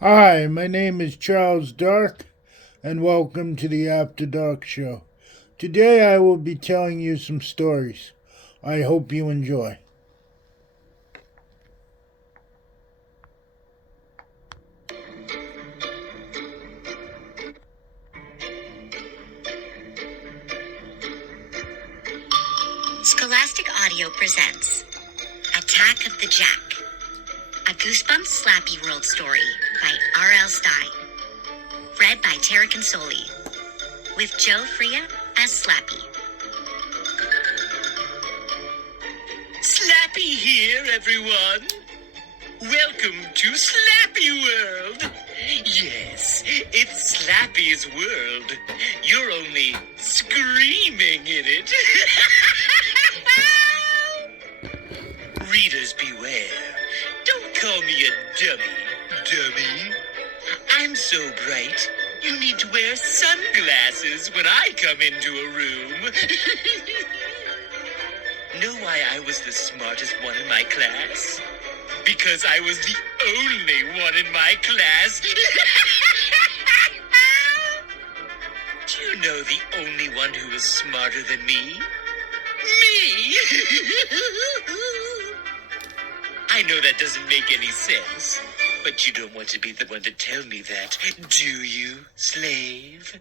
Hi, my name is Charles Dark, and welcome to the After Dark Show. Today I will be telling you some stories. I hope you enjoy. Scholastic Audio presents Attack of the Jack, a Goosebumps Slappy World story by R.L. Stein. Read by Tara Consoli, with Joe Freya as Slappy. Slappy here, everyone. Welcome to Slappy World. Yes, it's Slappy's world. You're only screaming in it. Readers beware. Don't call me a dummy. I'm so bright, you need to wear sunglasses when I come into a room. Know why I was the smartest one in my class? Because I was the only one in my class. Do you know the only one who was smarter than me? Me! I know that doesn't make any sense, but you don't want to be the one to tell me that, do you, slave?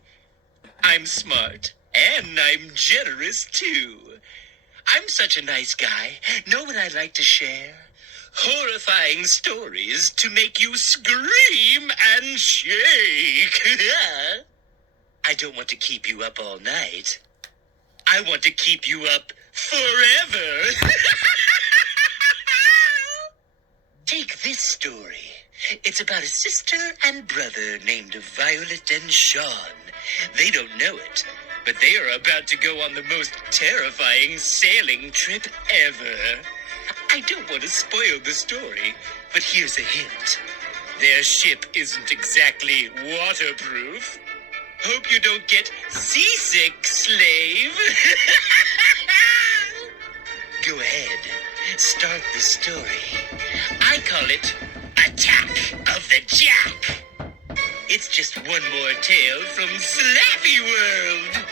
I'm smart, and I'm generous, too. I'm such a nice guy. Know what I'd like to share? Horrifying stories to make you scream and shake. I don't want to keep you up all night. I want to keep you up forever. Take this story. It's about a sister and brother named Violet and Sean. They don't know it, but they are about to go on the most terrifying sailing trip ever. I don't want to spoil the story, but here's a hint. Their ship isn't exactly waterproof. Hope you don't get seasick, slave. Go ahead. Start the story. I call it Attack of the Jack. It's just one more tale from Slappy World.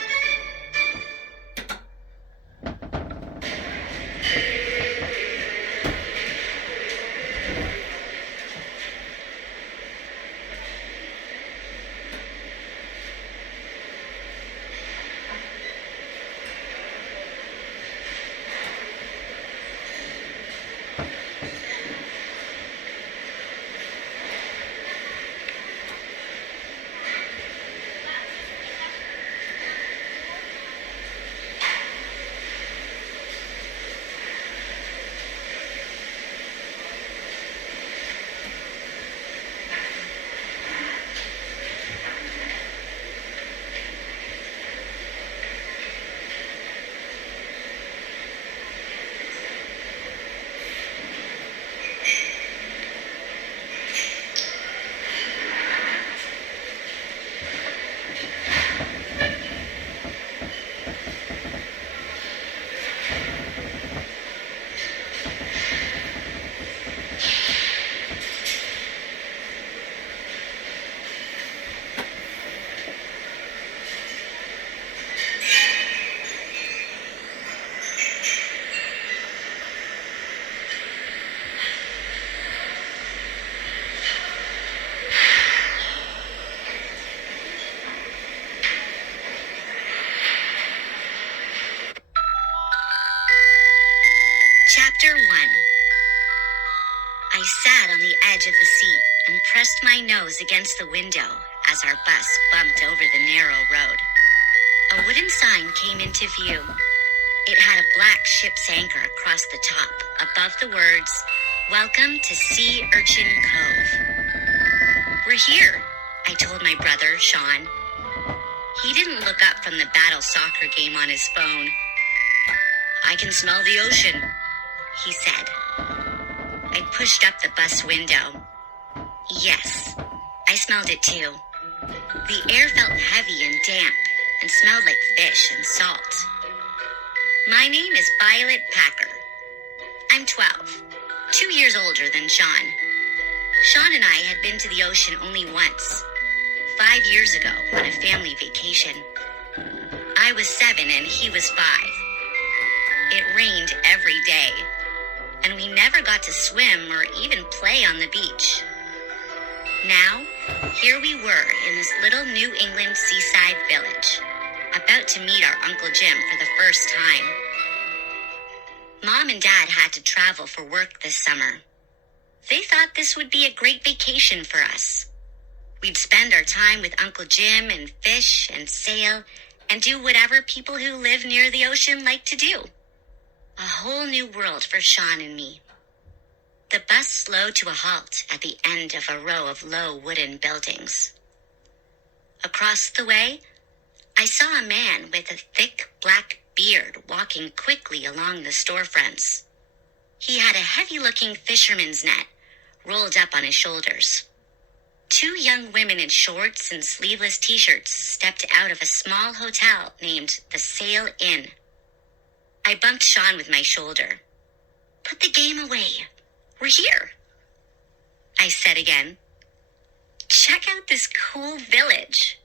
Chapter 1. I sat on the edge of the seat and pressed my nose against the window as our bus bumped over the narrow road. A wooden sign came into view. It had a black ship's anchor across the top, above the words, "Welcome to Sea Urchin Cove." "We're here," I told my brother, Sean. He didn't look up from the battle soccer game on his phone. "I can smell the ocean," he said. I pushed up the bus window. Yes, I smelled it too. The air felt heavy and damp and smelled like fish and salt. "My name is Violet Packer. I'm 12, 2 years older than Sean. Sean and I had been to the ocean only once, 5 years ago on a family vacation. I was 7 and he was 5. It rained every day, and we never got to swim or even play on the beach. Now, here we were in this little New England seaside village, about to meet our Uncle Jim for the first time. Mom and Dad had to travel for work this summer. They thought this would be a great vacation for us. We'd spend our time with Uncle Jim and fish and sail and do whatever people who live near the ocean like to do. A whole new world for Sean and me. The bus slowed to a halt at the end of a row of low wooden buildings. Across the way, I saw a man with a thick black beard walking quickly along the storefronts. He had a heavy-looking fisherman's net rolled up on his shoulders. 2 young women in shorts and sleeveless t-shirts stepped out of a small hotel named the Sail Inn. I bumped Sean with my shoulder. "Put the game away. We're here," I said again. "Check out this cool village."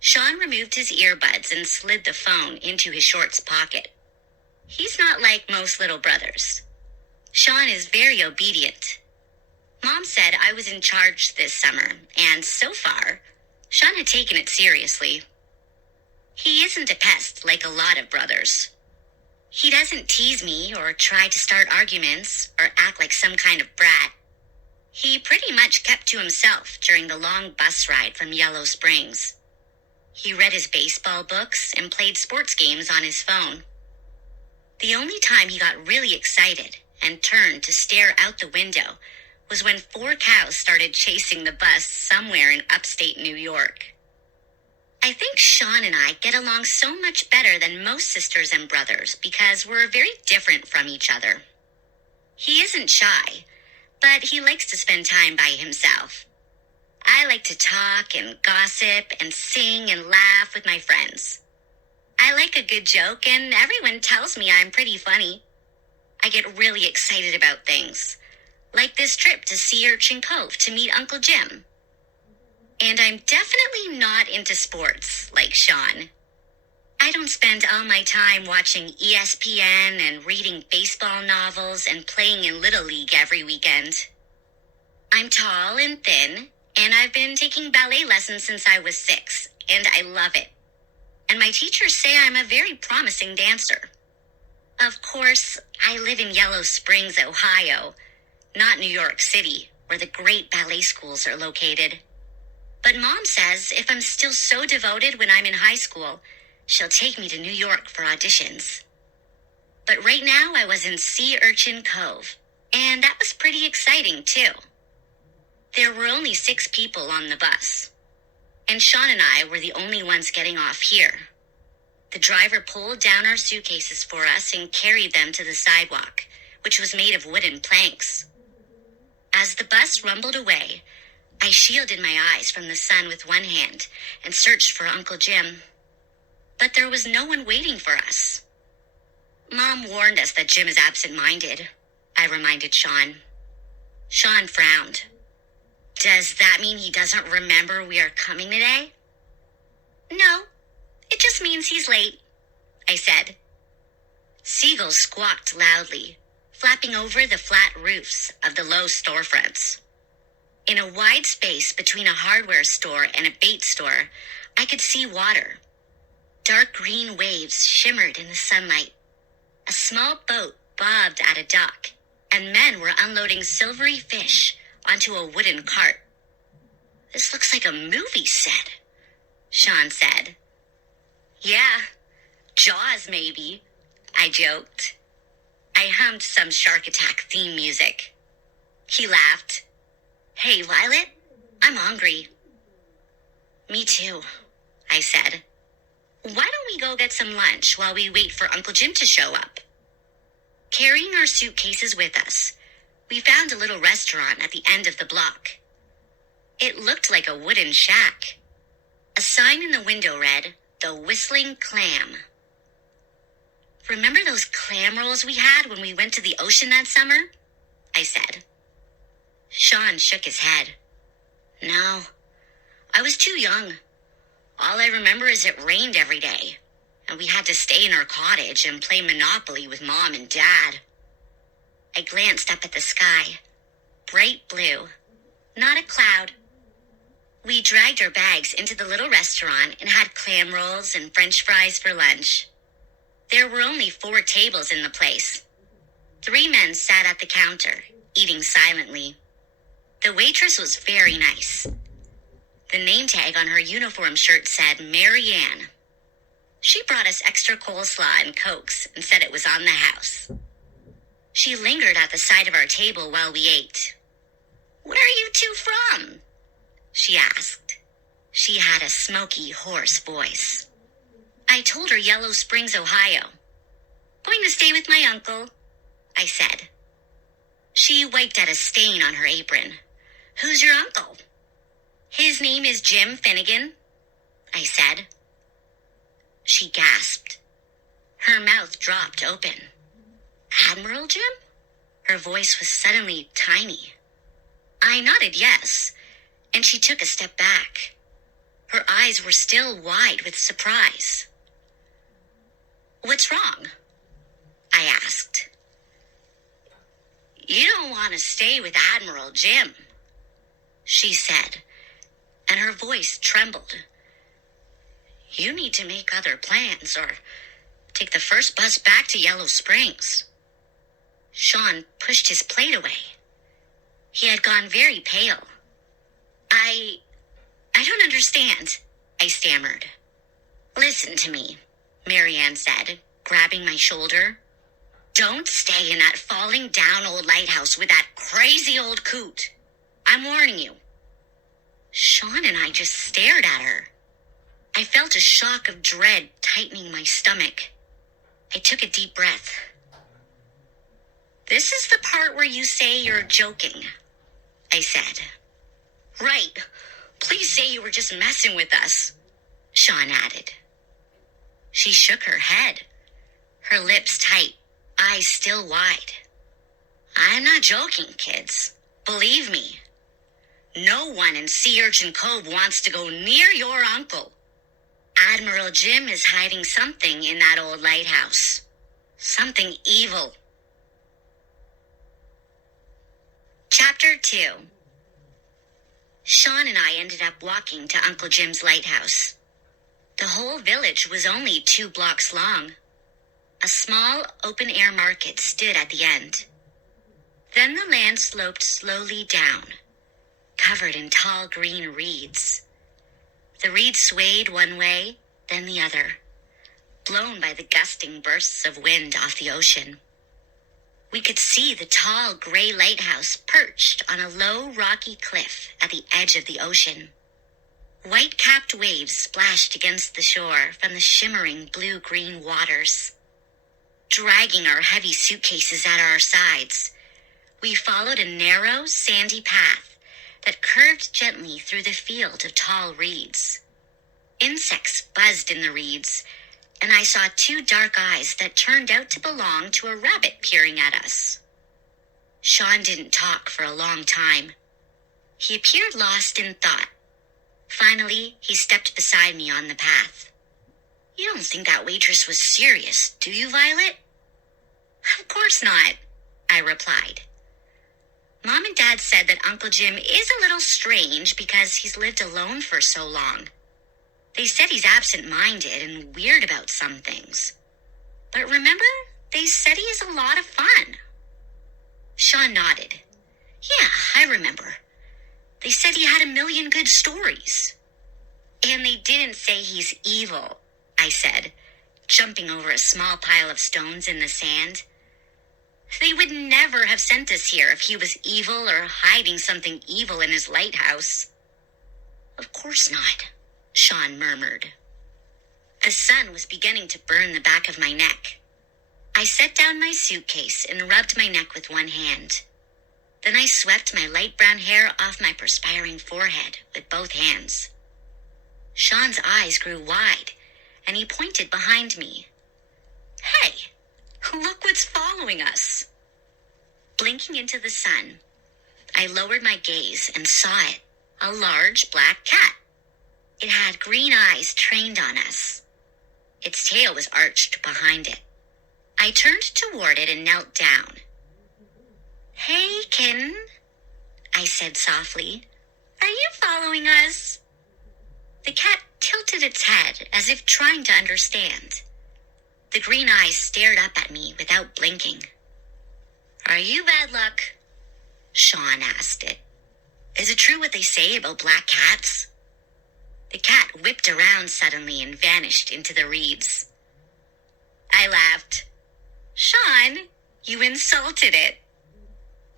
Sean removed his earbuds and slid the phone into his shorts pocket. He's not like most little brothers. Sean is very obedient. Mom said I was in charge this summer, and so far, Sean had taken it seriously. He isn't a pest like a lot of brothers. He doesn't tease me or try to start arguments or act like some kind of brat. He pretty much kept to himself during the long bus ride from Yellow Springs. He read his baseball books and played sports games on his phone. The only time he got really excited and turned to stare out the window was when 4 cows started chasing the bus somewhere in upstate New York. I think Sean and I get along so much better than most sisters and brothers because we're very different from each other. He isn't shy, but he likes to spend time by himself. I like to talk and gossip and sing and laugh with my friends. I like a good joke, and everyone tells me I'm pretty funny. I get really excited about things, like this trip to Sea Urchin Cove to meet Uncle Jim. And I'm definitely not into sports like Sean. I don't spend all my time watching ESPN and reading baseball novels and playing in Little League every weekend. I'm tall and thin, and I've been taking ballet lessons since I was 6, and I love it. And my teachers say I'm a very promising dancer. Of course, I live in Yellow Springs, Ohio, not New York City, where the great ballet schools are located. But Mom says if I'm still so devoted when I'm in high school, she'll take me to New York for auditions. But right now I was in Sea Urchin Cove, and that was pretty exciting too. There were only 6 people on the bus, and Sean and I were the only ones getting off here. The driver pulled down our suitcases for us and carried them to the sidewalk, which was made of wooden planks. As the bus rumbled away, I shielded my eyes from the sun with one hand and searched for Uncle Jim. But there was no one waiting for us. Mom warned us that Jim is absent-minded, I reminded Sean. Sean frowned. Does that mean he doesn't remember we are coming today? No, it just means he's late, I said. Seagulls squawked loudly, flapping over the flat roofs of the low storefronts. In a wide space between a hardware store and a bait store, I could see water. Dark green waves shimmered in the sunlight. A small boat bobbed at a dock, and men were unloading silvery fish onto a wooden cart. This looks like a movie set, Sean said. Yeah, Jaws maybe, I joked. I hummed some Shark Attack theme music. He laughed. Hey, Violet, I'm hungry. Me too, I said. Why don't we go get some lunch while we wait for Uncle Jim to show up? Carrying our suitcases with us, we found a little restaurant at the end of the block. It looked like a wooden shack. A sign in the window read, "The Whistling Clam." Remember those clam rolls we had when we went to the ocean that summer? I said. Sean shook his head. No, I was too young. All I remember is it rained every day, and we had to stay in our cottage and play Monopoly with Mom and Dad. I glanced up at the sky. Bright blue. Not a cloud. We dragged our bags into the little restaurant and had clam rolls and French fries for lunch. There were only 4 tables in the place. 3 men sat at the counter, eating silently. The waitress was very nice. The name tag on her uniform shirt said Mary Ann. She brought us extra coleslaw and Cokes and said it was on the house. She lingered at the side of our table while we ate. "Where are you two from?" she asked. She had a smoky, hoarse voice. I told her Yellow Springs, Ohio. "Going to stay with my uncle," I said. She wiped at a stain on her apron. "Who's your uncle?" "His name is Jim Finnegan," I said. She gasped. Her mouth dropped open. "Admiral Jim?" Her voice was suddenly tiny. I nodded yes, and she took a step back. Her eyes were still wide with surprise. "What's wrong?" I asked. "You don't want to stay with Admiral Jim," she said, and her voice trembled. "You need to make other plans or take the first bus back to Yellow Springs." Sean pushed his plate away. He had gone very pale. I don't understand," I stammered. "Listen to me," Mary Ann said, grabbing my shoulder. "Don't stay in that falling down old lighthouse with that crazy old coot. I'm warning you." Sean and I just stared at her. I felt a shock of dread tightening my stomach. I took a deep breath. "This is the part where you say you're joking," I said. "Right. Please say you were just messing with us," Sean added. She shook her head, her lips tight, eyes still wide. "I'm not joking, kids. Believe me. No one in Sea Urchin Cove wants to go near your uncle. Admiral Jim is hiding something in that old lighthouse. Something evil." Chapter 2. Sean and I ended up walking to Uncle Jim's lighthouse. The whole village was only 2 blocks long. A small open-air market stood at the end. Then the land sloped slowly down, covered in tall green reeds. The reeds swayed one way, then the other, blown by the gusting bursts of wind off the ocean. We could see the tall gray lighthouse perched on a low rocky cliff at the edge of the ocean. White-capped waves splashed against the shore from the shimmering blue-green waters. Dragging our heavy suitcases at our sides, we followed a narrow, sandy path that curved gently through the field of tall reeds. Insects buzzed in the reeds, and I saw 2 dark eyes that turned out to belong to a rabbit peering at us. Sean didn't talk for a long time. He appeared lost in thought. Finally, he stepped beside me on the path. "You don't think that waitress was serious, do you, Violet?" "Of course not," I replied. "Mom and Dad said that Uncle Jim is a little strange because he's lived alone for so long. They said he's absent-minded and weird about some things. But remember, they said he is a lot of fun." Sean nodded. "Yeah, I remember. They said he had a million good stories." "And they didn't say he's evil," I said, jumping over a small pile of stones in the sand. "They would never have sent us here if he was evil or hiding something evil in his lighthouse." "Of course not," Sean murmured. The sun was beginning to burn the back of my neck. I set down my suitcase and rubbed my neck with one hand. Then I swept my light brown hair off my perspiring forehead with both hands. Sean's eyes grew wide, and he pointed behind me. "Hey, look what's following us." Blinking into the sun, I lowered my gaze and saw it, a large black cat. It had green eyes trained on us. Its tail was arched behind it. I turned toward it and knelt down. "Hey, kitten," I said softly. "Are you following us?" The cat tilted its head as if trying to understand. The green eyes stared up at me without blinking. "Are you bad luck?" Sean asked it. "Is it true what they say about black cats?" The cat whipped around suddenly and vanished into the reeds. I laughed. "Sean, you insulted it."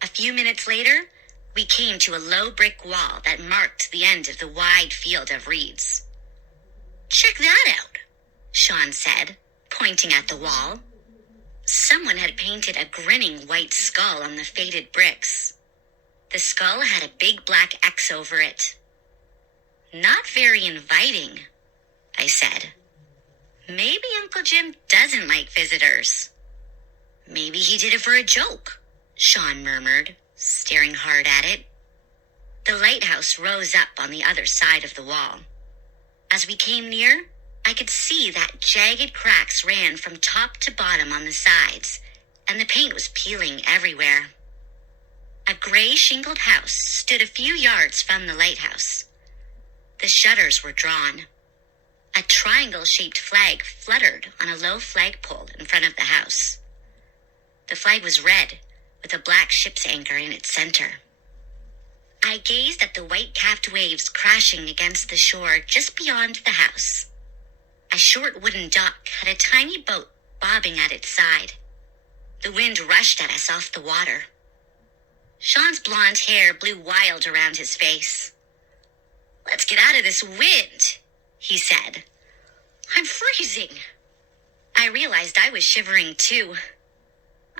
A few minutes later, we came to a low brick wall that marked the end of the wide field of reeds. "Check that out," Sean said, pointing at the wall. Someone had painted a grinning white skull on the faded bricks. The skull had a big black X over it. "Not very inviting," I said. "Maybe Uncle Jim doesn't like visitors." "Maybe he did it for a joke," Sean murmured, staring hard at it. The lighthouse rose up on the other side of the wall. As we came near, I could see that jagged cracks ran from top to bottom on the sides, and the paint was peeling everywhere. A gray shingled house stood a few yards from the lighthouse. The shutters were drawn. A triangle-shaped flag fluttered on a low flagpole in front of the house. The flag was red, with a black ship's anchor in its center. I gazed at the white-capped waves crashing against the shore just beyond the house. A short wooden dock had a tiny boat bobbing at its side. The wind rushed at us off the water. Sean's blonde hair blew wild around his face. "Let's get out of this wind," he said. "I'm freezing." I realized I was shivering too.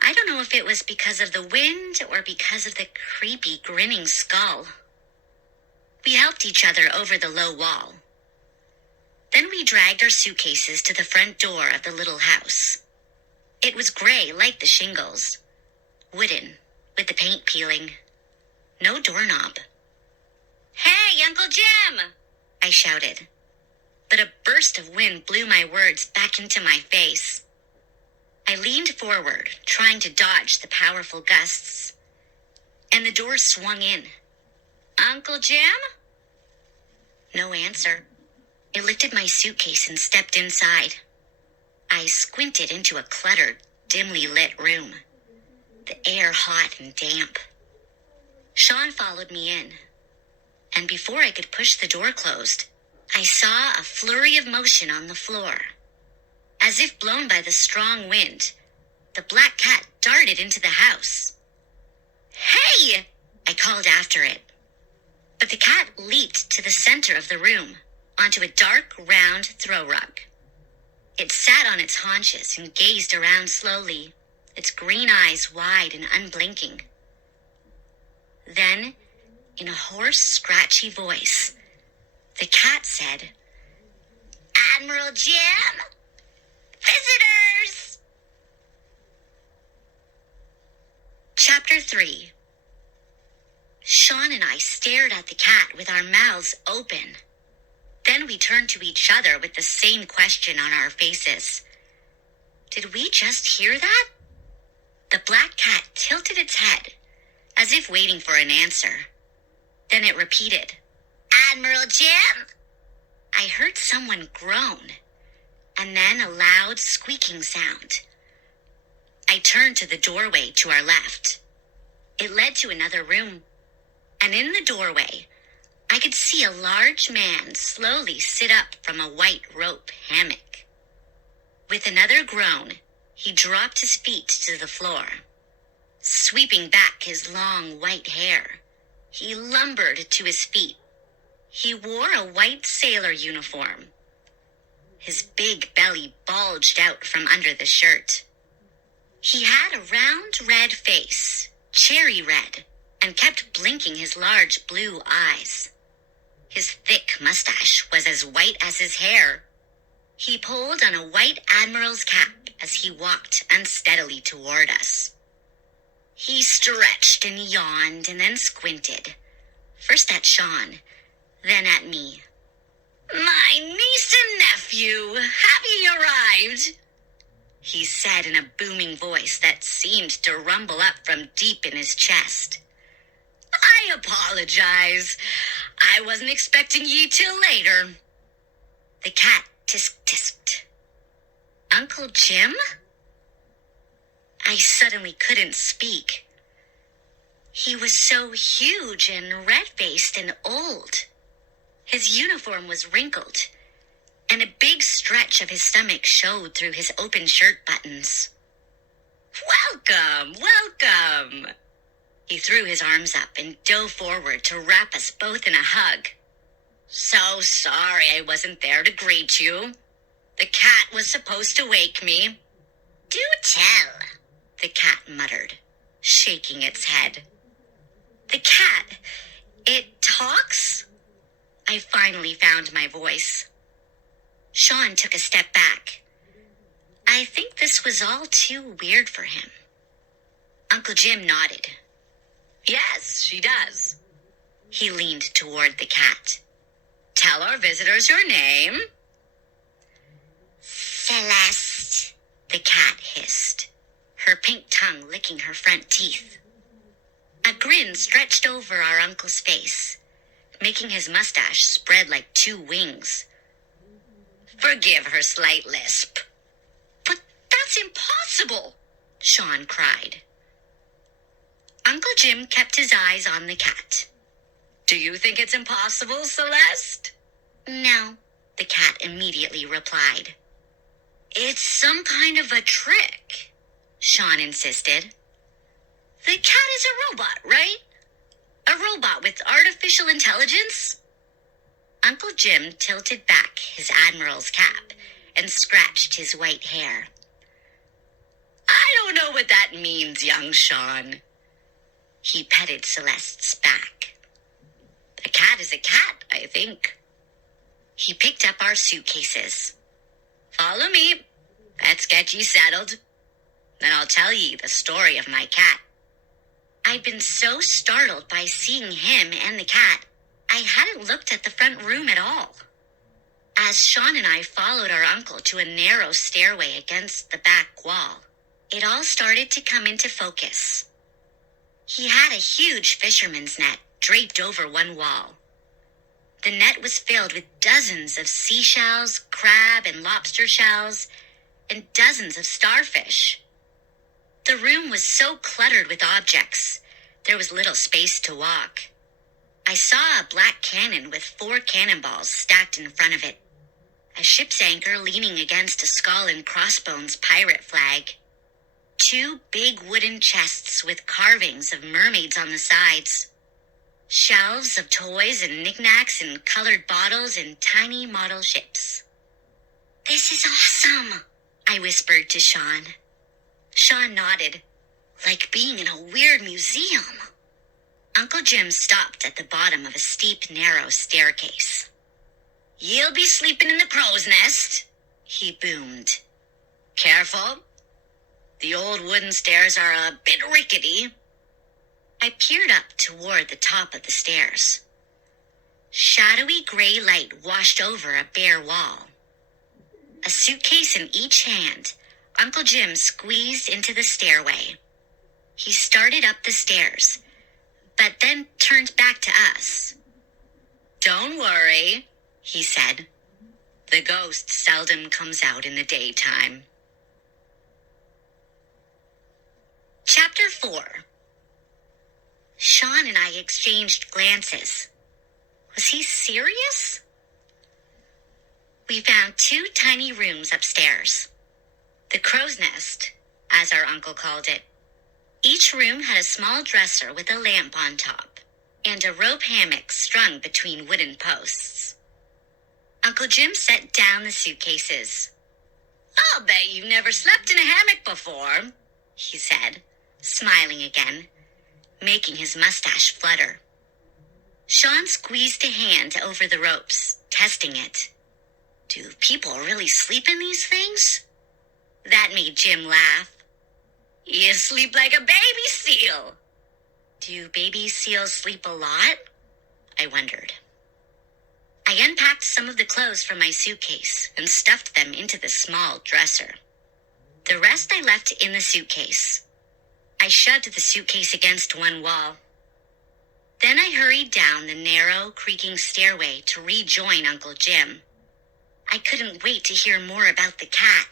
I don't know if it was because of the wind or because of the creepy grinning skull. We helped each other over the low wall. Then we dragged our suitcases to the front door of the little house. It was gray like the shingles, wooden, with the paint peeling. No doorknob. "Hey, Uncle Jim!" I shouted. But a burst of wind blew my words back into my face. I leaned forward, trying to dodge the powerful gusts, and the door swung in. "Uncle Jim?" No answer. I lifted my suitcase and stepped inside. I squinted into a cluttered, dimly lit room, the air hot and damp. Sean followed me in, and before I could push the door closed, I saw a flurry of motion on the floor. As if blown by the strong wind, the black cat darted into the house. "Hey!" I called after it. But the cat leaped to the center of the room, onto a dark, round throw rug. It sat on its haunches and gazed around slowly, its green eyes wide and unblinking. Then, in a hoarse, scratchy voice, the cat said, "Admiral Jim! Visitors!" Chapter 3. Sean and I stared at the cat with our mouths open. Then we turned to each other with the same question on our faces. Did we just hear that? The black cat tilted its head, as if waiting for an answer. Then it repeated, "Admiral Jim!" I heard someone groan, and then a loud squeaking sound. I turned to the doorway to our left. It led to another room, and in the doorway, I could see a large man slowly sit up from a white rope hammock. With another groan, he dropped his feet to the floor. Sweeping back his long white hair, he lumbered to his feet. He wore a white sailor uniform. His big belly bulged out from under the shirt. He had a round red face, cherry red, and kept blinking his large blue eyes. His thick mustache was as white as his hair. He pulled on a white admiral's cap as he walked unsteadily toward us. He strode stretched and yawned and then squinted. First at Sean, then at me. "My niece and nephew, have ye arrived?" he said in a booming voice that seemed to rumble up from deep in his chest. "I apologize. I wasn't expecting ye till later." The cat tisk-tisked. "Uncle Jim?" I suddenly couldn't speak. He was so huge and red-faced and old. His uniform was wrinkled, and a big stretch of his stomach showed through his open shirt buttons. "Welcome, welcome!" He threw his arms up and dove forward to wrap us both in a hug. "So sorry I wasn't there to greet you. The cat was supposed to wake me." "Do tell," the cat muttered, shaking its head. "The cat, it talks?" I finally found my voice. Sean took a step back. I think this was all too weird for him. Uncle Jim nodded. "Yes, she does." He leaned toward the cat. "Tell our visitors your name." "Celeste," the cat hissed, her pink tongue licking her front teeth. A grin stretched over our uncle's face, making his mustache spread like two wings. "Forgive her slight lisp." "But that's impossible," Sean cried. Uncle Jim kept his eyes on the cat. "Do you think it's impossible, Celeste?" "No," the cat immediately replied. "It's some kind of a trick," Sean insisted. "The cat is a robot, right? A robot with artificial intelligence?" Uncle Jim tilted back his admiral's cap and scratched his white hair. "I don't know what that means, young Sean." He petted Celeste's back. "A cat is a cat, I think." He picked up our suitcases. "Follow me. Let's get ye settled. Then I'll tell ye the story of my cat." I'd been so startled by seeing him and the cat, I hadn't looked at the front room at all. As Sean and I followed our uncle to a narrow stairway against the back wall, it all started to come into focus. He had a huge fisherman's net draped over one wall. The net was filled with dozens of seashells, crab and lobster shells, and dozens of starfish. The room was so cluttered with objects, there was little space to walk. I saw a black cannon with 4 cannonballs stacked in front of it, a ship's anchor leaning against a skull and crossbones pirate flag, 2 big wooden chests with carvings of mermaids on the sides, shelves of toys and knickknacks and colored bottles and tiny model ships. "This is awesome," I whispered to Sean. Sean nodded, like being in a weird museum. Uncle Jim stopped at the bottom of a steep, narrow staircase. "You'll be sleeping in the crow's nest," he boomed. "Careful. The old wooden stairs are a bit rickety." I peered up toward the top of the stairs. Shadowy gray light washed over a bare wall. A suitcase in each hand, Uncle Jim squeezed into the stairway. He started up the stairs, but then turned back to us. "Don't worry," he said. "The ghost seldom comes out in the daytime." Chapter 4. Sean and I exchanged glances. Was he serious? We found 2 tiny rooms upstairs. The crow's nest, as our uncle called it. Each room had a small dresser with a lamp on top, and a rope hammock strung between wooden posts. Uncle Jim set down the suitcases. "I'll bet you've never slept in a hammock before," he said, smiling again, making his mustache flutter. Sean squeezed a hand over the ropes, testing it. "Do people really sleep in these things?" That made Jim laugh. "You sleep like a baby seal," Do baby seals sleep a lot? I wondered. I unpacked some of the clothes from my suitcase and stuffed them into the small dresser. The rest I left in the suitcase. I shoved the suitcase against one wall. Then I hurried down the narrow, creaking stairway to rejoin Uncle Jim. I couldn't wait to hear more about the cat.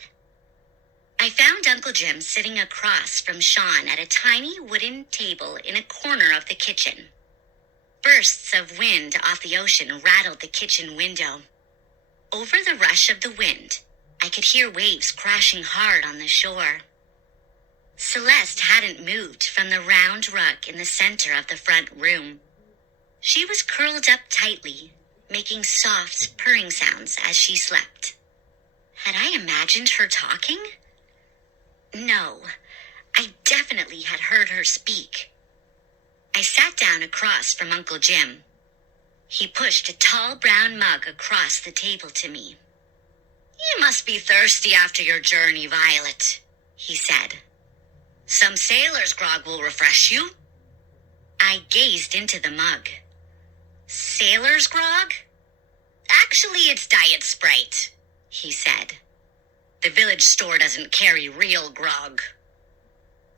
I found Uncle Jim sitting across from Sean at a tiny wooden table in a corner of the kitchen. Bursts of wind off the ocean rattled the kitchen window. Over the rush of the wind, I could hear waves crashing hard on the shore. Celeste hadn't moved from the round rug in the center of the front room. She was curled up tightly, making soft, purring sounds as she slept. Had I imagined her talking? No, I definitely had heard her speak. I sat down across from Uncle Jim. He pushed a tall brown mug across the table to me. "You must be thirsty after your journey, Violet," he said. "Some sailor's grog will refresh you." I gazed into the mug. "Sailor's grog?" "Actually, it's Diet Sprite," he said. "The village store doesn't carry real grog."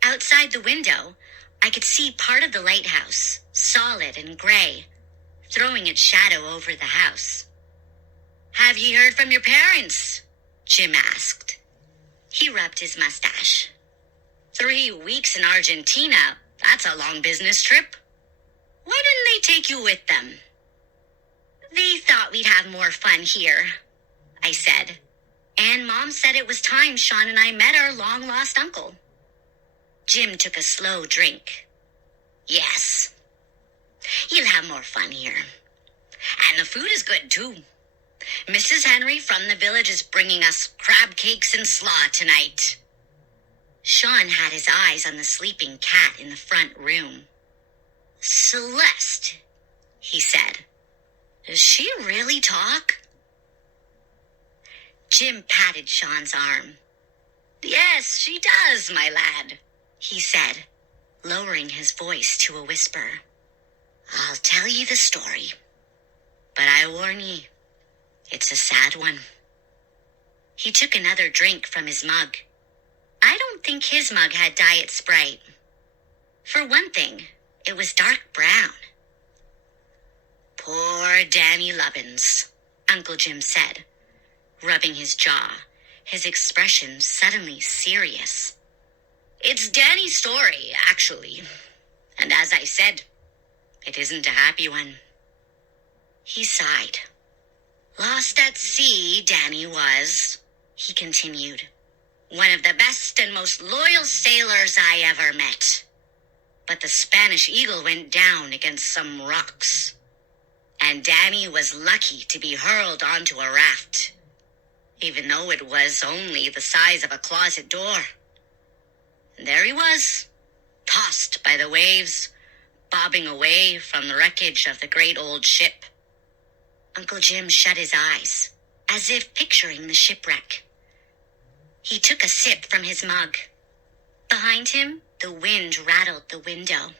Outside the window, I could see part of the lighthouse, solid and gray, throwing its shadow over the house. "Have ye heard from your parents?" Jim asked. He rubbed his mustache. 3 weeks in Argentina, that's a long business trip. Why didn't they take you with them? "They thought we'd have more fun here," I said. "And Mom said it was time Sean and I met our long-lost uncle." Jim took a slow drink. "Yes, you'll have more fun here. And the food is good, too. Mrs. Henry from the village is bringing us crab cakes and slaw tonight." Sean had his eyes on the sleeping cat in the front room. "Celeste," he said. "Does she really talk?" Jim patted Sean's arm. "Yes, she does, my lad," he said, lowering his voice to a whisper. "I'll tell you the story, but I warn ye, it's a sad one." He took another drink from his mug. I don't think his mug had Diet Sprite. For one thing, it was dark brown. "Poor Danny Lubbins," Uncle Jim said, rubbing his jaw, his expression suddenly serious. "It's Danny's story, actually. And as I said, it isn't a happy one." He sighed. "Lost at sea, Danny was," he continued. "One of the best and most loyal sailors I ever met. But the Spanish Eagle went down against some rocks. And Danny was lucky to be hurled onto a raft, even though it was only the size of a closet door. And there he was, tossed by the waves, bobbing away from the wreckage of the great old ship." Uncle Jim shut his eyes, as if picturing the shipwreck. He took a sip from his mug. Behind him, the wind rattled the window.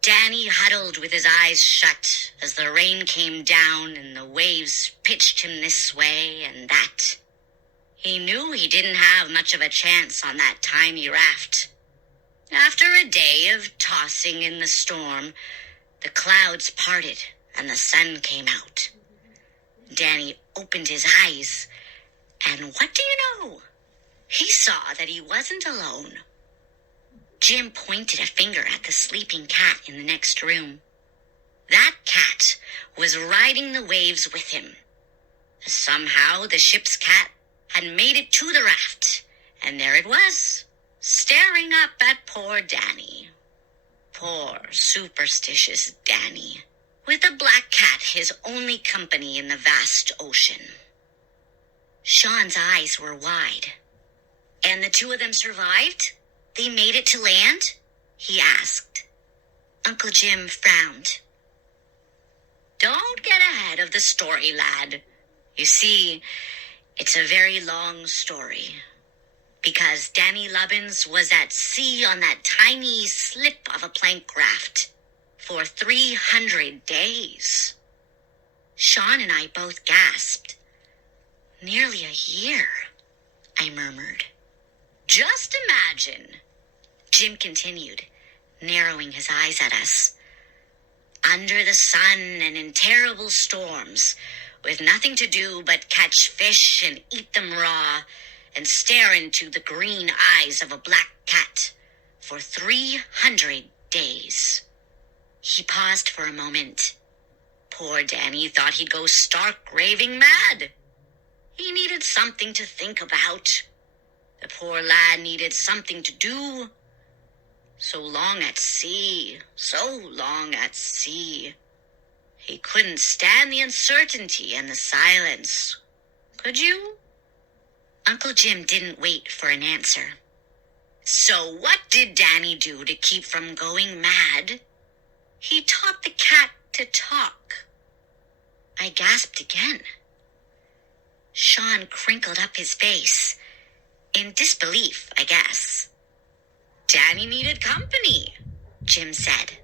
Danny huddled with his eyes shut as the rain came down and the waves pitched him this way and that. He knew he didn't have much of a chance on that tiny raft. After a day of tossing in the storm, the clouds parted and the sun came out. Danny opened his eyes, and what do you know? He saw that he wasn't alone. Jim pointed a finger at the sleeping cat in the next room. That cat was riding the waves with him. Somehow the ship's cat had made it to the raft, and there it was, staring up at poor Danny. Poor, superstitious Danny, with a black cat his only company in the vast ocean. Sean's eyes were wide. "And the two of them survived? They made it to land?" he asked. Uncle Jim frowned. "Don't get ahead of the story, lad. You see, it's a very long story. because Danny Lubbins was at sea on that tiny slip of a plank raft for 300 days. Sean and I both gasped. Nearly a year, I murmured. Just imagine, Jim continued, narrowing his eyes at us. Under the sun and in terrible storms, with nothing to do but catch fish and eat them raw, and stare into the green eyes of a black cat for 300 days. He paused for a moment. Poor Danny thought he'd go stark raving mad. He needed something to think about. The poor lad needed something to do. So long at sea, so long at sea. He couldn't stand the uncertainty and the silence. Could you? Uncle Jim didn't wait for an answer. So what did Danny do to keep from going mad? He taught the cat to talk. I gasped again. Sean crinkled up his face. In disbelief, I guess. Danny needed company, Jim said.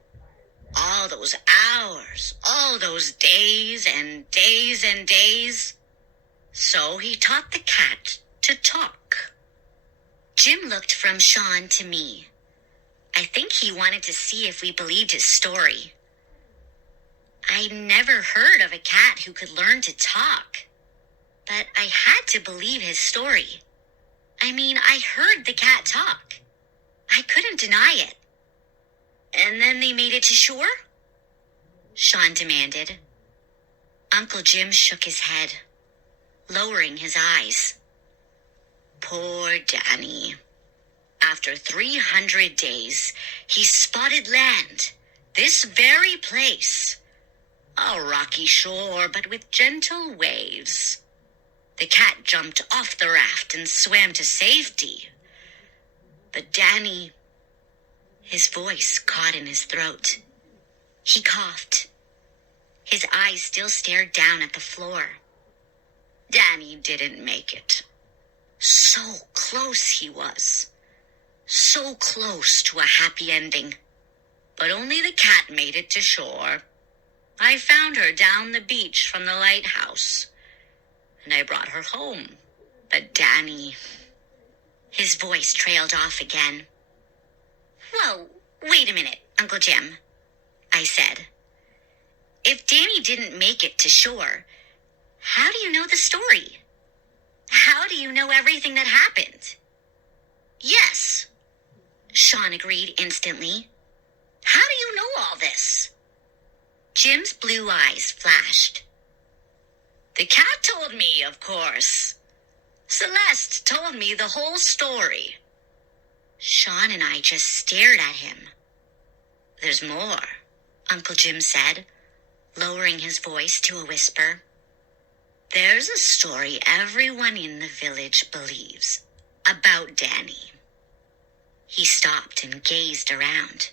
All those hours, all those days and days and days. So he taught the cat to talk. Jim looked from Sean to me. I think he wanted to see if we believed his story. I'd never heard of a cat who could learn to talk, but I had to believe his story. I mean, I heard the cat talk. I couldn't deny it. And then they made it to shore? Sean demanded. Uncle Jim shook his head, lowering his eyes. Poor Danny. After 300 days, he spotted land, this very place. A rocky shore, but with gentle waves. The cat jumped off the raft and swam to safety. But Danny, his voice caught in his throat. He coughed. His eyes still stared down at the floor. Danny didn't make it. So close he was. So close to a happy ending. But only the cat made it to shore. I found her down the beach from the lighthouse, and I brought her home. But Danny... His voice trailed off again. Whoa, wait a minute, Uncle Jim, I said. If Danny didn't make it to shore, how do you know the story? How do you know everything that happened? Yes, Sean agreed instantly. How do you know all this? Jim's blue eyes flashed. The cat told me, of course. Celeste told me the whole story. Sean and I just stared at him. There's more, Uncle Jim said, lowering his voice to a whisper. There's a story everyone in the village believes about Danny. He stopped and gazed around.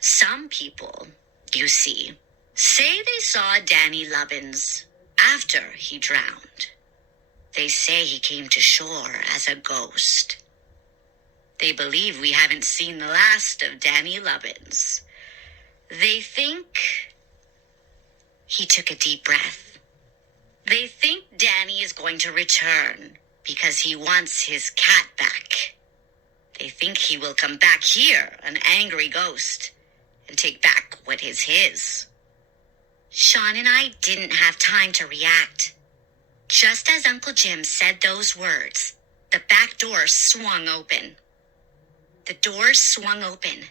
Some people, you see, say they saw Danny Lubbins after he drowned. They say he came to shore as a ghost. They believe we haven't seen the last of Danny Lubbins. They think... He took a deep breath. They think Danny is going to return because he wants his cat back. They think he will come back here, an angry ghost, and take back what is his. Sean and I didn't have time to react. Just as Uncle Jim said those words, the back door swung open. The door swung open,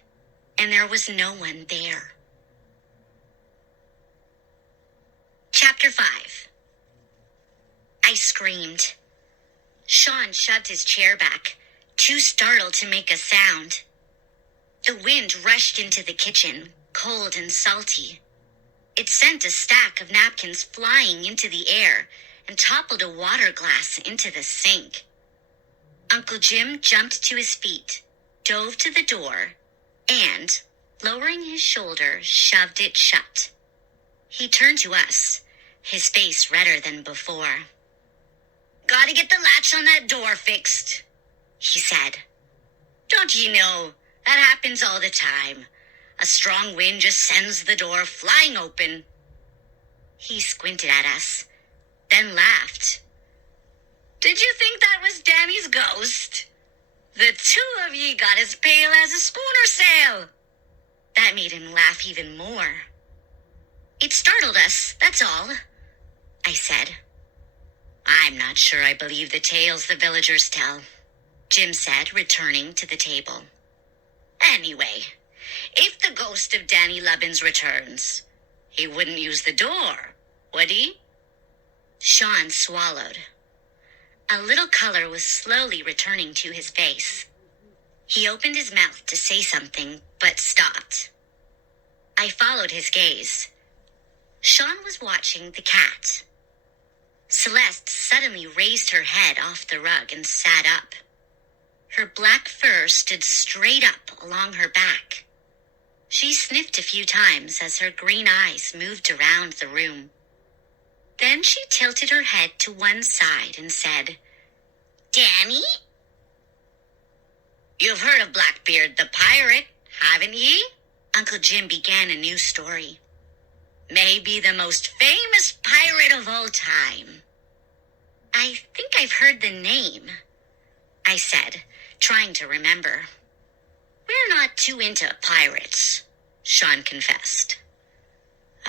and there was no one there. Chapter 5. I screamed. Sean shoved his chair back, too startled to make a sound. The wind rushed into the kitchen, cold and salty. It sent a stack of napkins flying into the air and toppled a water glass into the sink. Uncle Jim jumped to his feet, dove to the door, and, lowering his shoulder, shoved it shut. He turned to us, his face redder than before. Gotta get the latch on that door fixed, he said. Don't you know, that happens all the time. A strong wind just sends the door flying open. He squinted at us, then laughed. Did you think that was Danny's ghost? The two of ye got as pale as a schooner sail. That made him laugh even more. It startled us, that's all, I said. I'm not sure I believe the tales the villagers tell, Jim said, returning to the table. Anyway, if the ghost of Danny Lubbins returns, he wouldn't use the door, would he? Sean swallowed. A little color was slowly returning to his face. He opened his mouth to say something, but stopped. I followed his gaze. Sean was watching the cat. Celeste suddenly raised her head off the rug and sat up. Her black fur stood straight up along her back. She sniffed a few times as her green eyes moved around the room. Then she tilted her head to one side and said, Danny? You've heard of Blackbeard the pirate, haven't ye? Uncle Jim began a new story. Maybe the most famous pirate of all time. I think I've heard the name, I said, trying to remember. We're not too into pirates, Sean confessed.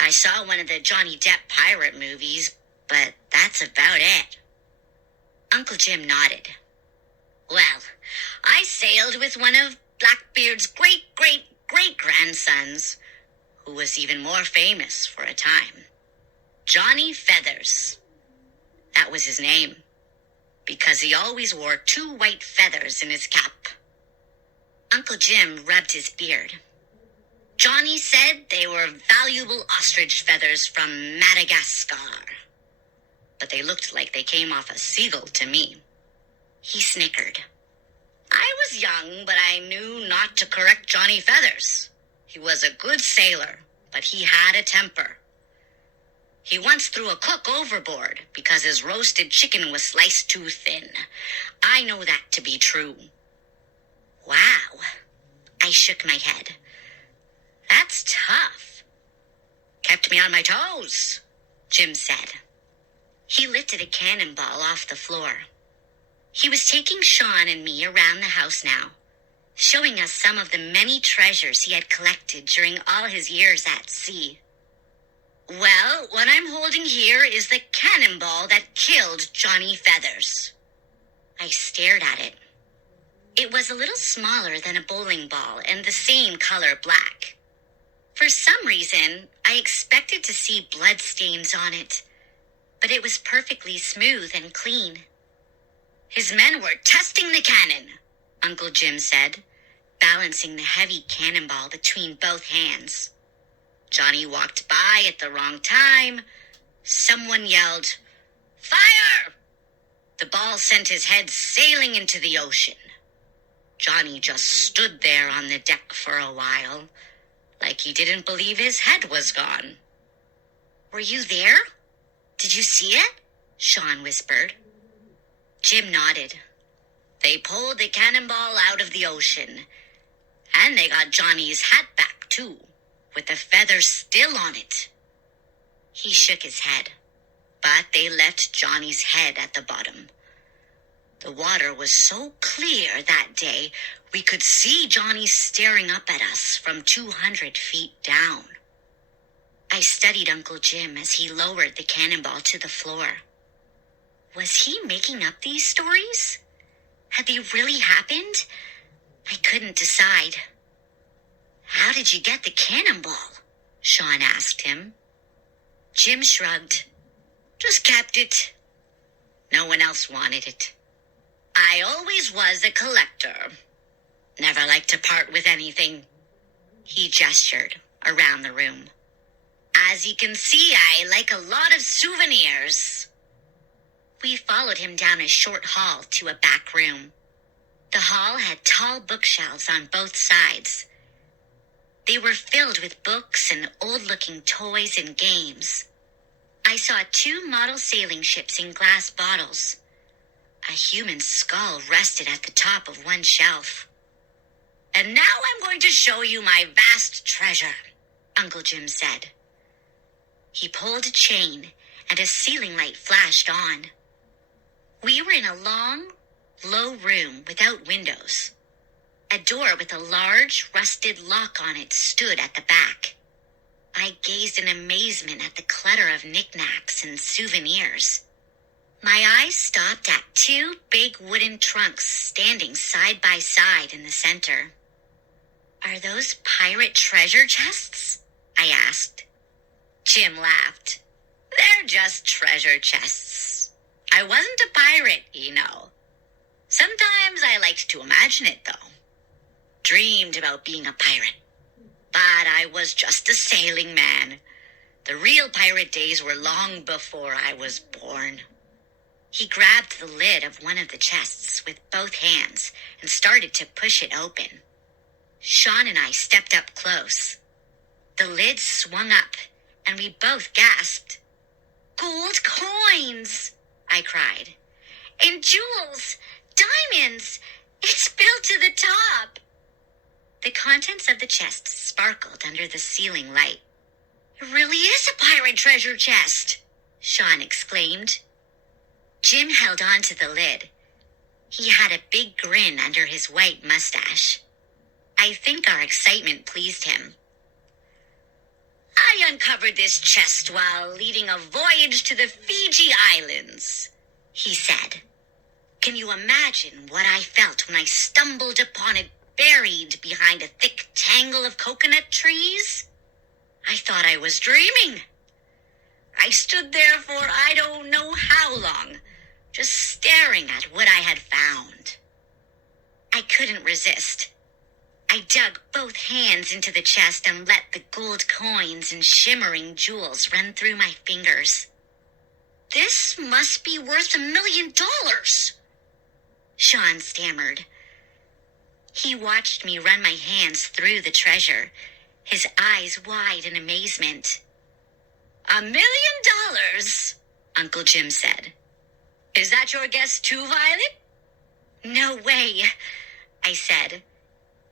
I saw one of the Johnny Depp pirate movies, but that's about it. Uncle Jim nodded. Well, I sailed with one of Blackbeard's great-great-great-grandsons, who was even more famous for a time. Johnny Feathers. That was his name, because he always wore 2 white feathers in his cap. Uncle Jim rubbed his beard. Johnny said they were valuable ostrich feathers from Madagascar, but they looked like they came off a seagull to me. He snickered. I was young, but I knew not to correct Johnny Feathers. He was a good sailor, but he had a temper. He once threw a cook overboard because his roasted chicken was sliced too thin. I know that to be true. Wow. I shook my head. That's tough. Kept me on my toes, Jim said. He lifted a cannonball off the floor. He was taking Sean and me around the house now, showing us some of the many treasures he had collected during all his years at sea. Well, what I'm holding here is the cannonball that killed Johnny Feathers. I stared at it. It was a little smaller than a bowling ball and the same color black. For some reason, I expected to see bloodstains on it, but it was perfectly smooth and clean. His men were testing the cannon, Uncle Jim said, balancing the heavy cannonball between both hands. Johnny walked by at the wrong time. Someone yelled, Fire! The ball sent his head sailing into the ocean. Johnny just stood there on the deck for a while, like he didn't believe his head was gone. Were you there? Did you see it? Sean whispered. Jim nodded. They pulled the cannonball out of the ocean, and they got Johnny's hat back, too, with the feathers still on it. He shook his head, but they left Johnny's head at the bottom. The water was so clear that day, we could see Johnny staring up at us from 200 feet down. I studied Uncle Jim as he lowered the cannonball to the floor. Was he making up these stories? Had they really happened? I couldn't decide. How did you get the cannonball? Sean asked him. Jim shrugged. Just kept it. No one else wanted it. I always was a collector. Never liked to part with anything. He gestured around the room. As you can see, I like a lot of souvenirs. We followed him down a short hall to a back room. The hall had tall bookshelves on both sides. They were filled with books and old-looking toys and games. I saw 2 model sailing ships in glass bottles, A human skull rested at the top of one shelf. "And now I'm going to show you my vast treasure," Uncle Jim said. He pulled a chain, and a ceiling light flashed on. We were in a long, low room without windows. A door with a large, rusted lock on it stood at the back. I gazed in amazement at the clutter of knickknacks and souvenirs. My eyes stopped at two big wooden trunks standing side by side in the center. "Are those pirate treasure chests?" I asked. Jim laughed. "They're just treasure chests. I wasn't a pirate, you know. Sometimes I liked to imagine it, though. Dreamed about being a pirate. But I was just a sailing man. The real pirate days were long before I was born." He grabbed the lid of one of the chests with both hands and started to push it open. Sean and I stepped up close. The lid swung up, and we both gasped. "Gold coins!" I cried. "And jewels! Diamonds! It's filled to the top!" The contents of the chest sparkled under the ceiling light. "It really is a pirate treasure chest!" Sean exclaimed. Jim held on to the lid. He had a big grin under his white mustache. I think our excitement pleased him. "I uncovered this chest while leading a voyage to the Fiji Islands," he said. "Can you imagine what I felt when I stumbled upon it buried behind a thick tangle of coconut trees? I thought I was dreaming. I stood there for I don't know how long, just staring at what I had found. I couldn't resist. I dug both hands into the chest and let the gold coins and shimmering jewels run through my fingers. "This must be worth $1 million, Sean stammered. He watched me run my hands through the treasure, his eyes wide in amazement. $1 million, Uncle Jim said. "Is that your guess too, Violet?" "No way," I said.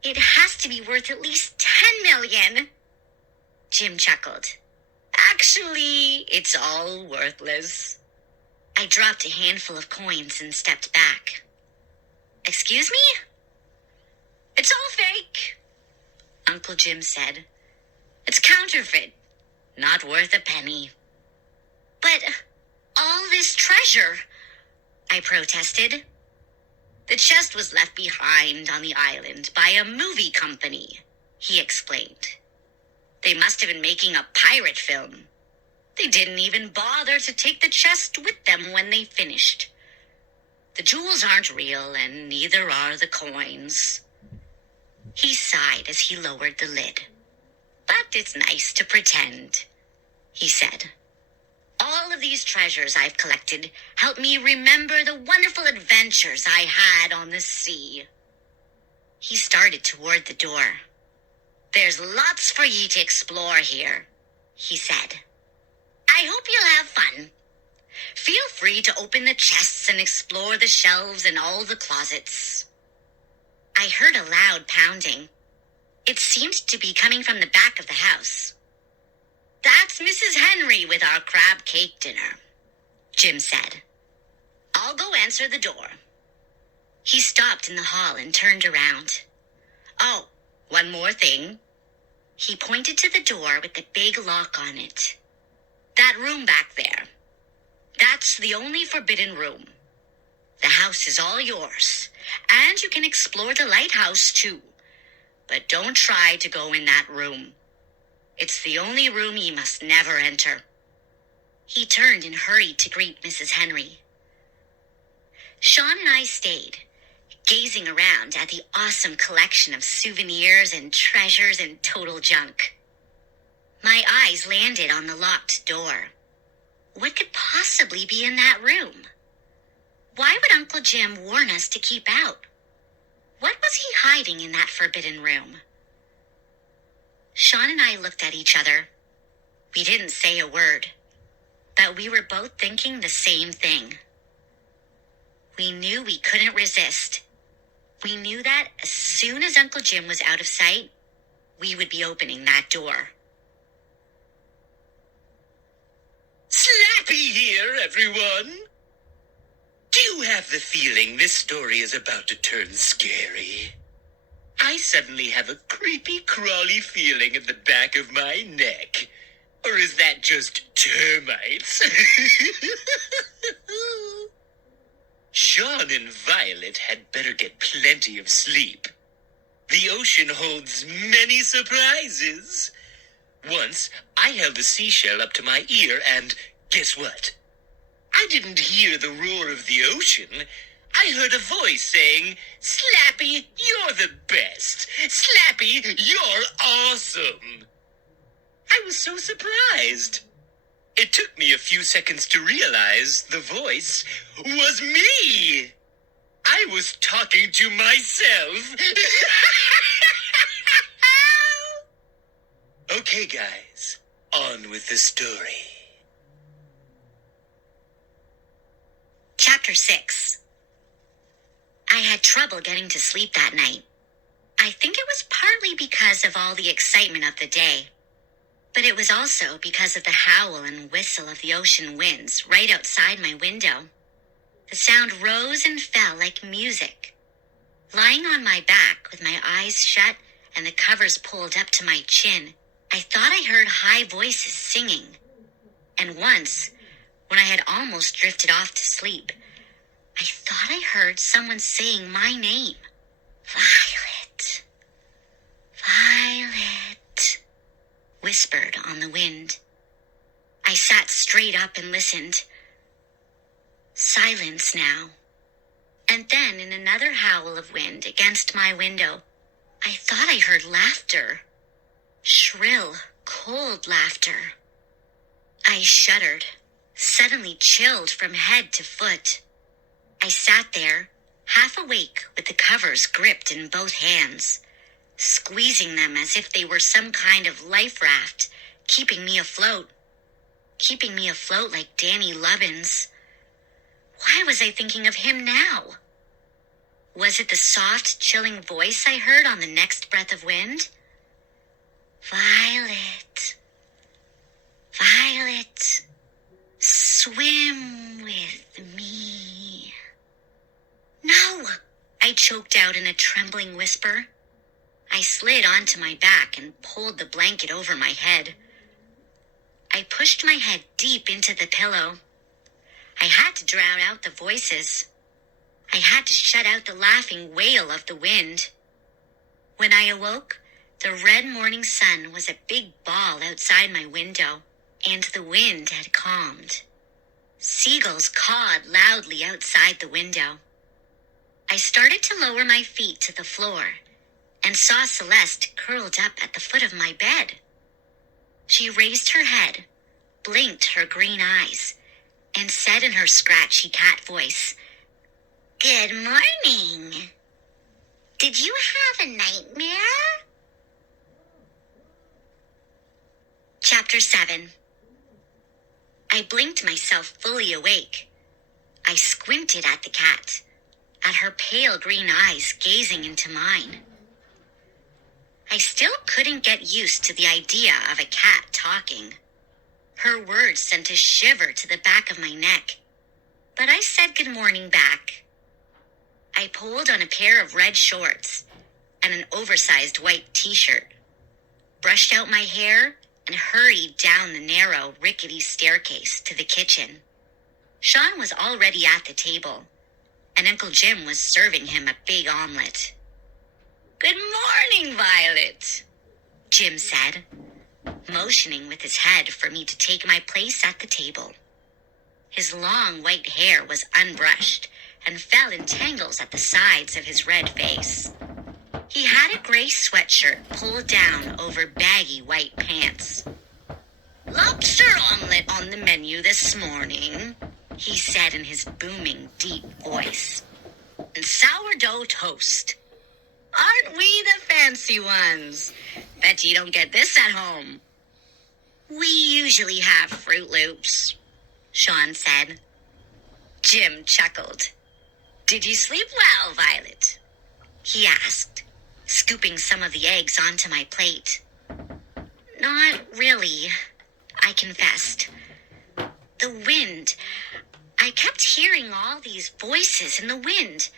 "It has to be worth at least $10 million. Jim chuckled. "Actually, it's all worthless." I dropped a handful of coins and stepped back. "Excuse me?" "It's all fake," Uncle Jim said. "It's counterfeit, not worth a penny." "But all this treasure," I protested. "The chest was left behind on the island by a movie company," he explained. "They must have been making a pirate film. They didn't even bother to take the chest with them when they finished. The jewels aren't real, and neither are the coins." He sighed as he lowered the lid. "But it's nice to pretend," he said. "All of these treasures I've collected help me remember the wonderful adventures I had on the sea." He started toward the door. "There's lots for you to explore here," he said. "I hope you'll have fun. Feel free to open the chests and explore the shelves and all the closets." I heard a loud pounding. It seemed to be coming from the back of the house. "That's Mrs. Henry with our crab cake dinner," Jim said. "I'll go answer the door." He stopped in the hall and turned around. "Oh, one more thing." He pointed to the door with the big lock on it. "That room back there. That's the only forbidden room. The house is all yours, and you can explore the lighthouse too. But don't try to go in that room. It's the only room you must never enter." He turned and hurried to greet Mrs. Henry. Sean and I stayed, gazing around at the awesome collection of souvenirs and treasures and total junk. My eyes landed on the locked door. What could possibly be in that room? Why would Uncle Jim warn us to keep out? What was he hiding in that forbidden room? Sean and I looked at each other. We didn't say a word, but we were both thinking the same thing. We knew we couldn't resist. We knew that as soon as Uncle Jim was out of sight, we would be opening that door. Slappy here, everyone! Do you have the feeling this story is about to turn scary? I suddenly have a creepy, crawly feeling in the back of my neck. Or is that just termites? Sean and Violet had better get plenty of sleep. The ocean holds many surprises. Once, I held a seashell up to my ear and guess what? I didn't hear the roar of the ocean. I heard a voice saying, "Slappy, you're the best. Slappy, you're awesome." I was so surprised. It took me a few seconds to realize the voice was me. I was talking to myself. Okay, guys, on with the story. Chapter 6. I had trouble getting to sleep that night. I think it was partly because of all the excitement of the day, but it was also because of the howl and whistle of the ocean winds right outside my window. The sound rose and fell like music. Lying on my back with my eyes shut and the covers pulled up to my chin, I thought I heard high voices singing. And once, when I had almost drifted off to sleep, I thought I heard someone saying my name. Violet. Violet. Whispered on the wind. I sat straight up and listened. Silence now. And then in another howl of wind against my window, I thought I heard laughter. Shrill, cold laughter. I shuddered, suddenly chilled from head to foot. I sat there, half awake with the covers gripped in both hands, squeezing them as if they were some kind of life raft, keeping me afloat like Danny Lubbins. Why was I thinking of him now? Was it the soft, chilling voice I heard on the next breath of wind? Violet, Violet, swim with me. No, I choked out in a trembling whisper. I slid onto my back and pulled the blanket over my head. I pushed my head deep into the pillow. I had to drown out the voices. I had to shut out the laughing wail of the wind. When I awoke, the red morning sun was a big ball outside my window, and the wind had calmed. Seagulls cawed loudly outside the window. I started to lower my feet to the floor and saw Celeste curled up at the foot of my bed. She raised her head, blinked her green eyes, and said in her scratchy cat voice, "Good morning. Did you have a nightmare?" Chapter 7. I blinked myself fully awake. I squinted at the cat, at her pale green eyes gazing into mine. I still couldn't get used to the idea of a cat talking. Her words sent a shiver to the back of my neck, but I said good morning back. I pulled on a pair of red shorts and an oversized white t-shirt, brushed out my hair, and hurried down the narrow, rickety staircase to the kitchen. Sean was already at the table, and Uncle Jim was serving him a big omelet. "Good morning, Violet," Jim said, motioning with his head for me to take my place at the table. His long white hair was unbrushed and fell in tangles at the sides of his red face. He had a gray sweatshirt pulled down over baggy white pants. "Lobster omelet on the menu this morning," he said in his booming, deep voice. "And sourdough toast. Aren't we the fancy ones? Bet you don't get this at home." "We usually have Fruit Loops," Sean said. Jim chuckled. Did you sleep well, Violet? He asked, scooping some of the eggs onto my plate. Not really, I confessed. The wind. I kept hearing all these voices in the wind.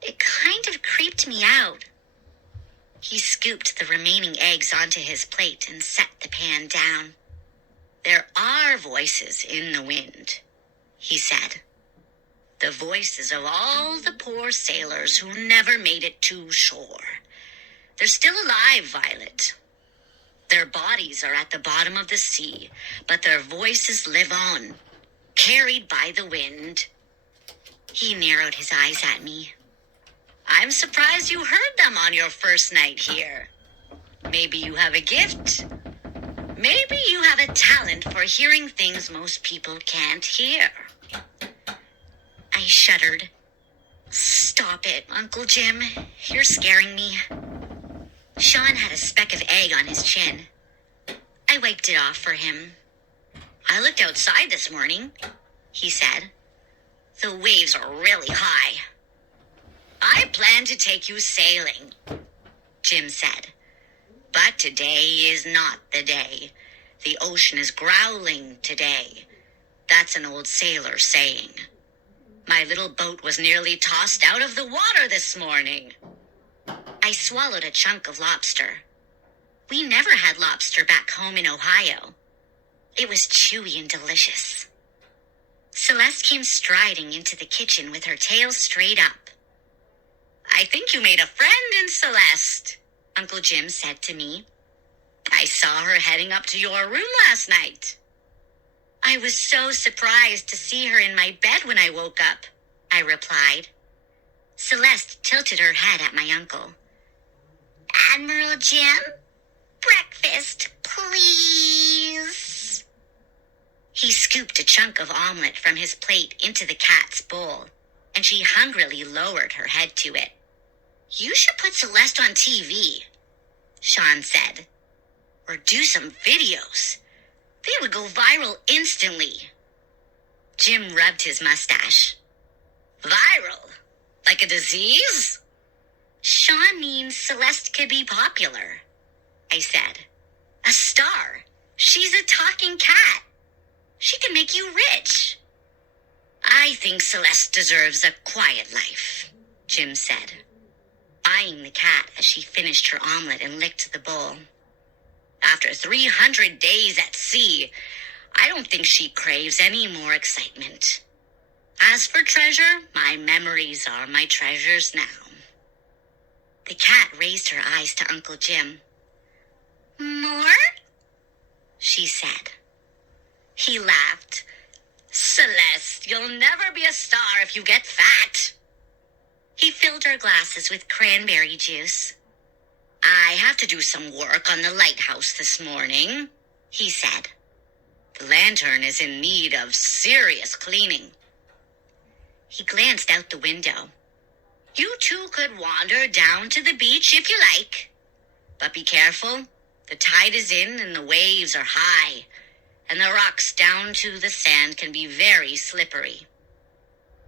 It kind of creeped me out. He scooped the remaining eggs onto his plate and set the pan down. There are voices in the wind, he said. The voices of all the poor sailors who never made it to shore. They're still alive, Violet. Their bodies are at the bottom of the sea, but their voices live on, carried by the wind. He narrowed his eyes at me. I'm surprised you heard them on your first night here. Maybe you have a gift. Maybe you have a talent for hearing things most people can't hear. I shuddered. Stop it, Uncle Jim. You're scaring me. Sean had a speck of egg on his chin. I wiped it off for him. I looked outside this morning, he said. The waves are really high. I plan to take you sailing, Jim said. But today is not the day. The ocean is growling today. That's an old sailor saying. My little boat was nearly tossed out of the water this morning. I swallowed a chunk of lobster. We never had lobster back home in Ohio. It was chewy and delicious. Celeste came striding into the kitchen with her tail straight up. I think you made a friend in Celeste, Uncle Jim said to me. I saw her heading up to your room last night. I was so surprised to see her in my bed when I woke up, I replied. Celeste tilted her head at my uncle. Admiral Jim, breakfast, please. He scooped a chunk of omelet from his plate into the cat's bowl, and she hungrily lowered her head to it. You should put Celeste on TV, Sean said, or do some videos. They would go viral instantly. Jim rubbed his mustache. Viral? Like a disease? Sean means Celeste could be popular, I said. A star. She's a talking cat. She can make you rich. I think Celeste deserves a quiet life, Jim said, eyeing the cat as she finished her omelet and licked the bowl. After 300 days at sea, I don't think she craves any more excitement. As for treasure, my memories are my treasures now. The cat raised her eyes to Uncle Jim. More? She said. He laughed. Celeste, you'll never be a star if you get fat. He filled her glasses with cranberry juice. I have to do some work on the lighthouse this morning, he said. The lantern is in need of serious cleaning. He glanced out the window. You two could wander down to the beach if you like. But be careful. The tide is in and the waves are high, and the rocks down to the sand can be very slippery.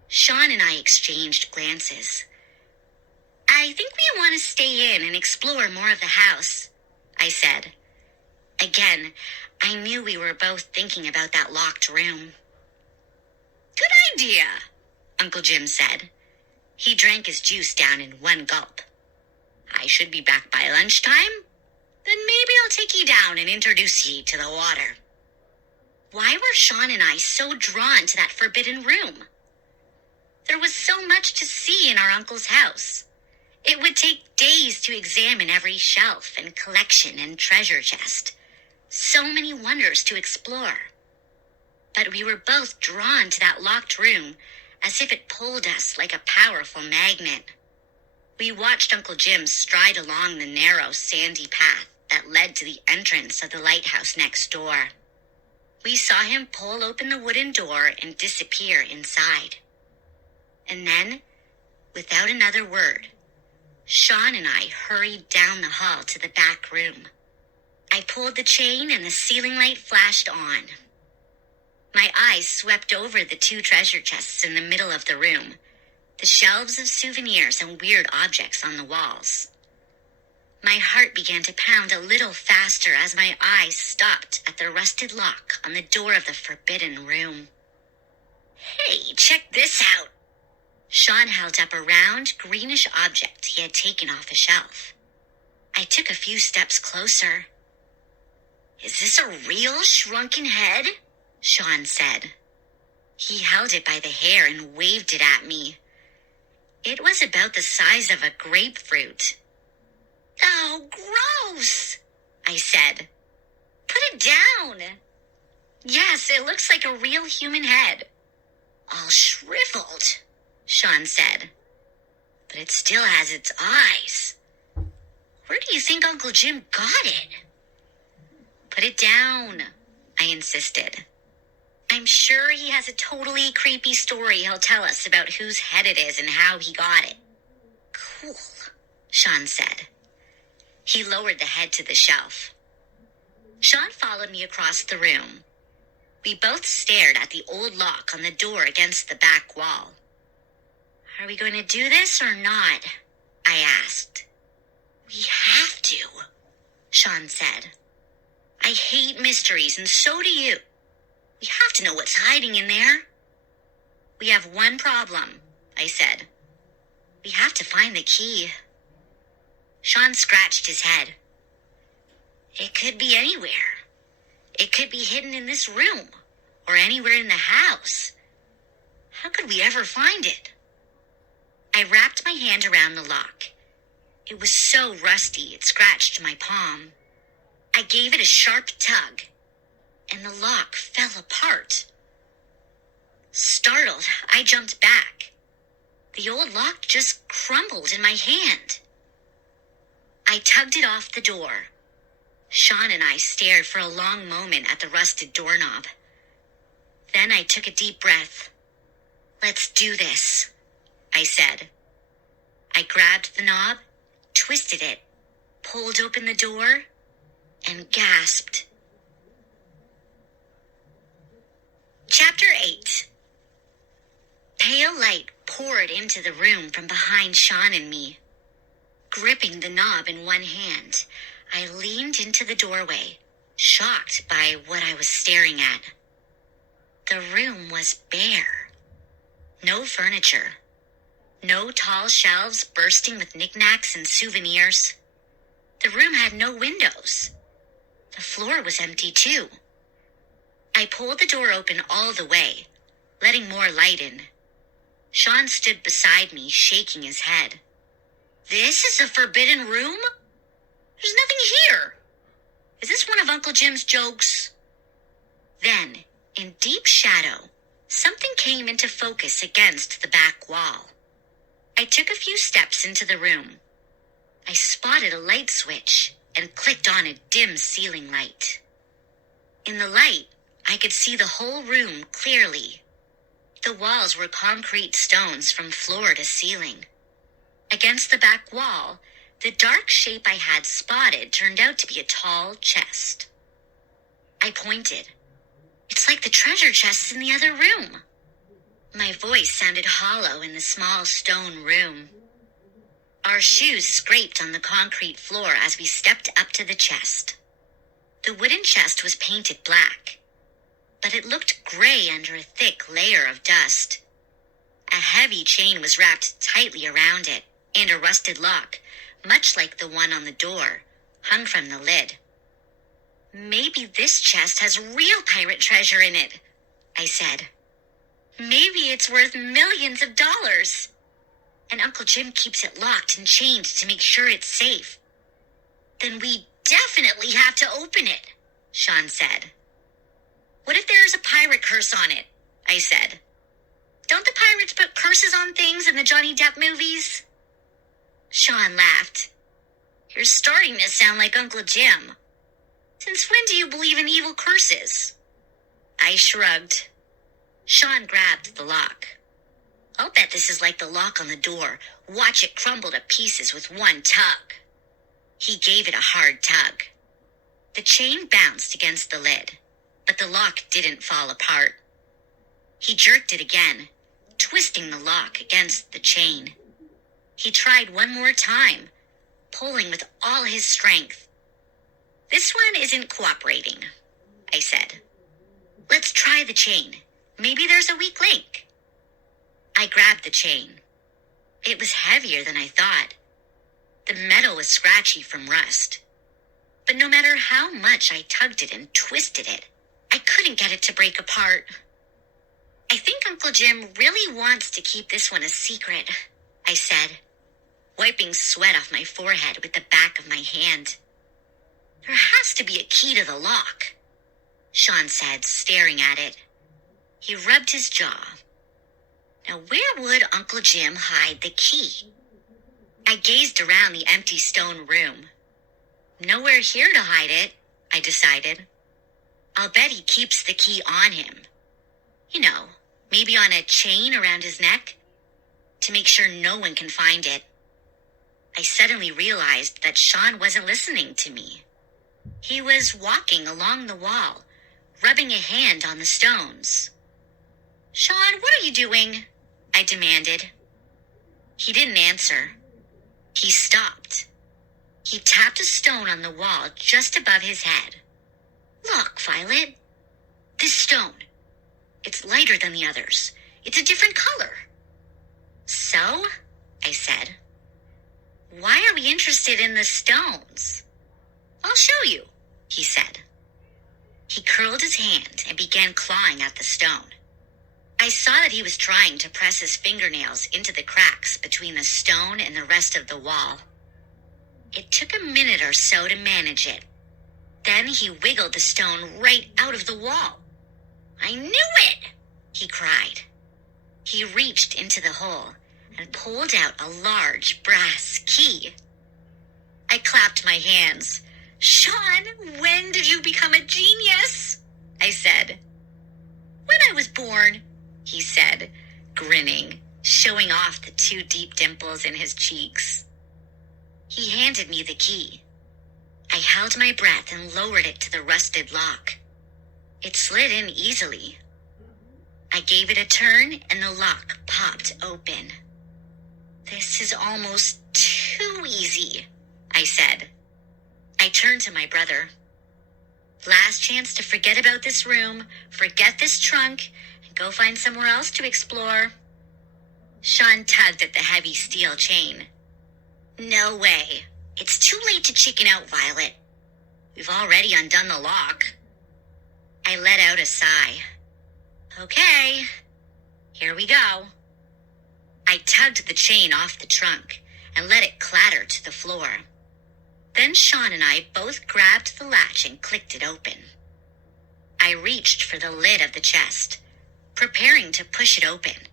Sean and I exchanged glances. I think we want to stay in and explore more of the house, I said. Again, I knew we were both thinking about that locked room. Good idea, Uncle Jim said. He drank his juice down in one gulp. I should be back by lunchtime. Then maybe I'll take you down and introduce ye to the water. Why were Sean and I so drawn to that forbidden room? There was so much to see in our uncle's house. It would take days to examine every shelf and collection and treasure chest. So many wonders to explore. But we were both drawn to that locked room as if it pulled us like a powerful magnet. We watched Uncle Jim stride along the narrow, sandy path that led to the entrance of the lighthouse next door. We saw him pull open the wooden door and disappear inside. And then, without another word, Sean and I hurried down the hall to the back room. I pulled the chain and the ceiling light flashed on. My eyes swept over the two treasure chests in the middle of the room, the shelves of souvenirs and weird objects on the walls. My heart began to pound a little faster as my eyes stopped at the rusted lock on the door of the forbidden room. Hey, check this out! Sean held up a round, greenish object he had taken off a shelf. I took a few steps closer. Is this a real shrunken head? Sean said. He held it by the hair and waved it at me. It was about the size of a grapefruit. Oh, gross, I said. Put it down. Yes, it looks like a real human head. All shriveled, Sean said. But it still has its eyes. Where do you think Uncle Jim got it? Put it down, I insisted. I'm sure he has a totally creepy story he'll tell us about whose head it is and how he got it. Cool, Sean said. He lowered the head to the shelf. Sean followed me across the room. We both stared at the old lock on the door against the back wall. Are we going to do this or not? I asked. We have to, Sean said. I hate mysteries, and so do you. We have to know what's hiding in there. We have one problem, I said. We have to find the key. Sean scratched his head. It could be anywhere. It could be hidden in this room, or anywhere in the house. How could we ever find it? I wrapped my hand around the lock. It was so rusty it scratched my palm. I gave it a sharp tug, and the lock fell apart. Startled, I jumped back. The old lock just crumbled in my hand. I tugged it off the door. Sean and I stared for a long moment at the rusted doorknob. Then I took a deep breath. Let's do this, I said. I grabbed the knob, twisted it, pulled open the door, and gasped. Chapter 8. Pale light poured into the room from behind Sean and me. Gripping the knob in one hand, I leaned into the doorway, shocked by what I was staring at. The room was bare. No furniture. No tall shelves bursting with knickknacks and souvenirs. The room had no windows. The floor was empty too. I pulled the door open all the way, letting more light in. Sean stood beside me, shaking his head. This is a forbidden room? There's nothing here. Is this one of Uncle Jim's jokes? Then, in deep shadow, something came into focus against the back wall. I took a few steps into the room. I spotted a light switch and clicked on a dim ceiling light. In the light, I could see the whole room clearly. The walls were concrete stones from floor to ceiling. Against the back wall, the dark shape I had spotted turned out to be a tall chest. I pointed. It's like the treasure chests in the other room. My voice sounded hollow in the small stone room. Our shoes scraped on the concrete floor as we stepped up to the chest. The wooden chest was painted black, but it looked gray under a thick layer of dust. A heavy chain was wrapped tightly around it, and a rusted lock, much like the one on the door, hung from the lid. Maybe this chest has real pirate treasure in it, I said. Maybe it's worth millions of dollars. And Uncle Jim keeps it locked and chained to make sure it's safe. Then we definitely have to open it, Sean said. What if there's a pirate curse on it? I said. Don't the pirates put curses on things in the Johnny Depp movies? Sean laughed. You're starting to sound like Uncle Jim. Since when do you believe in evil curses? I shrugged. Sean grabbed the lock. I'll bet this is like the lock on the door. Watch it crumble to pieces with one tug. He gave it a hard tug. The chain bounced against the lid, but the lock didn't fall apart. He jerked it again, twisting the lock against the chain. He tried one more time, pulling with all his strength. "This one isn't cooperating," I said. "Let's try the chain. Maybe there's a weak link." I grabbed the chain. It was heavier than I thought. The metal was scratchy from rust. But no matter how much I tugged it and twisted it, I couldn't get it to break apart. "I think Uncle Jim really wants to keep this one a secret," I said, wiping sweat off my forehead with the back of my hand. "There has to be a key to the lock," Sean said, staring at it. He rubbed his jaw. Now, where would Uncle Jim hide the key? I gazed around the empty stone room. Nowhere here to hide it, I decided. I'll bet he keeps the key on him. You know, maybe on a chain around his neck, to make sure no one can find it. I suddenly realized that Sean wasn't listening to me. He was walking along the wall, rubbing a hand on the stones. "Sean, what are you doing?" I demanded. He didn't answer. He stopped. He tapped a stone on the wall just above his head. "Look, Violet. This stone. It's lighter than the others. It's a different color." "So?" I said. "Why are we interested in the stones?" "I'll show you," he said. He curled his hand and began clawing at the stone. I saw that he was trying to press his fingernails into the cracks between the stone and the rest of the wall. It took a minute or so to manage it. Then he wiggled the stone right out of the wall. "I knew it!" he cried. He reached into the hole and pulled out a large brass key. I clapped my hands. "Sean, when did you become a genius?" I said. "When I was born," he said, grinning, showing off the 2 deep dimples in his cheeks. He handed me the key. I held my breath and lowered it to the rusted lock. It slid in easily. I gave it a turn and the lock popped open. "This is almost too easy," I said. I turned to my brother. "Last chance to forget about this room, forget this trunk, and go find somewhere else to explore." Sean tugged at the heavy steel chain. "No way. It's too late to chicken out, Violet. We've already undone the lock." I let out a sigh. "Okay, here we go." I tugged the chain off the trunk and let it clatter to the floor. Then Sean and I both grabbed the latch and clicked it open. I reached for the lid of the chest, preparing to push it open.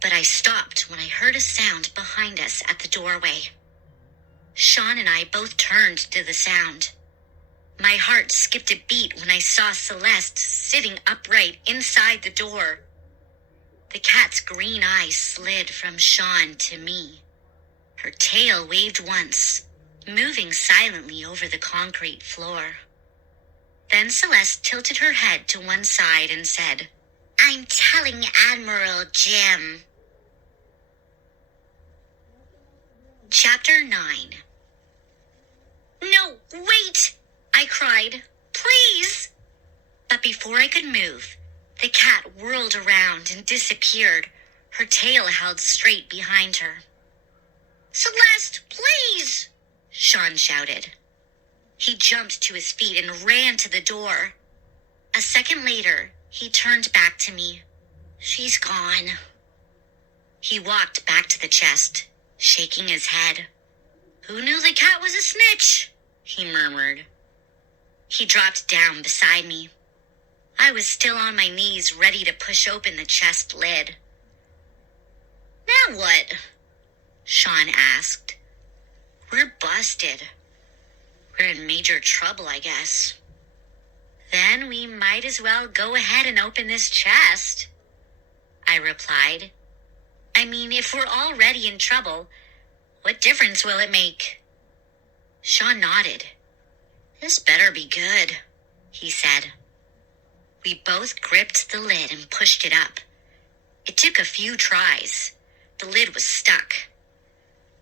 But I stopped when I heard a sound behind us at the doorway. Sean and I both turned to the sound. My heart skipped a beat when I saw Celeste sitting upright inside the door. The cat's green eyes slid from Sean to me. Her tail waved once, moving silently over the concrete floor. Then Celeste tilted her head to one side and said, "I'm telling Admiral Jim." Chapter 9. "No, wait!" I cried. "Please!" But before I could move, the cat whirled around and disappeared, her tail held straight behind her. "Celeste, please!" Sean shouted. He jumped to his feet and ran to the door. A second later, he turned back to me. "She's gone." He walked back to the chest, shaking his head. "Who knew the cat was a snitch?" he murmured. He dropped down beside me. I was still on my knees, ready to push open the chest lid. "Now what?" Sean asked. "We're busted. We're in major trouble, I guess." "Then we might as well go ahead and open this chest," I replied. "I mean, if we're already in trouble, what difference will it make?" Sean nodded. "This better be good," he said. We both gripped the lid and pushed it up. It took a few tries. The lid was stuck.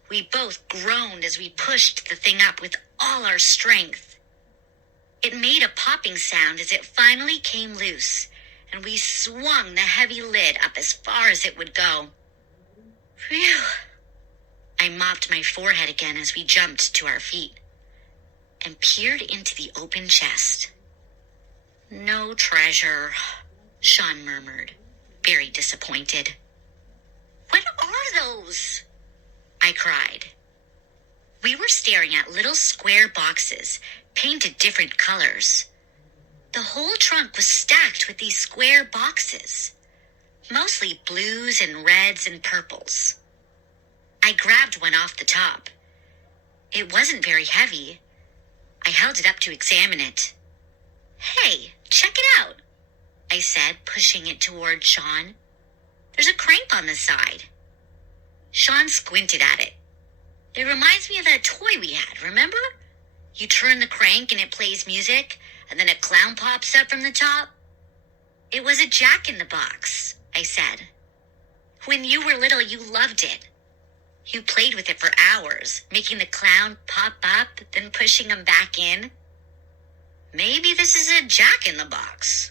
We both groaned as we pushed the thing up with all our strength. It made a popping sound as it finally came loose, and we swung the heavy lid up as far as it would go. Phew! I mopped my forehead again as we jumped to our feet and peered into the open chest. No treasure, Sean murmured, very disappointed. What are those? I cried. We were staring at little square boxes, painted different colors. The whole trunk was stacked with these square boxes, mostly blues and reds and purples. I grabbed one off the top. It wasn't very heavy. I held it up to examine it. Hey, check it out, I said, pushing it toward Sean. There's a crank on the side. Sean squinted at it. It reminds me of that toy we had, remember? You turn the crank and it plays music, and then a clown pops up from the top. It was a Jack-in-the-Box, I said. When you were little, you loved it. You played with it for hours, making the clown pop up, then pushing him back in. Maybe this is a Jack-in-the-Box,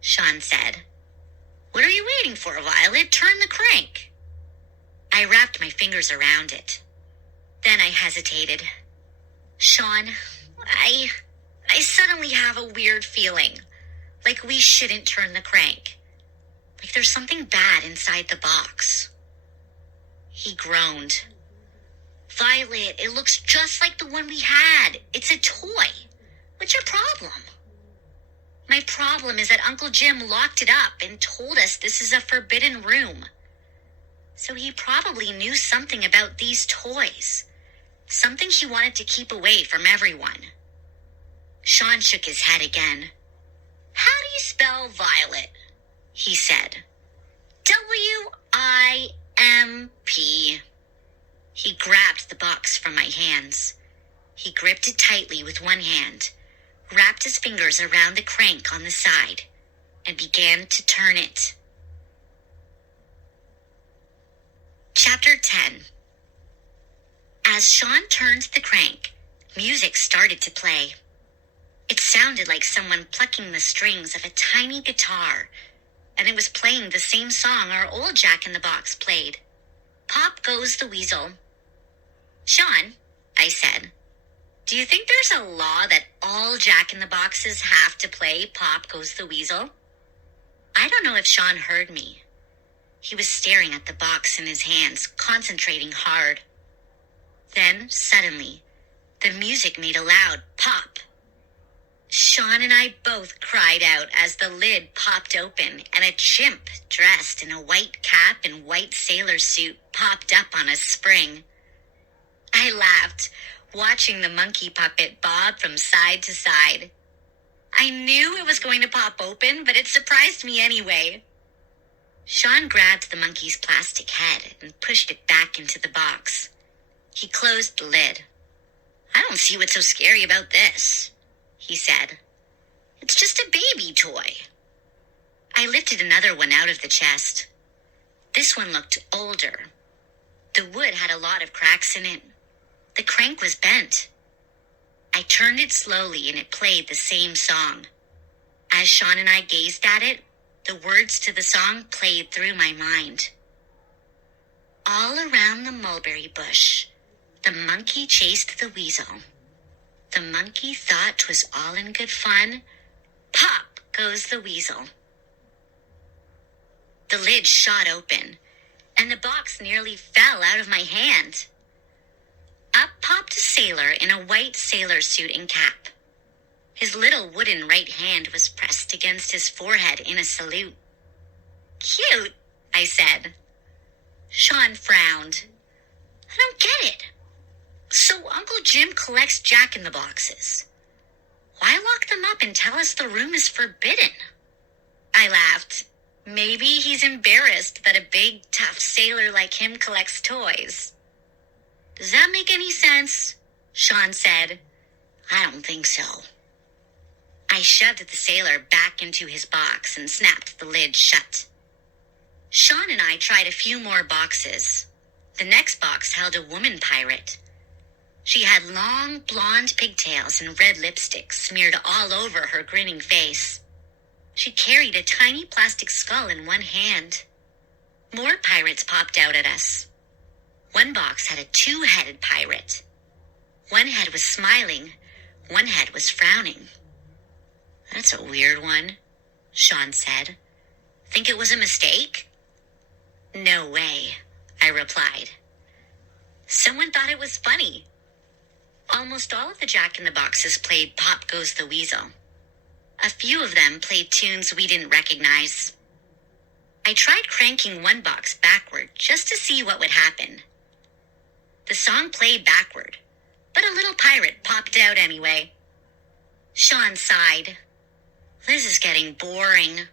Sean said. What are you waiting for, Violet? Turn the crank. I wrapped my fingers around it. Then I hesitated. Sean, I suddenly have a weird feeling, like we shouldn't turn the crank. Like there's something bad inside the box. He groaned. Violet, it looks just like the one we had. It's a toy. What's your problem? My problem is that Uncle Jim locked it up and told us this is a forbidden room. So he probably knew something about these toys. Something he wanted to keep away from everyone. Sean shook his head again. How do you spell Violet? He said. W-I-M-P. He grabbed the box from my hands. He gripped it tightly with one hand, wrapped his fingers around the crank on the side, and began to turn it. Chapter 10. As Sean turned the crank, music started to play. It sounded like someone plucking the strings of a tiny guitar, and it was playing the same song our old Jack-in-the-Box played. Pop Goes the Weasel. Sean, I said, do you think there's a law that all Jack-in-the-Boxes have to play Pop Goes the Weasel? I don't know if Sean heard me. He was staring at the box in his hands, concentrating hard. Then, suddenly, the music made a loud pop. Sean and I both cried out as the lid popped open and a chimp dressed in a white cap and white sailor suit popped up on a spring. I laughed, watching the monkey puppet bob from side to side. I knew it was going to pop open, but it surprised me anyway. Sean grabbed the monkey's plastic head and pushed it back into the box. He closed the lid. I don't see what's so scary about this, he said. It's just a baby toy. I lifted another one out of the chest. This one looked older. The wood had a lot of cracks in it. The crank was bent. I turned it slowly and it played the same song. As Sean and I gazed at it, the words to the song played through my mind. All around the mulberry bush, the monkey chased the weasel. The monkey thought 'twas all in good fun. Pop goes the weasel. The lid shot open, and the box nearly fell out of my hand. Up popped a sailor in a white sailor suit and cap. His little wooden right hand was pressed against his forehead in a salute. Cute, I said. Sean frowned. I don't get it. So Uncle Jim collects Jack-in-the-Boxes. Why lock them up and tell us the room is forbidden? I laughed. Maybe he's embarrassed that a big, tough sailor like him collects toys. Does that make any sense? Sean said. I don't think so. I shoved the sailor back into his box and snapped the lid shut. Sean and I tried a few more boxes. The next box held a woman pirate. She had long blonde pigtails and red lipstick smeared all over her grinning face. She carried a tiny plastic skull in one hand. More pirates popped out at us. One box had a two-headed pirate. One head was smiling, one head was frowning. "That's a weird one," Sean said. "Think it was a mistake?" "No way," I replied. Someone thought it was funny. Almost all of the Jack-in-the-Boxes played Pop Goes the Weasel. A few of them played tunes we didn't recognize. I tried cranking one box backward just to see what would happen. The song played backward, but a little pirate popped out anyway. Sean sighed. "This is getting boring.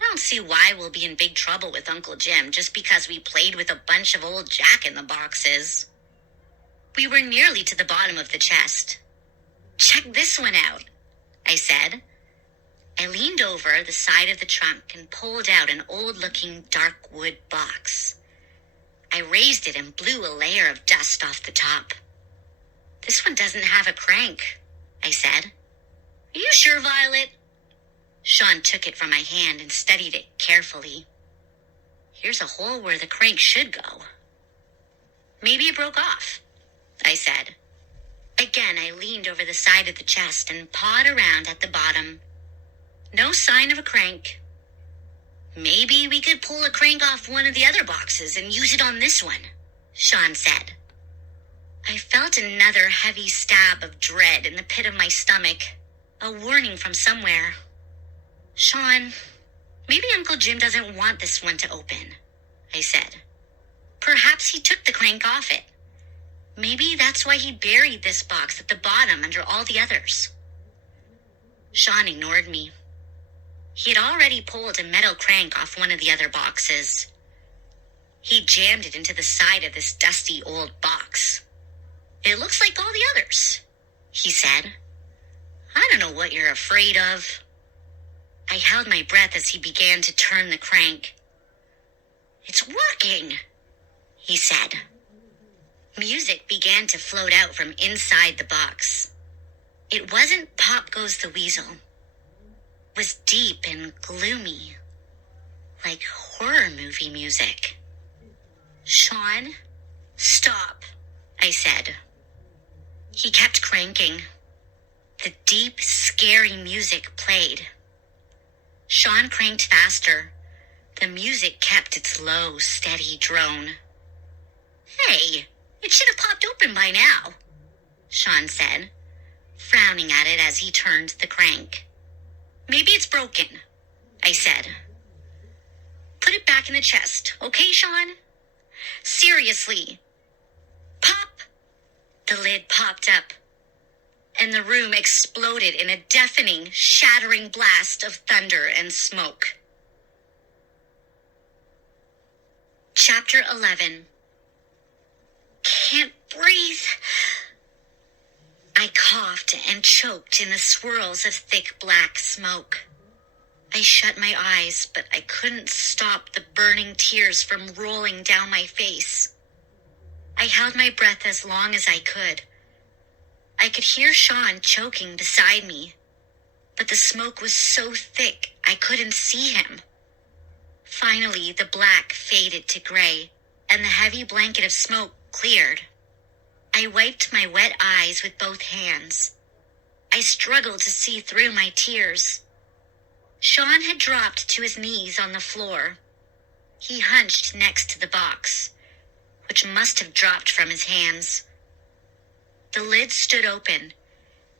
I don't see why we'll be in big trouble with Uncle Jim just because we played with a bunch of old Jack-in-the-Boxes." We were nearly to the bottom of the chest. "Check this one out," I said. I leaned over the side of the trunk and pulled out an old-looking dark wood box. I raised it and blew a layer of dust off the top. "This one doesn't have a crank," I said. "Are you sure, Violet?" Sean took it from my hand and studied it carefully. "Here's a hole where the crank should go." "Maybe it broke off," I said. Again, I leaned over the side of the chest and pawed around at the bottom. No sign of a crank. "Maybe we could pull a crank off one of the other boxes and use it on this one," Sean said. I felt another heavy stab of dread in the pit of my stomach, a warning from somewhere. "Sean, maybe Uncle Jim doesn't want this one to open," I said. "Perhaps he took the crank off it. Maybe that's why he buried this box at the bottom under all the others." Sean ignored me. He had already pulled a metal crank off one of the other boxes. He jammed it into the side of this dusty old box. "It looks like all the others," he said. "I don't know what you're afraid of." I held my breath as he began to turn the crank. "It's working," he said. Music began to float out from inside the box. It wasn't Pop Goes the Weasel. It was deep and gloomy, like horror movie music. "Sean, stop," I said. He kept cranking. The deep, scary music played. Sean cranked faster. The music kept its low, steady drone. "Hey, it should have popped open by now," Sean said, frowning at it as he turned the crank. "Maybe it's broken," I said. "Put it back in the chest, okay, Sean? Seriously. Pop!" The lid popped up, and the room exploded in a deafening, shattering blast of thunder and smoke. Chapter 11. "Can't breathe." I coughed and choked in the swirls of thick black smoke. I shut my eyes, but I couldn't stop the burning tears from rolling down my face. I held my breath as long as I could. I could hear Sean choking beside me, but the smoke was so thick I couldn't see him. Finally, the black faded to gray, and the heavy blanket of smoke cleared. I wiped my wet eyes with both hands. I struggled to see through my tears. Sean had dropped to his knees on the floor. He hunched next to the box, which must have dropped from his hands. The lid stood open,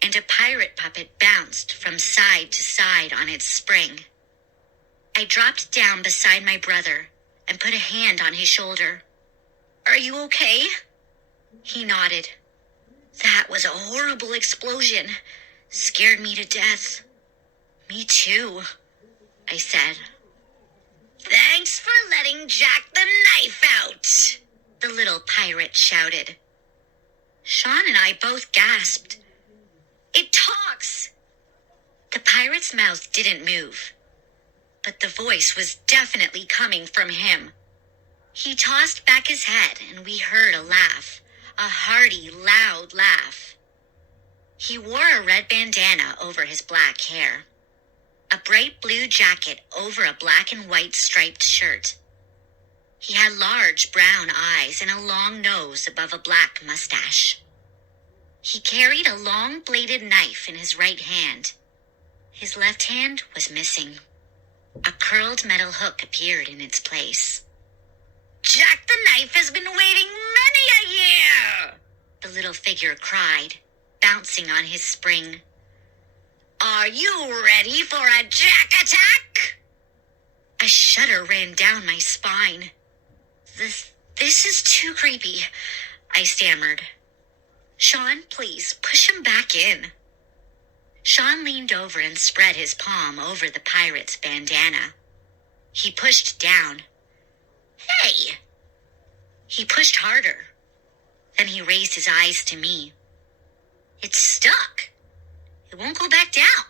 and a pirate puppet bounced from side to side on its spring. I dropped down beside my brother and put a hand on his shoulder. "Are you okay?" He nodded. "That was a horrible explosion. Scared me to death." "Me too," I said. "Thanks for letting Jack the Knife out," the little pirate shouted. Sean and I both gasped. "It talks!" The pirate's mouth didn't move, but the voice was definitely coming from him. He tossed back his head, and we heard a laugh, a hearty, loud laugh. He wore a red bandana over his black hair, a bright blue jacket over a black and white striped shirt. He had large brown eyes and a long nose above a black mustache. He carried a long-bladed knife in his right hand. His left hand was missing. A curled metal hook appeared in its place. "Jack the Knife has been waiting many a year," the little figure cried, bouncing on his spring. "Are you ready for a Jack attack?" A shudder ran down my spine. This is too creepy," I stammered. "Sean, please, push him back in." Sean leaned over and spread his palm over the pirate's bandana. He pushed down. "Hey!" He pushed harder. Then he raised his eyes to me. "It's stuck. It won't go back down."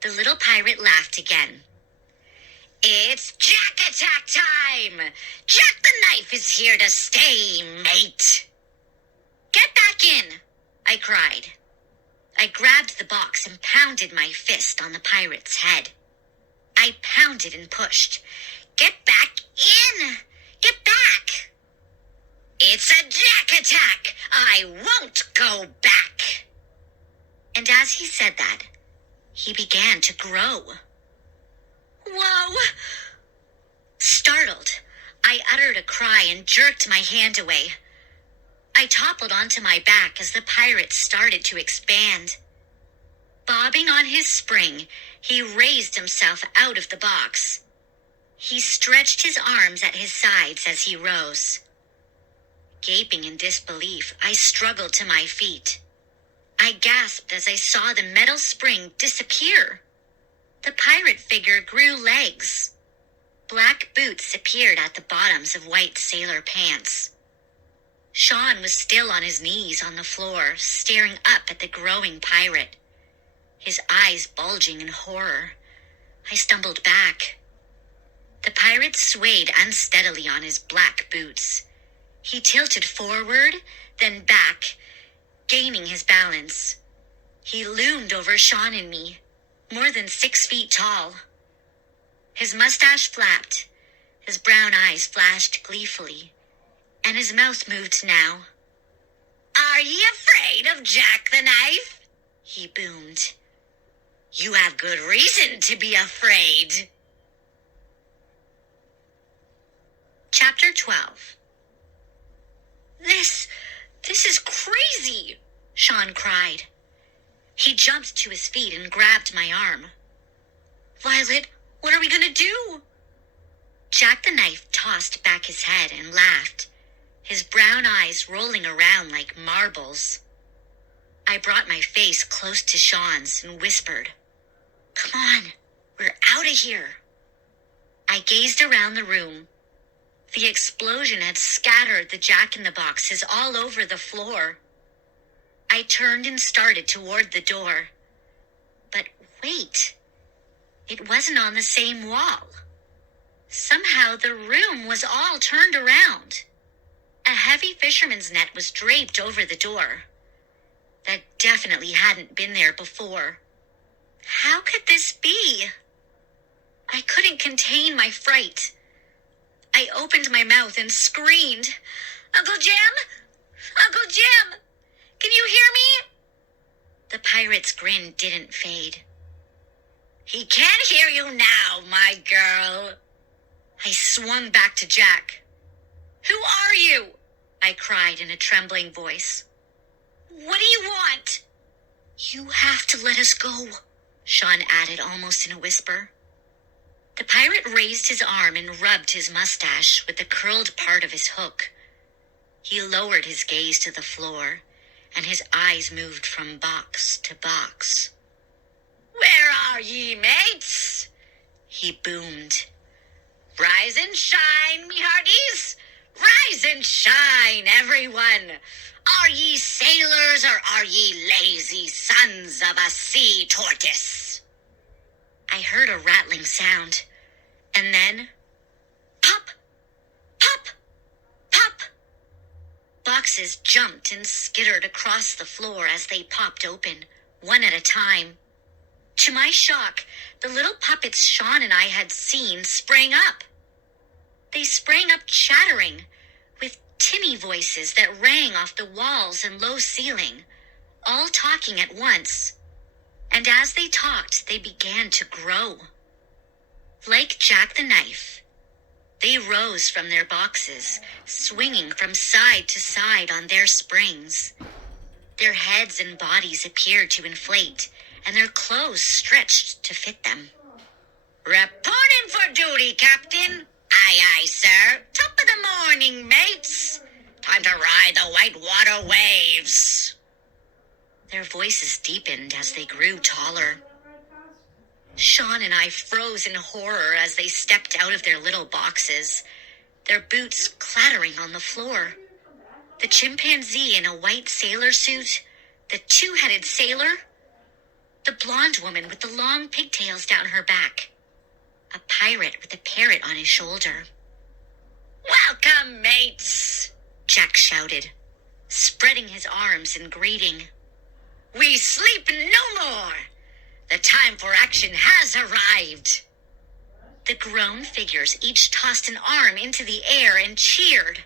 The little pirate laughed again. "It's Jack attack time! Jack the Knife is here to stay, mate!" "Get back in!" I cried. I grabbed the box and pounded my fist on the pirate's head. I pounded and pushed. "Get back in! Get back!" "It's a Jack attack! I won't go back!" And as he said that, he began to grow. "Whoa!" Startled, I uttered a cry and jerked my hand away. I toppled onto my back as the pirate started to expand. Bobbing on his spring, he raised himself out of the box. He stretched his arms at his sides as he rose. Gaping in disbelief, I struggled to my feet. I gasped as I saw the metal spring disappear. The pirate figure grew legs. Black boots appeared at the bottoms of white sailor pants. Sean was still on his knees on the floor, staring up at the growing pirate, his eyes bulging in horror. I stumbled back. The pirate swayed unsteadily on his black boots. He tilted forward, then back, gaining his balance. He loomed over Sean and me, more than 6 feet tall. His mustache flapped, his brown eyes flashed gleefully, and his mouth moved now. "Are ye afraid of Jack the Knife?" he boomed. "You have good reason to be afraid." Chapter 12. This is crazy, Sean cried. He jumped to his feet and grabbed my arm. "Violet, what are we going to do?" Jack the Knife tossed back his head and laughed, his brown eyes rolling around like marbles. I brought my face close to Sean's and whispered, "Come on, we're out of here." I gazed around the room. The explosion had scattered the jack-in-the-boxes all over the floor. I turned and started toward the door. But wait, it wasn't on the same wall. Somehow the room was all turned around. A heavy fisherman's net was draped over the door. That definitely hadn't been there before. How could this be? I couldn't contain my fright. I opened my mouth and screamed, "Uncle Jim! Uncle Jim! Can you hear me?" The pirate's grin didn't fade. "He can't hear you now, my girl." I swung back to Jack. "Who are you?" I cried in a trembling voice. "What do you want?" "You have to let us go," Sean added almost in a whisper. The pirate raised his arm and rubbed his mustache with the curled part of his hook. He lowered his gaze to the floor, and his eyes moved from box to box. "Where are ye, mates?" he boomed. "Rise and shine, me hearties! Rise and shine, everyone! Are ye sailors or are ye lazy sons of a sea tortoise?" I heard a rattling sound, and then pop, pop, pop. Boxes jumped and skittered across the floor as they popped open, one at a time. To my shock, the little puppets Sean and I had seen sprang up. They sprang up chattering, with tinny voices that rang off the walls and low ceiling, all talking at once. And as they talked, they began to grow. Like Jack the Knife, they rose from their boxes, swinging from side to side on their springs. Their heads and bodies appeared to inflate, and their clothes stretched to fit them. "Reporting for duty, Captain." "Aye, aye, sir. Top of the morning, mates. Time to ride the white water waves." Their voices deepened as they grew taller. Sean and I froze in horror as they stepped out of their little boxes, their boots clattering on the floor. The chimpanzee in a white sailor suit, the two-headed sailor, the blonde woman with the long pigtails down her back, a pirate with a parrot on his shoulder. "Welcome, mates," Jack shouted, spreading his arms in greeting. "We sleep no more. The time for action has arrived." The grown figures each tossed an arm into the air and cheered.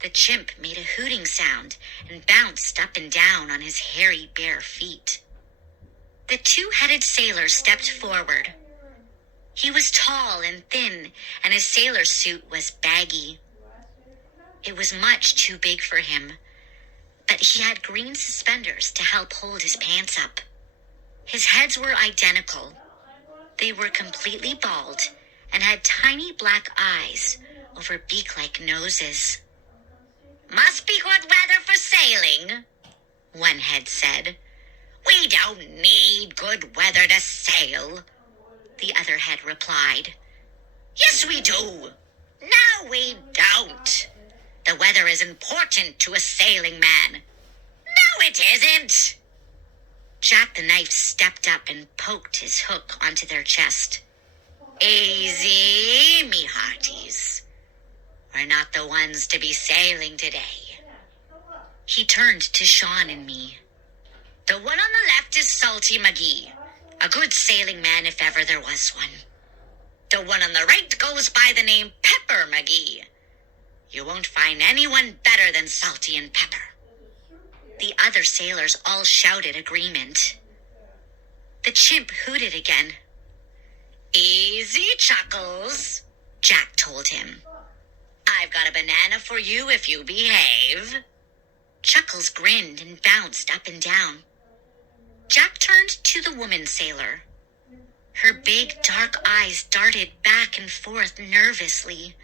The chimp made a hooting sound and bounced up and down on his hairy bare feet. The two-headed sailor stepped forward. He was tall and thin, and his sailor suit was baggy. It was much too big for him, but he had green suspenders to help hold his pants up. His heads were identical. They were completely bald and had tiny black eyes over beak-like noses. "Must be good weather for sailing," one head said. "We don't need good weather to sail," the other head replied. "Yes, we do." "No, we don't. The weather is important to a sailing man." "No, it isn't." Jack the Knife stepped up and poked his hook onto their chest. "Easy, me hearties. We're not the ones to be sailing today." He turned to Sean and me. "The one on the left is Salty McGee, a good sailing man if ever there was one. The one on the right goes by the name Pepper McGee. You won't find anyone better than Salty and Pepper." The other sailors all shouted agreement. The chimp hooted again. "Easy, Chuckles," Jack told him. "I've got a banana for you if you behave." Chuckles grinned and bounced up and down. Jack turned to the woman sailor. Her big dark eyes darted back and forth nervously.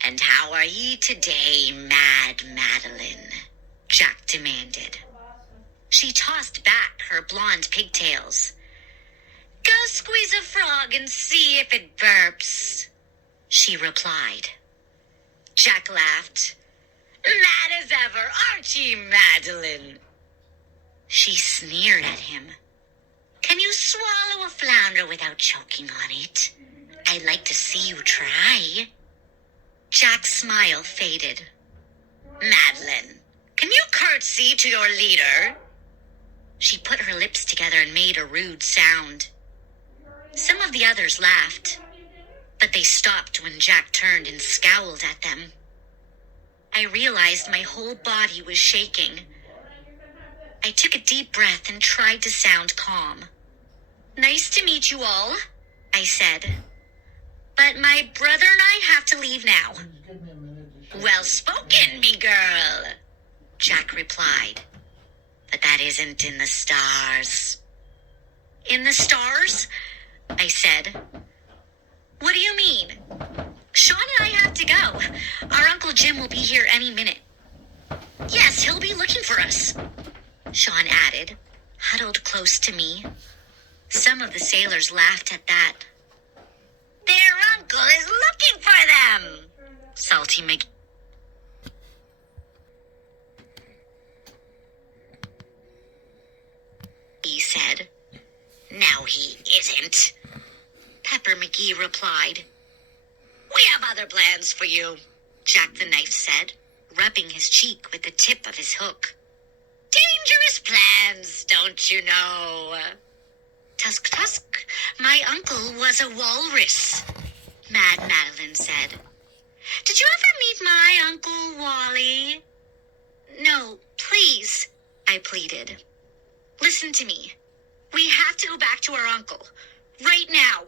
"And how are ye today, Mad Madeline?" Jack demanded. She tossed back her blonde pigtails. "Go squeeze a frog and see if it burps," she replied. Jack laughed. "Mad as ever, aren't ye, Madeline?" She sneered at him. "Can you swallow a flounder without choking on it? I'd like to see you try." Jack's smile faded. "Madeline, can you curtsy to your leader?" She put her lips together and made a rude sound. Some of the others laughed, but they stopped when Jack turned and scowled at them. I realized my whole body was shaking. I took a deep breath and tried to sound calm. "Nice to meet you all," I said. "But my brother and I have to leave now." "Well spoken, me girl," Jack replied. "But that isn't in the stars." "In the stars?" I said. "What do you mean?" "Sean and I have to go. Our Uncle Jim will be here any minute." "Yes, he'll be looking for us," Sean added, huddled close to me. Some of the sailors laughed at that. "Their uncle is looking for them," Salty McGee said. No, he isn't, Pepper McGee replied. We have other plans for you, Jack the Knife said, rubbing his cheek with the tip of his hook. Dangerous plans, don't you know? Tusk, Tusk, my uncle was a walrus, Mad Madeline said. Did you ever meet my Uncle Wally? No, please, I pleaded. Listen to me. We have to go back to our uncle, right now.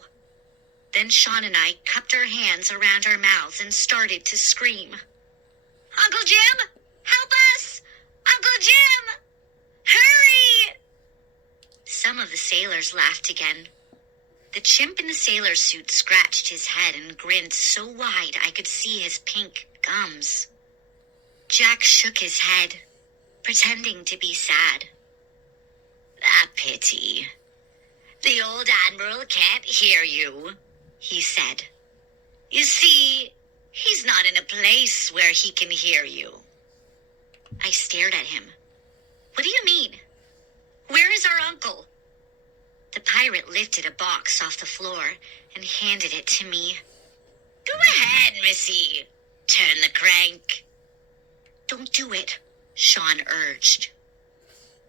Then Sean and I cupped our hands around our mouths and started to scream. Uncle Jim, help us! Uncle Jim! Hurry! Some of the sailors laughed again. The chimp in the sailor suit scratched his head and grinned so wide I could see his pink gums. Jack shook his head, pretending to be sad. A pity. The old Admiral can't hear you, he said. You see, he's not in a place where he can hear you. I stared at him. What do you mean? Where is our uncle? The pirate lifted a box off the floor and handed it to me. Go ahead, Missy. Turn the crank. Don't do it, Sean urged.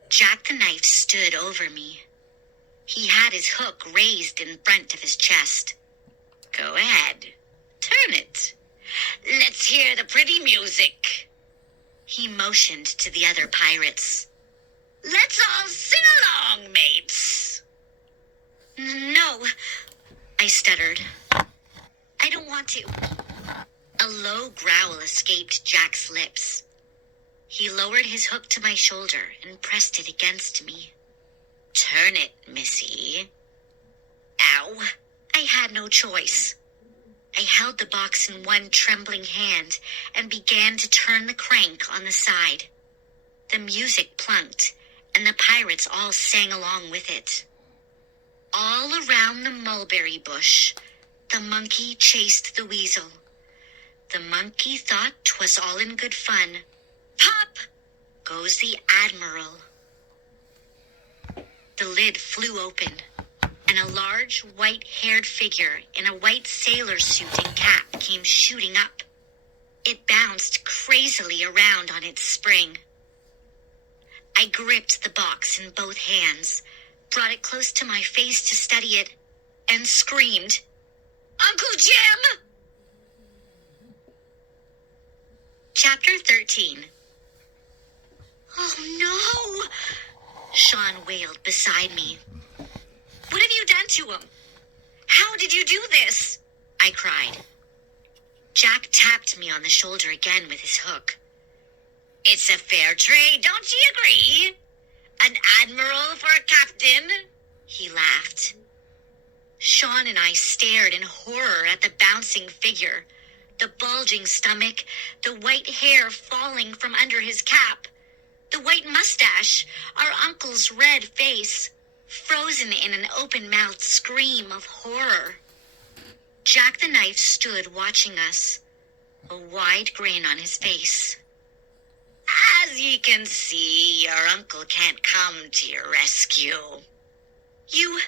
Jack the Knife stood over me. He had his hook raised in front of his chest. Go ahead. Turn it. Let's hear the pretty music. He motioned to the other pirates. Let's all sing along, mates. No, I stuttered. I don't want to. A low growl escaped Jack's lips. He lowered his hook to my shoulder and pressed it against me. Turn it, Missy. Ow. I had no choice. I held the box in one trembling hand and began to turn the crank on the side. The music plunked, and the pirates all sang along with it. All around the mulberry bush, the monkey chased the weasel. The monkey thought 'twas all in good fun. Pop goes the Admiral. The lid flew open, and a large white-haired figure in a white sailor suit and cap came shooting up. It bounced crazily around on its spring. I gripped the box in both hands, brought it close to my face to study it, and screamed, Uncle Jim! Chapter 13. Oh no! Sean wailed beside me. What have you done to him? How did you do this? I cried. Jack tapped me on the shoulder again with his hook. It's a fair trade, don't you agree? An admiral for a captain? He laughed. Sean and I stared in horror at the bouncing figure, the bulging stomach, the white hair falling from under his cap, the white mustache, our uncle's red face, frozen in an open-mouthed scream of horror. Jack the Knife stood watching us, a wide grin on his face. As ye can see, your uncle can't come to your rescue. You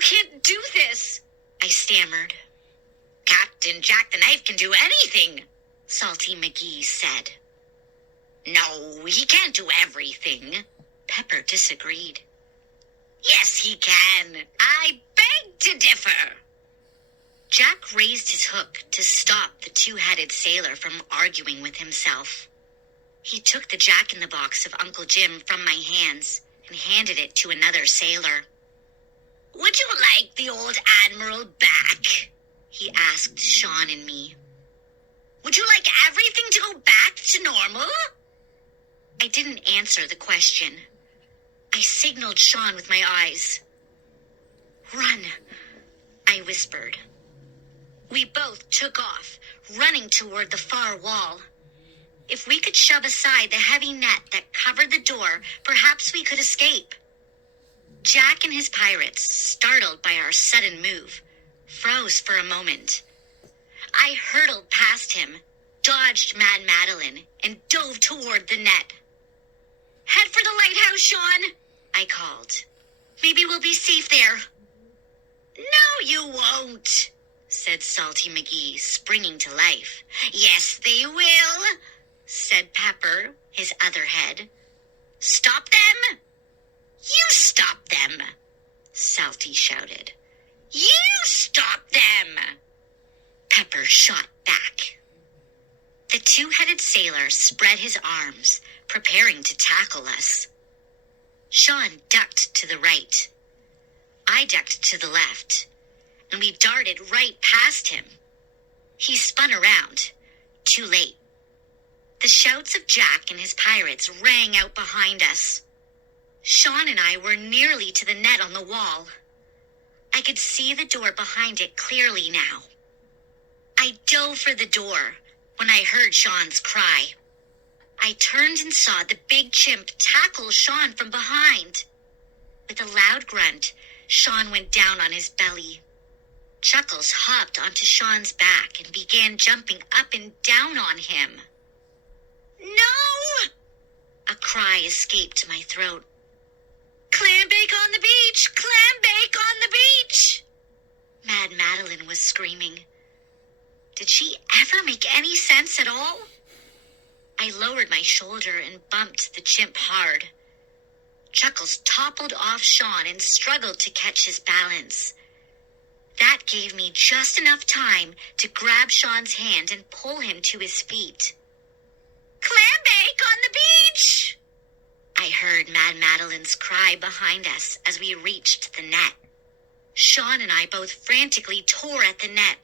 can't do this, I stammered. Captain Jack the Knife can do anything, Salty McGee said. No, he can't do everything, Pepper disagreed. Yes, he can. I beg to differ. Jack raised his hook to stop the two-headed sailor from arguing with himself. He took the jack-in-the-box of Uncle Jim from my hands and handed it to another sailor. Would you like the old Admiral back? He asked Sean and me. Would you like everything to go back to normal? I didn't answer the question. I signaled Sean with my eyes. Run, I whispered. We both took off, running toward the far wall. If we could shove aside the heavy net that covered the door, perhaps we could escape. Jack and his pirates, startled by our sudden move, froze for a moment. I hurtled past him, dodged Mad Madeline, and dove toward the net. Head for the lighthouse, Sean, I called. Maybe we'll be safe there. No, you won't, said Salty McGee, springing to life. Yes, they will, said Pepper, his other head. Stop them? You stop them, Salty shouted. You stop them! Pepper shot back. The two-headed sailor spread his arms, preparing to tackle us. Sean ducked to the right. I ducked to the left, and we darted right past him. He spun around. Too late. The shouts of Jack and his pirates rang out behind us. Sean and I were nearly to the net on the wall. I could see the door behind it clearly now. I dove for the door when I heard Sean's cry. I turned and saw the big chimp tackle Sean from behind. With a loud grunt, Sean went down on his belly. Chuckles hopped onto Sean's back and began jumping up and down on him. No! A cry escaped my throat. Clam bake on the beach! Clam bake on the beach! Mad Madeline was screaming. Did she ever make any sense at all? I lowered my shoulder and bumped the chimp hard. Chuckles toppled off Sean and struggled to catch his balance. That gave me just enough time to grab Sean's hand and pull him to his feet. Clam bake on the beach! I heard Mad Madeline's cry behind us as we reached the net. Sean and I both frantically tore at the net,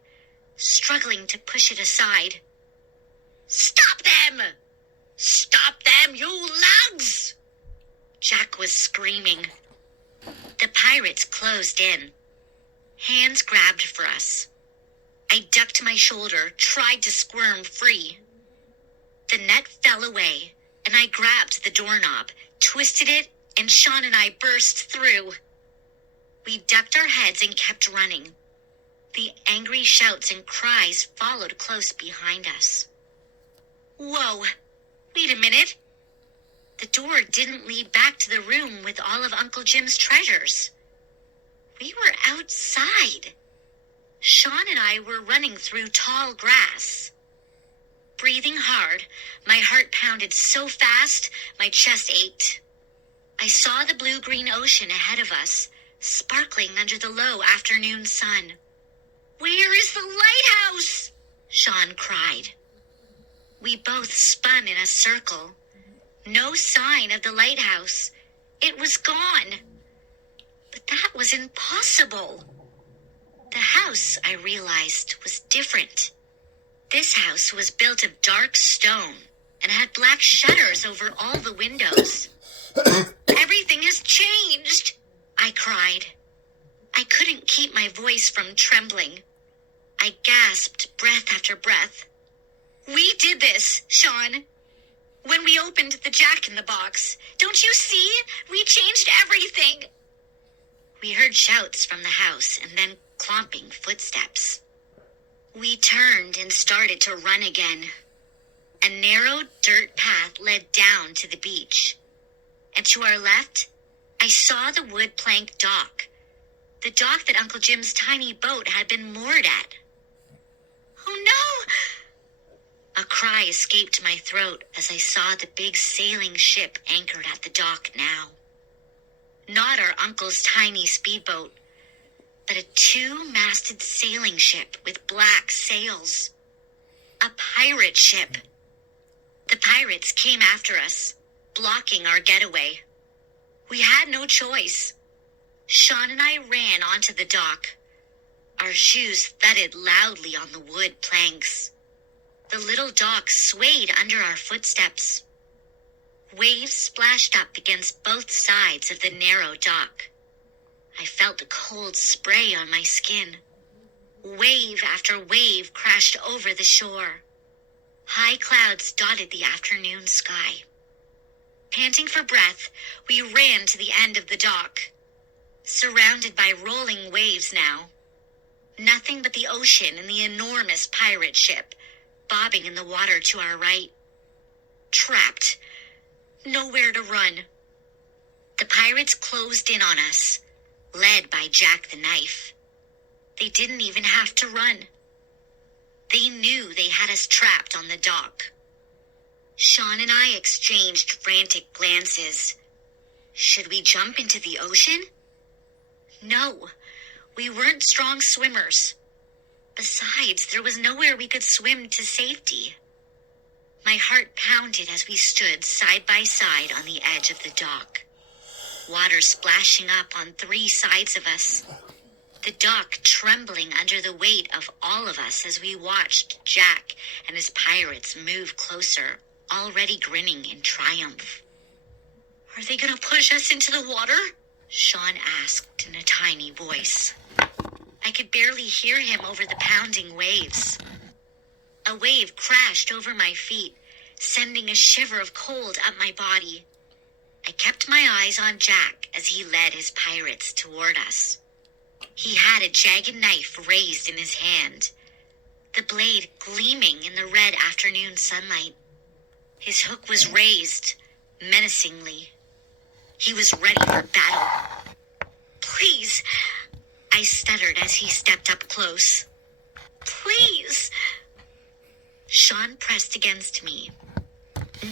struggling to push it aside. Stop them! Stop them, you lugs! Jack was screaming. The pirates closed in. Hands grabbed for us. I ducked my shoulder, tried to squirm free. The net fell away, and I grabbed the doorknob, twisted it, and Sean and I burst through. We ducked our heads and kept running. The angry shouts and cries followed close behind us. Whoa! Wait a minute! The door didn't lead back to the room with all of Uncle Jim's treasures. We were outside. Sean and I were running through tall grass. Breathing hard, my heart pounded so fast, my chest ached. I saw the blue-green ocean ahead of us, sparkling under the low afternoon sun. Where is the lighthouse? Sean cried. We both spun in a circle. No sign of the lighthouse. It was gone. But that was impossible. The house, I realized, was different. This house was built of dark stone and had black shutters over all the windows. Everything has changed, I cried. I couldn't keep my voice from trembling. I gasped breath after breath. We did this, Sean. When we opened the Jack-in-the-Box, don't you see? We changed everything. We heard shouts from the house and then clomping footsteps. We turned and started to run again. A narrow dirt path led down to the beach. And to our left, I saw the wood plank dock. The dock that Uncle Jim's tiny boat had been moored at. Oh no! A cry escaped my throat as I saw the big sailing ship anchored at the dock now. Not our uncle's tiny speedboat, but a two-masted sailing ship with black sails. A pirate ship. The pirates came after us, blocking our getaway. We had no choice. Sean and I ran onto the dock. Our shoes thudded loudly on the wood planks. The little dock swayed under our footsteps. Waves splashed up against both sides of the narrow dock. I felt the cold spray on my skin. Wave after wave crashed over the shore. High clouds dotted the afternoon sky. Panting for breath, we ran to the end of the dock. Surrounded by rolling waves now. Nothing but the ocean and the enormous pirate ship, bobbing in the water to our right. Trapped. Nowhere to run. The pirates closed in on us, led by Jack the Knife. They didn't even have to run. They knew they had us trapped on the dock. Sean and I exchanged frantic glances. Should we jump into the ocean? No, we weren't strong swimmers. Besides, there was nowhere we could swim to safety. My heart pounded as we stood side by side on the edge of the dock. Water splashing up on 3 sides of us. The dock trembling under the weight of all of us as we watched Jack and his pirates move closer, already grinning in triumph. Are they going to push us into the water? Sean asked in a tiny voice. I could barely hear him over the pounding waves. A wave crashed over my feet, sending a shiver of cold up my body. I kept my eyes on Jack as he led his pirates toward us. He had a jagged knife raised in his hand, the blade gleaming in the red afternoon sunlight. His hook was raised, menacingly. He was ready for battle. Please, I stuttered as he stepped up close. Please. Sean pressed against me,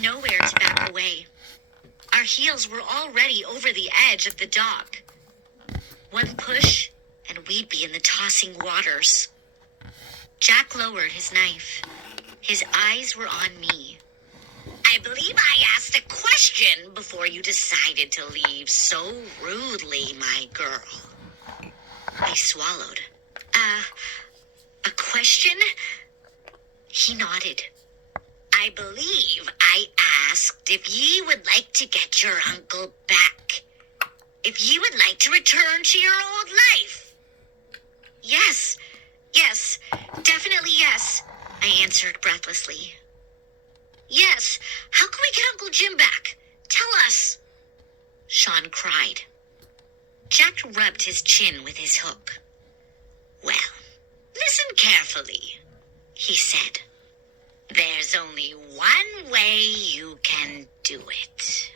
nowhere to back away. Our heels were already over the edge of the dock. One push, and we'd be in the tossing waters. Jack lowered his knife. His eyes were on me. I believe I asked a question before you decided to leave so rudely, my girl. I swallowed. A question? He nodded. I believe I asked if ye would like to get your uncle back. If ye would like to return to your old life. Yes, definitely yes, I answered breathlessly. Yes, how can we get Uncle Jim back? Tell us, Sean cried. Jack rubbed his chin with his hook. Well, listen carefully, he said. There's only one way you can do it.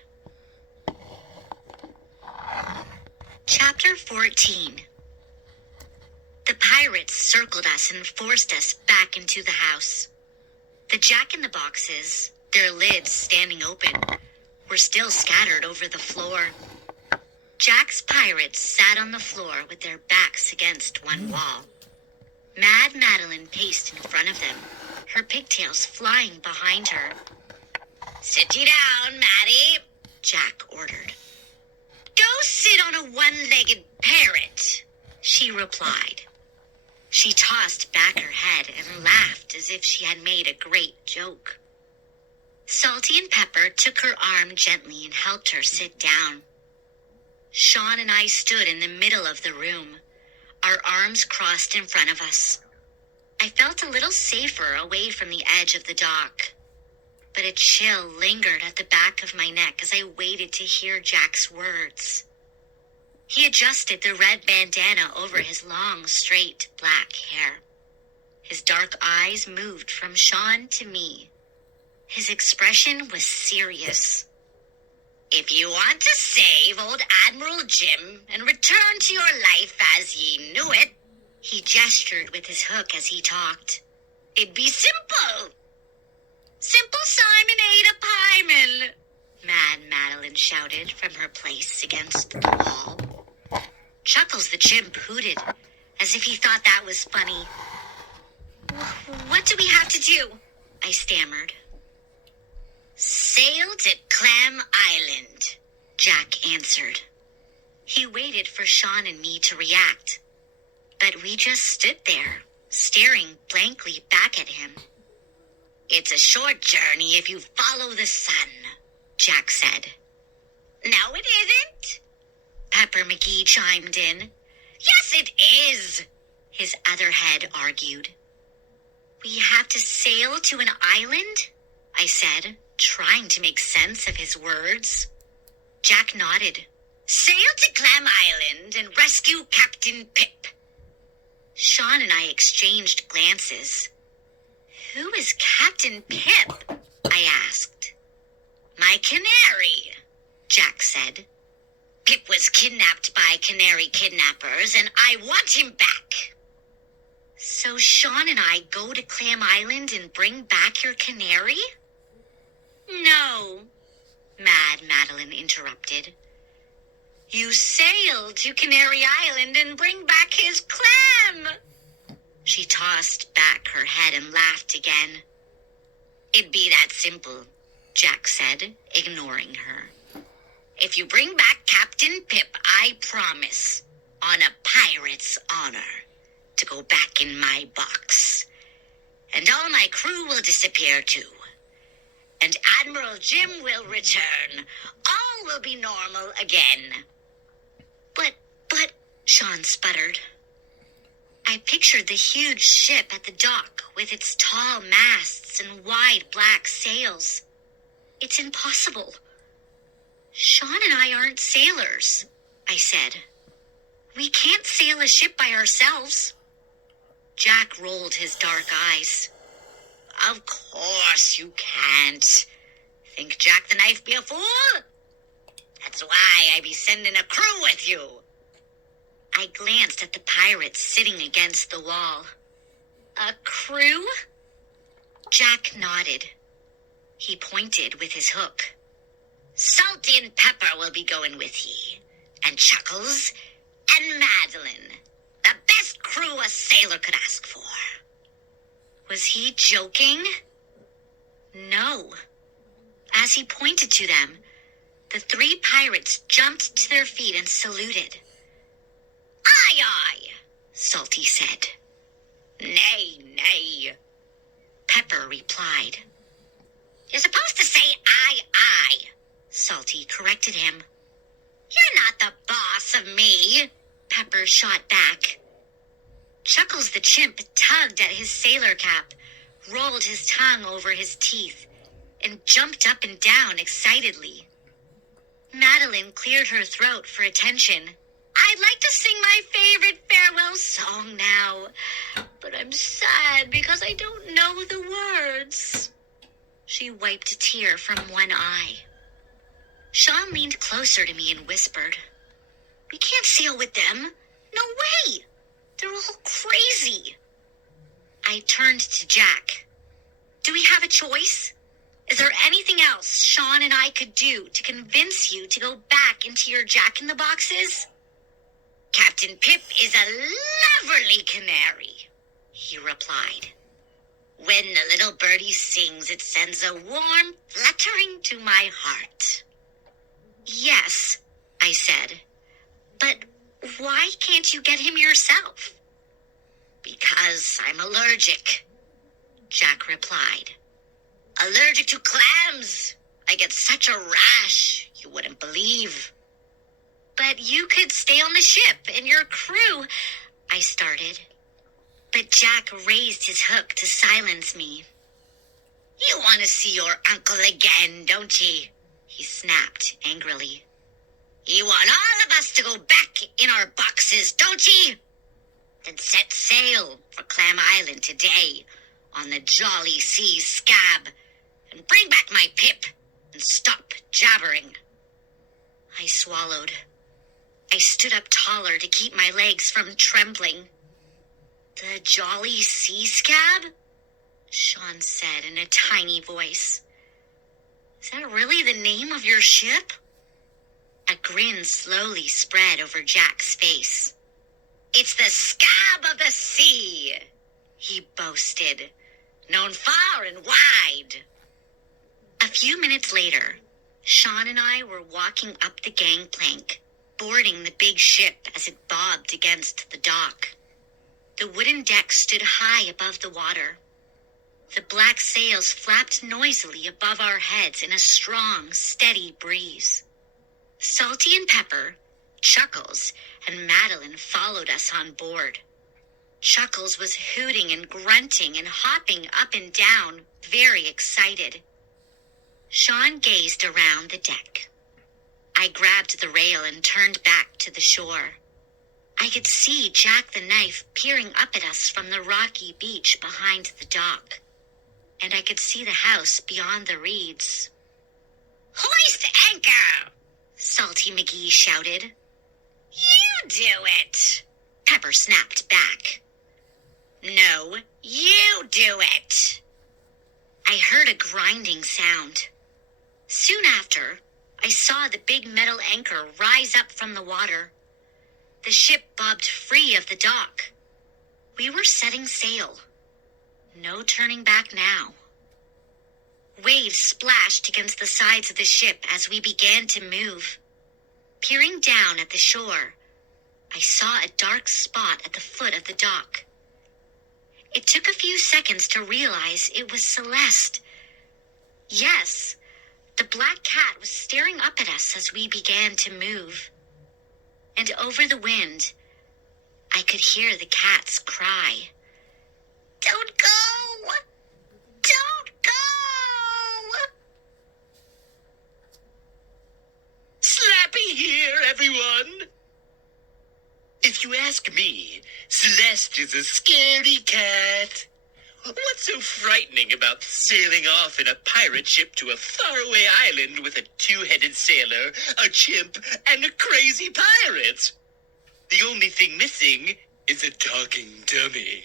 Chapter 14. The pirates circled us and forced us back into the house. The jack-in-the-boxes, their lids standing open, were still scattered over the floor. Jack's pirates sat on the floor with their backs against one wall. Mad Madeline paced in front of them, her pigtails flying behind her. Sit ye down, Maddie, Jack ordered. Go sit on a one-legged parrot, she replied. She tossed back her head and laughed as if she had made a great joke. Salty and Pepper took her arm gently and helped her sit down. Sean and I stood in the middle of the room, our arms crossed in front of us. I felt a little safer away from the edge of the dock, but a chill lingered at the back of my neck as I waited to hear Jack's words. He adjusted the red bandana over his long, straight, black hair. His dark eyes moved from Sean to me. His expression was serious. If you want to save old Admiral Jim and return to your life as ye knew it, he gestured with his hook as he talked. It'd be simple. Simple Simon ate a pieman, Mad Madeline shouted from her place against the wall. Chuckles the chimp hooted, as if he thought that was funny. What do we have to do? I stammered. Sail to Clam Island, Jack answered. He waited for Sean and me to react, but we just stood there, staring blankly back at him. It's a short journey if you follow the sun, Jack said. No, it isn't, Pepper McGee chimed in. Yes, it is, his other head argued. We have to sail to an island? I said, trying to make sense of his words. Jack nodded. Sail to Clam Island and rescue Captain Pip. Sean and I exchanged glances. Who is Captain Pip? I asked. My canary, Jack said. Pip was kidnapped by canary kidnappers, and I want him back. So Sean and I go to Clam Island and bring back your canary? No, Mad Madeline interrupted. You sail to Canary Island and bring back his clam. She tossed back her head and laughed again. It'd be that simple, Jack said, ignoring her. If you bring back Captain Pip, I promise, on a pirate's honor, to go back in my box. And all my crew will disappear too. And Admiral Jim will return. All will be normal again. But, Sean sputtered. I pictured the huge ship at the dock with its tall masts and wide black sails. It's impossible. Sean and I aren't sailors, I said. We can't sail a ship by ourselves. Jack rolled his dark eyes. Of course you can't. Think Jack the Knife be a fool? That's why I be sending a crew with you. I glanced at the pirates sitting against the wall. A crew? Jack nodded. He pointed with his hook. Salty and Pepper will be going with ye, and Chuckles, and Madeline. The best crew a sailor could ask for. Was he joking? No. As he pointed to them, the three pirates jumped to their feet and saluted. Aye, aye, Salty said. Nay, nay, Pepper replied. You're supposed to say aye, aye, Salty corrected him. You're not the boss of me, Pepper shot back. Chuckles the chimp tugged at his sailor cap, rolled his tongue over his teeth, and jumped up and down excitedly. Madeline cleared her throat for attention. I'd like to sing my favorite farewell song now, but I'm sad because I don't know the words. She wiped a tear from one eye. Sean leaned closer to me and whispered, We can't sail with them. No way. They're all crazy. I turned to Jack. Do we have a choice? Is there anything else Sean and I could do to convince you to go back into your jack-in-the-boxes? Captain Pip is a lovely canary, he replied. When the little birdie sings, it sends a warm fluttering to my heart. Yes, I said, but why can't you get him yourself? Because I'm allergic, Jack replied. Allergic to clams. I get such a rash, you wouldn't believe. But you could stay on the ship and your crew, I started. But Jack raised his hook to silence me. You want to see your uncle again, don't ye? He snapped angrily. You want all of us to go back in our boxes, don't ye? Then set sail for Clam Island today on the Jolly Sea Scab and bring back my Pip and stop jabbering. I swallowed. I stood up taller to keep my legs from trembling. The Jolly Sea Scab? Sean said in a tiny voice. Is that really the name of your ship? A grin slowly spread over Jack's face. It's the Scab of the Sea, he boasted, known far and wide. A few minutes later, Sean and I were walking up the gangplank, boarding the big ship as it bobbed against the dock. The wooden deck stood high above the water. The black sails flapped noisily above our heads in a strong, steady breeze. Salty and Pepper, Chuckles, and Madeline followed us on board. Chuckles was hooting and grunting and hopping up and down, very excited. Sean gazed around the deck. I grabbed the rail and turned back to the shore. I could see Jack the Knife peering up at us from the rocky beach behind the dock, and I could see the house beyond the reeds. Hoist anchor! Salty McGee shouted. You do it, Pepper snapped back. No, you do it. I heard a grinding sound. Soon after, I saw the big metal anchor rise up from the water. The ship bobbed free of the dock. We were setting sail. No turning back now. Waves splashed against the sides of the ship as we began to move. Peering down at the shore, I saw a dark spot at the foot of the dock. It took a few seconds to realize it was Celeste. Yes, the black cat was staring up at us as we began to move. And over the wind, I could hear the cat's cry. Don't go! Don't go! Slappy here, everyone! If you ask me, Celeste is a scary cat. What's so frightening about sailing off in a pirate ship to a faraway island with a two-headed sailor, a chimp, and a crazy pirate? The only thing missing is a talking dummy.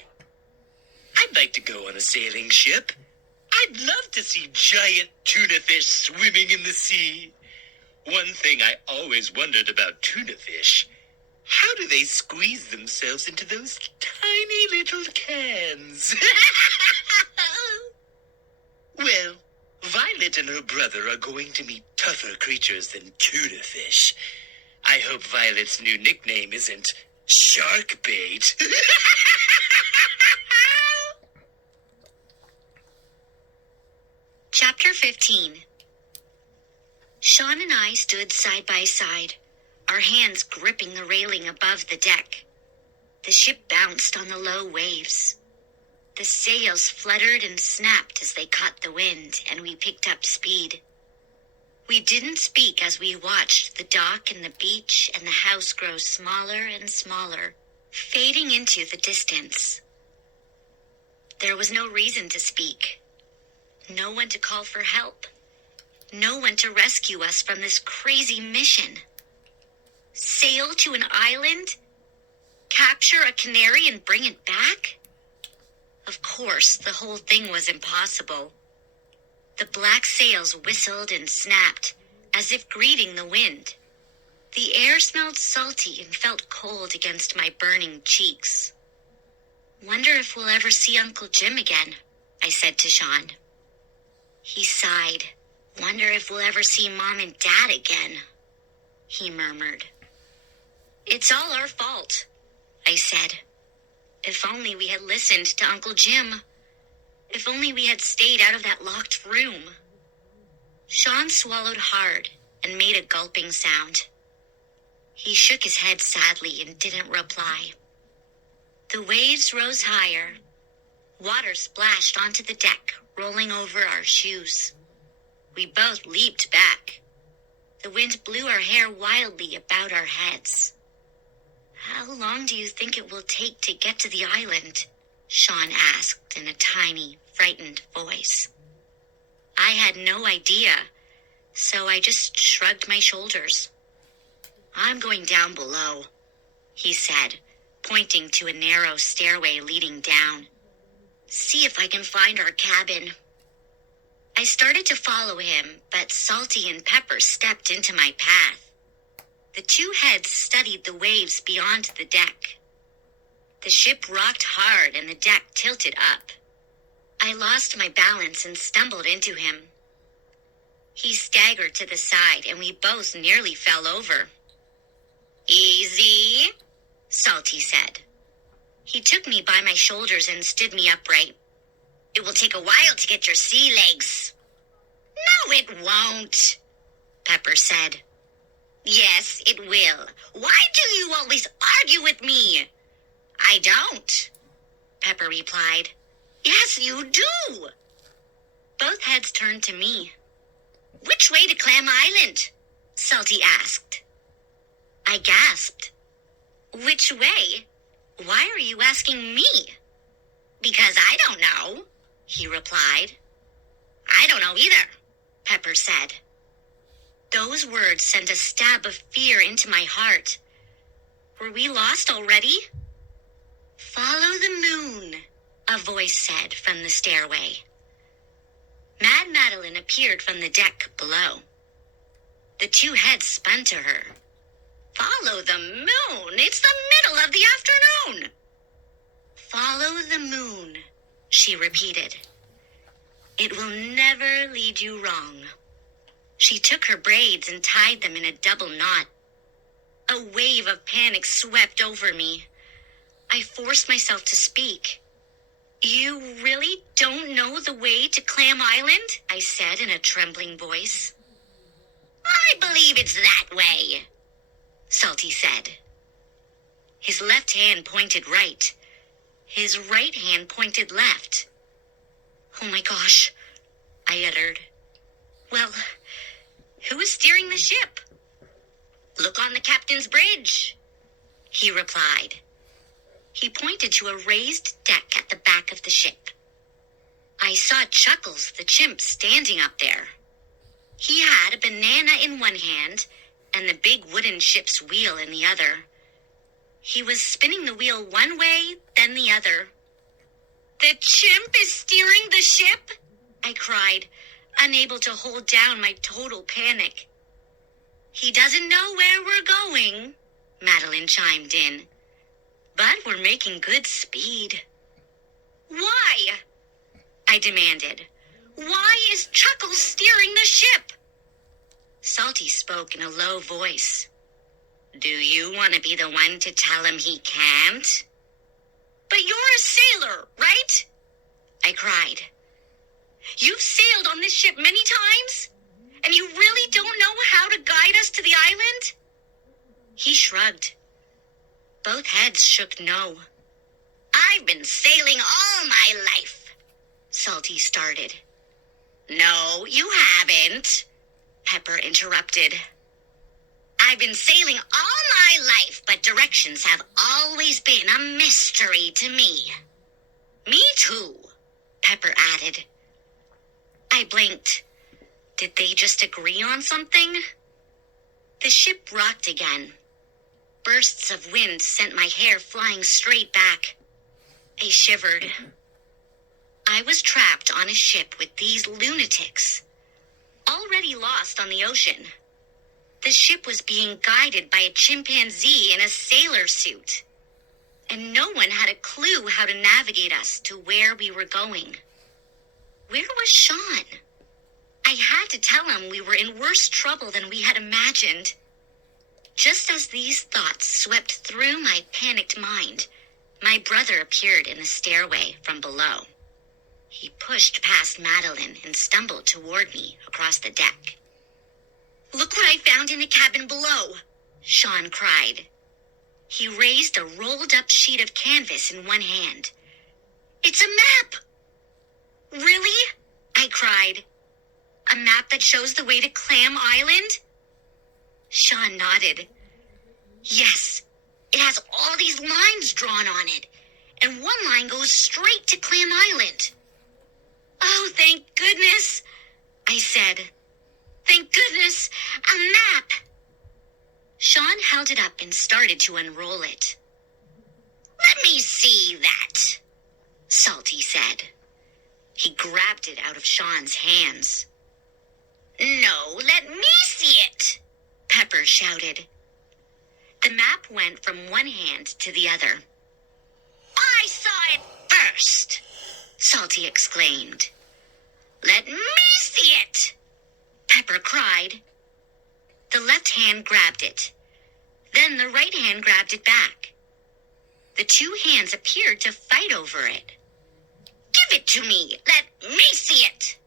I'd like to go on a sailing ship. I'd love to see giant tuna fish swimming in the sea. One thing I always wondered about tuna fish: how do they squeeze themselves into those tiny little cans? Well, Violet and her brother are going to meet tougher creatures than tuna fish. I hope Violet's new nickname isn't Shark Bait. Chapter 15. Sean and I stood side by side, our hands gripping the railing above the deck. The ship bounced on the low waves. The sails fluttered and snapped as they caught the wind, and we picked up speed. We didn't speak as we watched the dock and the beach and the house grow smaller and smaller, fading into the distance. There was no reason to speak. No one to call for help. No one to rescue us from this crazy mission. Sail to an island? Capture a canary and bring it back? Of course, the whole thing was impossible. The black sails whistled and snapped, as if greeting the wind. The air smelled salty and felt cold against my burning cheeks. Wonder if we'll ever see Uncle Jim again, I said to Sean. He sighed. Wonder if we'll ever see Mom and Dad again, he murmured. It's all our fault, I said. If only we had listened to Uncle Jim. If only we had stayed out of that locked room. Sean swallowed hard and made a gulping sound. He shook his head sadly and didn't reply. The waves rose higher. Water splashed onto the deck, rolling over our shoes. We both leaped back. The wind blew our hair wildly about our heads. How long do you think it will take to get to the island? Sean asked in a tiny, frightened voice. I had no idea, so I just shrugged my shoulders. I'm going down below, he said, pointing to a narrow stairway leading down. See if I can find our cabin. I started to follow him, but Salty and Pepper stepped into my path. The two heads studied the waves beyond the deck. The ship rocked hard and the deck tilted up. I lost my balance and stumbled into him. He staggered to the side and we both nearly fell over. Easy, Salty said. He took me by my shoulders and stood me upright. It will take a while to get your sea legs. No, it won't, Pepper said. Yes, it will. Why do you always argue with me? I don't, Pepper replied. Yes, you do. Both heads turned to me. Which way to Clam Island? Salty asked. I gasped. Which way? Why are you asking me? Because I don't know, he replied. I don't know either, Pepper said. Those words sent a stab of fear into my heart. Were we lost already? "Follow the moon," a voice said from the stairway. Mad Madeline appeared from the deck below. The two heads spun to her. "Follow the moon? It's the middle of the afternoon." "Follow the moon," she repeated. "It will never lead you wrong." She took her braids and tied them in a double knot. A wave of panic swept over me. I forced myself to speak. "You really don't know the way to Clam Island?" I said in a trembling voice. "I believe it's that way," Salty said. His left hand pointed right. His right hand pointed left. "Oh my gosh," I uttered. "Well, who is steering the ship?" "Look on the captain's bridge," he replied. He pointed to a raised deck at the back of the ship. I saw Chuckles, the chimp, standing up there. He had a banana in one hand and the big wooden ship's wheel in the other. He was spinning the wheel one way, then the other. "The chimp is steering the ship?" I cried, unable to hold down my total panic. "He doesn't know where we're going," Madeline chimed in. "But we're making good speed." "Why?" I demanded. "Why is Chuckles steering the ship?" Salty spoke in a low voice. "Do you want to be the one to tell him he can't?" "But you're a sailor, right?" I cried. "You've sailed on this ship many times, and you really don't know how to guide us to the island?" He shrugged. Both heads shook no. "I've been sailing all my life," Salty started. "No, you haven't," Pepper interrupted. "I've been sailing all my life, but directions have always been a mystery to me." "Me too," Pepper added. I blinked. Did they just agree on something? The ship rocked again. Bursts of wind sent my hair flying straight back. I shivered. I was trapped on a ship with these lunatics, already lost on the ocean. The ship was being guided by a chimpanzee in a sailor suit, and no one had a clue how to navigate us to where we were going. Where was Sean? I had to tell him we were in worse trouble than we had imagined. Just as these thoughts swept through my panicked mind, my brother appeared in the stairway from below. He pushed past Madeline and stumbled toward me across the deck. "Look what I found in the cabin below," Sean cried. He raised a rolled-up sheet of canvas in one hand. "It's a map!" "Really?" I cried. "A map that shows the way to Clam Island?" Sean nodded. "Yes, it has all these lines drawn on it, and one line goes straight to Clam Island." "Oh, thank goodness," I said. "Thank goodness, a map." Sean held it up and started to unroll it. "Let me see that," Salty said. He grabbed it out of Sean's hands. "No, let me see it," Pepper shouted. The map went from one hand to the other. "I saw it first," Salty exclaimed. "Let me see it," Pepper cried. The left hand grabbed it. Then the right hand grabbed it back. The two hands appeared to fight over it. "Give it to me! Let me see it!"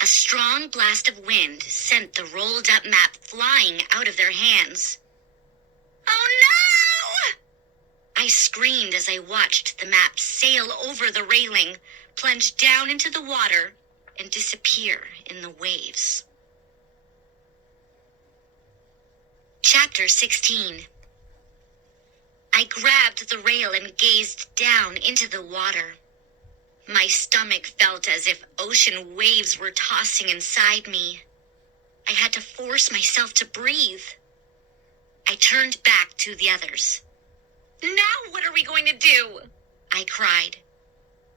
A strong blast of wind sent the rolled-up map flying out of their hands. "Oh no!" I screamed as I watched the map sail over the railing, plunge down into the water, and disappear in the waves. Chapter 16. I grabbed the rail and gazed down into the water. My stomach felt as if ocean waves were tossing inside me. I had to force myself to breathe. I turned back to the others. Now what are we going to do? I cried.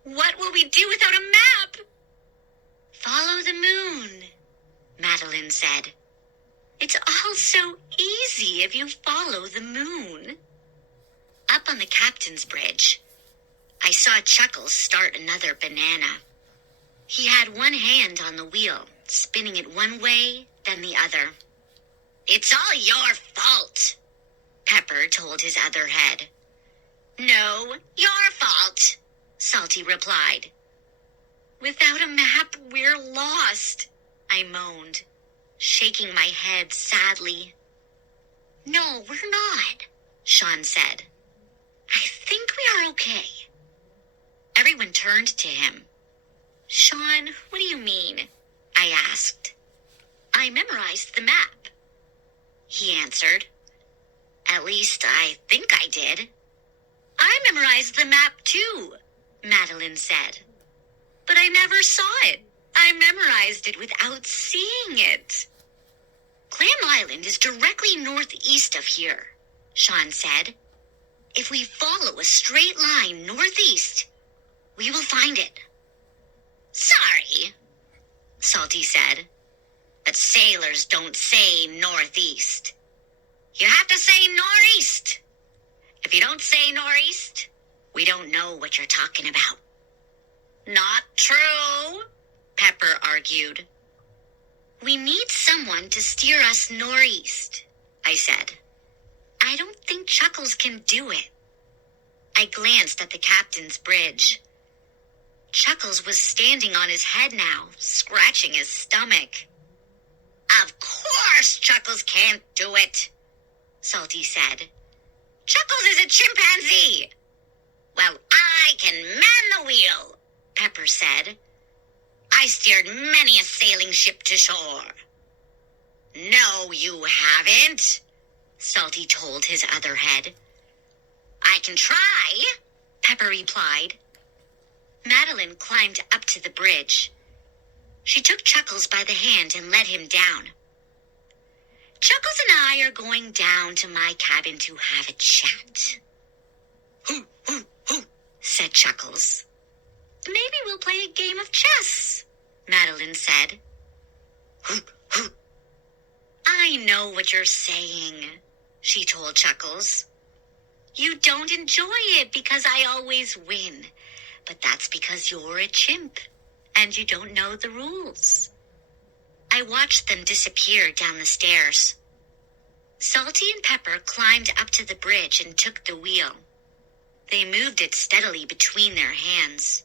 What will we do without a map? Follow the moon, Madeline said. It's all so easy if you follow the moon. Up on the captain's bridge, I saw Chuckles start another banana. He had one hand on the wheel, spinning it one way, then the other. It's all your fault, Pepper told his other head. No, your fault, Salty replied. Without a map, we're lost, I moaned, shaking my head sadly. No, we're not, Sean said. I think we are okay. Everyone turned to him. Sean, what do you mean? I asked. I memorized the map, he answered. At least I think I did. I memorized the map too, Madeline said. But I never saw it. I memorized it without seeing it. Clam Island is directly northeast of here, Sean said. If we follow a straight line northeast, we will find it. Sorry, Salty said, but sailors don't say northeast. You have to say northeast. If you don't say northeast, we don't know what you're talking about. Not true, Pepper argued. We need someone to steer us northeast, I said. I don't think Chuckles can do it. I glanced at the captain's bridge. Chuckles was standing on his head now, scratching his stomach. Of course Chuckles can't do it, Salty said. Chuckles is a chimpanzee. Well, I can man the wheel, Pepper said. I steered many a sailing ship to shore. No, you haven't, Salty told his other head. I can try, Pepper replied. Madeline climbed up to the bridge. She took Chuckles by the hand and led him down. Chuckles and I are going down to my cabin to have a chat. Hoo, hoo, hoo, said Chuckles. Maybe we'll play a game of chess, Madeline said. Hoo, hoo. I know what you're saying, she told Chuckles. You don't enjoy it because I always win, but that's because you're a chimp and you don't know the rules. I watched them disappear down the stairs. Salty and Pepper climbed up to the bridge and took the wheel. They moved it steadily between their hands.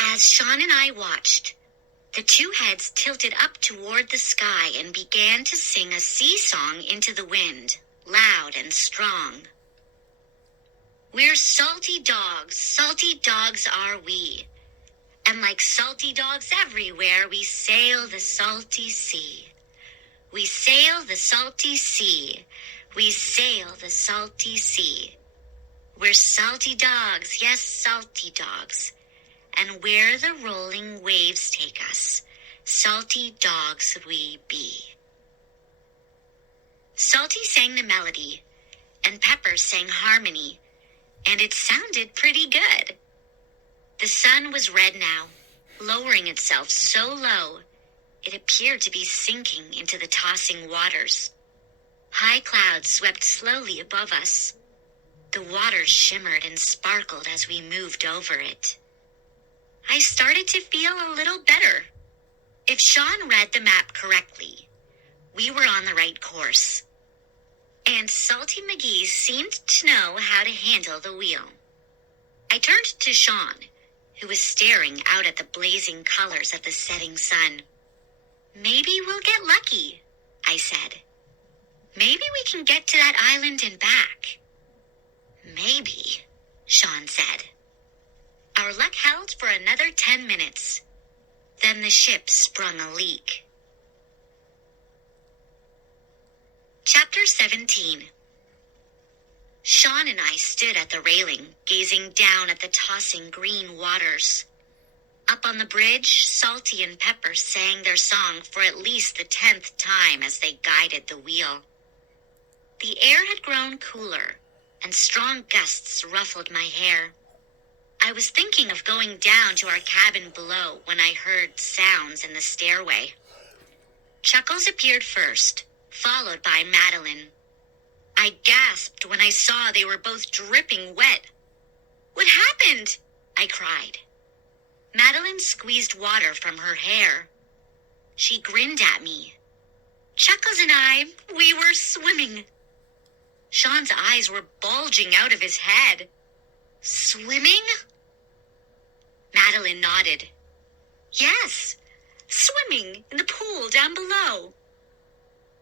As Sean and I watched, the two heads tilted up toward the sky and began to sing a sea song into the wind, loud and strong. We're salty dogs are we. And like salty dogs everywhere, we sail the salty sea. We sail the salty sea. We sail the salty sea. We're salty dogs, yes, salty dogs. And where the rolling waves take us, salty dogs we be. Salty sang the melody, and Pepper sang harmony, and it sounded pretty good. The sun was red now, lowering itself so low, it appeared to be sinking into the tossing waters. High clouds swept slowly above us. The water shimmered and sparkled as we moved over it. I started to feel a little better. If Sean read the map correctly, we were on the right course. And Salty McGee seemed to know how to handle the wheel. I turned to Sean, who was staring out at the blazing colors of the setting sun. Maybe we'll get lucky, I said. Maybe we can get to that island and back. Maybe, Sean said. Our luck held for another 10 minutes. Then the ship sprung a leak. Chapter 17. Sean and I stood at the railing, gazing down at the tossing green waters. Up on the bridge, Salty and Pepper sang their song for at least the 10th time as they guided the wheel. The air had grown cooler, and strong gusts ruffled my hair. I was thinking of going down to our cabin below when I heard sounds in the stairway. Chuckles appeared first, followed by Madeline. I gasped when I saw they were both dripping wet. "What happened?" I cried. Madeline squeezed water from her hair. She grinned at me. "Chuckles and we were swimming." Sean's eyes were bulging out of his head. "Swimming?" Madeline nodded. "Yes, swimming in the pool down below."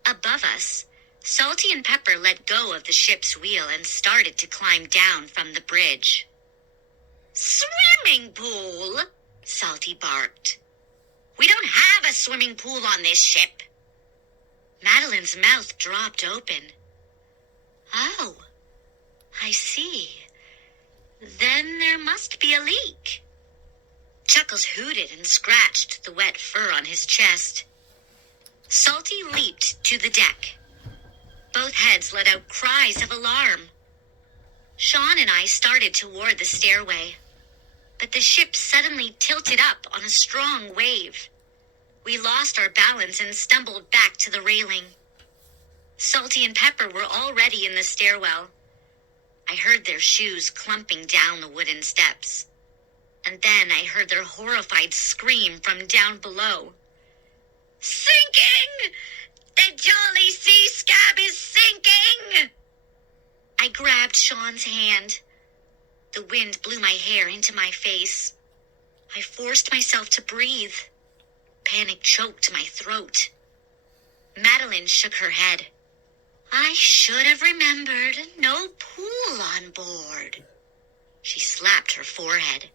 Above us, Salty and Pepper let go of the ship's wheel and started to climb down from the bridge. "Swimming pool?" Salty barked. "We don't have a swimming pool on this ship." Madeline's mouth dropped open. "Oh, I see. Then there must be a leak." Chuckles hooted and scratched the wet fur on his chest. Salty leaped to the deck. Both heads let out cries of alarm. Sean and I started toward the stairway, but the ship suddenly tilted up on a strong wave. We lost our balance and stumbled back to the railing. Salty and Pepper were already in the stairwell. I heard their shoes clumping down the wooden steps. And then I heard their horrified scream from down below. "Sinking! The Jolly Sea Scab is sinking!" I grabbed Sean's hand. The wind blew my hair into my face. I forced myself to breathe. Panic choked my throat. Madeline shook her head. "I should have remembered. No pool on board." She slapped her forehead.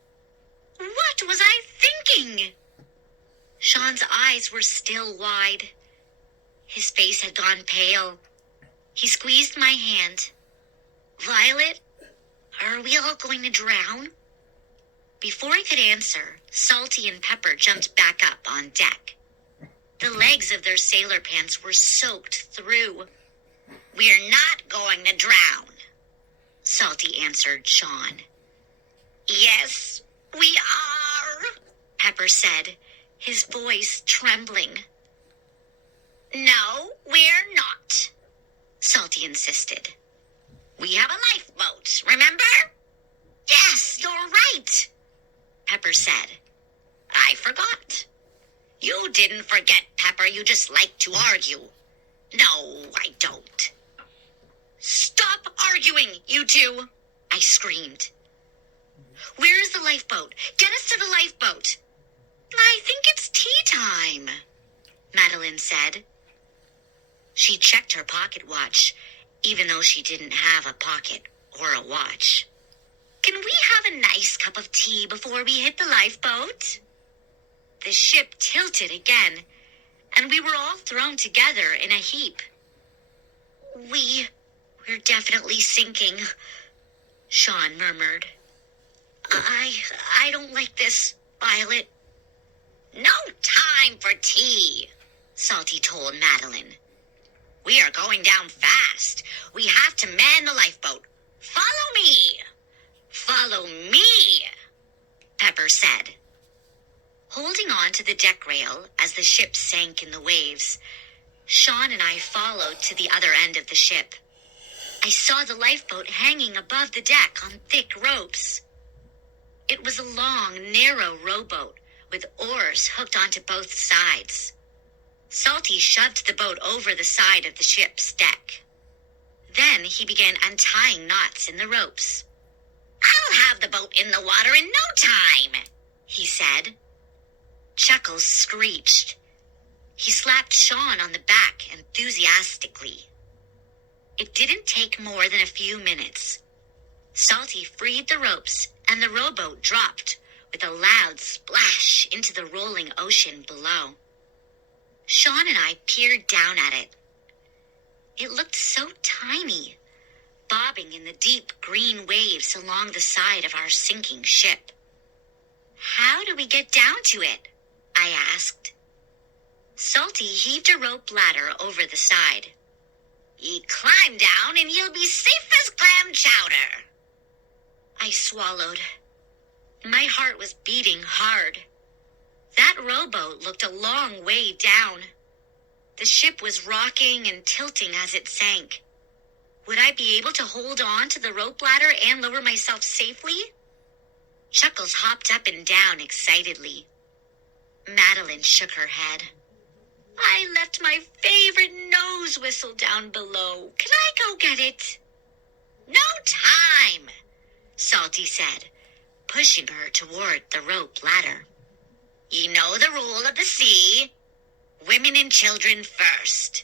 "What was I thinking?" Sean's eyes were still wide. His face had gone pale. He squeezed my hand. "Violet, are we all going to drown?" Before I could answer, Salty and Pepper jumped back up on deck. The legs of their sailor pants were soaked through. "We're not going to drown," Salty answered Sean. "Yes, we are," Pepper said, his voice trembling. "No, we're not," Salty insisted. "We have a lifeboat, remember?" "Yes, you're right," Pepper said. "I forgot." "You didn't forget, Pepper. You just like to argue." "No, I don't." "Stop arguing, you two," I screamed. "Where is the lifeboat? Get us to the lifeboat." "I think it's tea time," Madeline said. She checked her pocket watch, even though she didn't have a pocket or a watch. "Can we have a nice cup of tea before we hit the lifeboat?" The ship tilted again, and we were all thrown together in a heap. We're definitely sinking," Sean murmured. I don't like this, Violet." "No time for tea," Salty told Madeline. "We are going down fast. We have to man the lifeboat. Follow me." "Follow me," Pepper said. Holding on to the deck rail as the ship sank in the waves, Sean and I followed to the other end of the ship. I saw the lifeboat hanging above the deck on thick ropes. It was a long, narrow rowboat with oars hooked onto both sides. Salty shoved the boat over the side of the ship's deck. Then he began untying knots in the ropes. "I'll have the boat in the water in no time," he said. Chuckles screeched. He slapped Sean on the back enthusiastically. It didn't take more than a few minutes. Salty freed the ropes, and the rowboat dropped with a loud splash into the rolling ocean below. Sean and I peered down at it. It looked so tiny, bobbing in the deep green waves along the side of our sinking ship. How do we get down to it? I asked. Salty heaved a rope ladder over the side. Ye climb down and you'll be safe as clam chowder. I swallowed. My heart was beating hard. That rowboat looked a long way down. The ship was rocking and tilting as it sank. Would I be able to hold on to the rope ladder and lower myself safely? Chuckles hopped up and down excitedly. Madeline shook her head. I left my favorite nose whistle down below. Can I go get it? No time, Salty said, pushing her toward the rope ladder. You know the rule of the sea. Women and children first.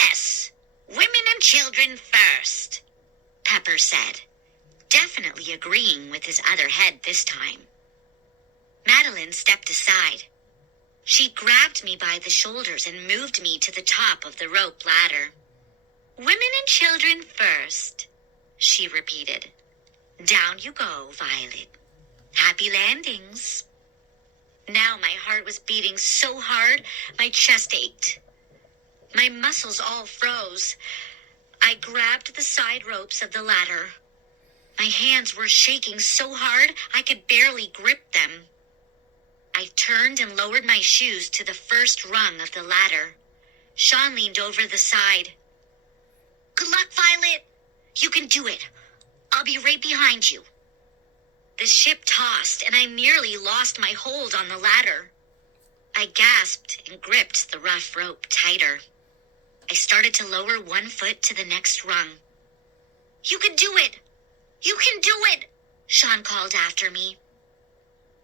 Yes, women and children first, Pepper said, definitely agreeing with his other head this time. Madeline stepped aside. She grabbed me by the shoulders and moved me to the top of the rope ladder. Women and children first, she repeated. Down you go, Violet. Happy landings. Now my heart was beating so hard, my chest ached. My muscles all froze. I grabbed the side ropes of the ladder. My hands were shaking so hard I could barely grip them. I turned and lowered my shoes to the first rung of the ladder. Sean leaned over the side. Good luck, Violet. You can do it. I'll be right behind you. The ship tossed, and I nearly lost my hold on the ladder. I gasped and gripped the rough rope tighter. I started to lower one foot to the next rung. You can do it! You can do it! Sean called after me.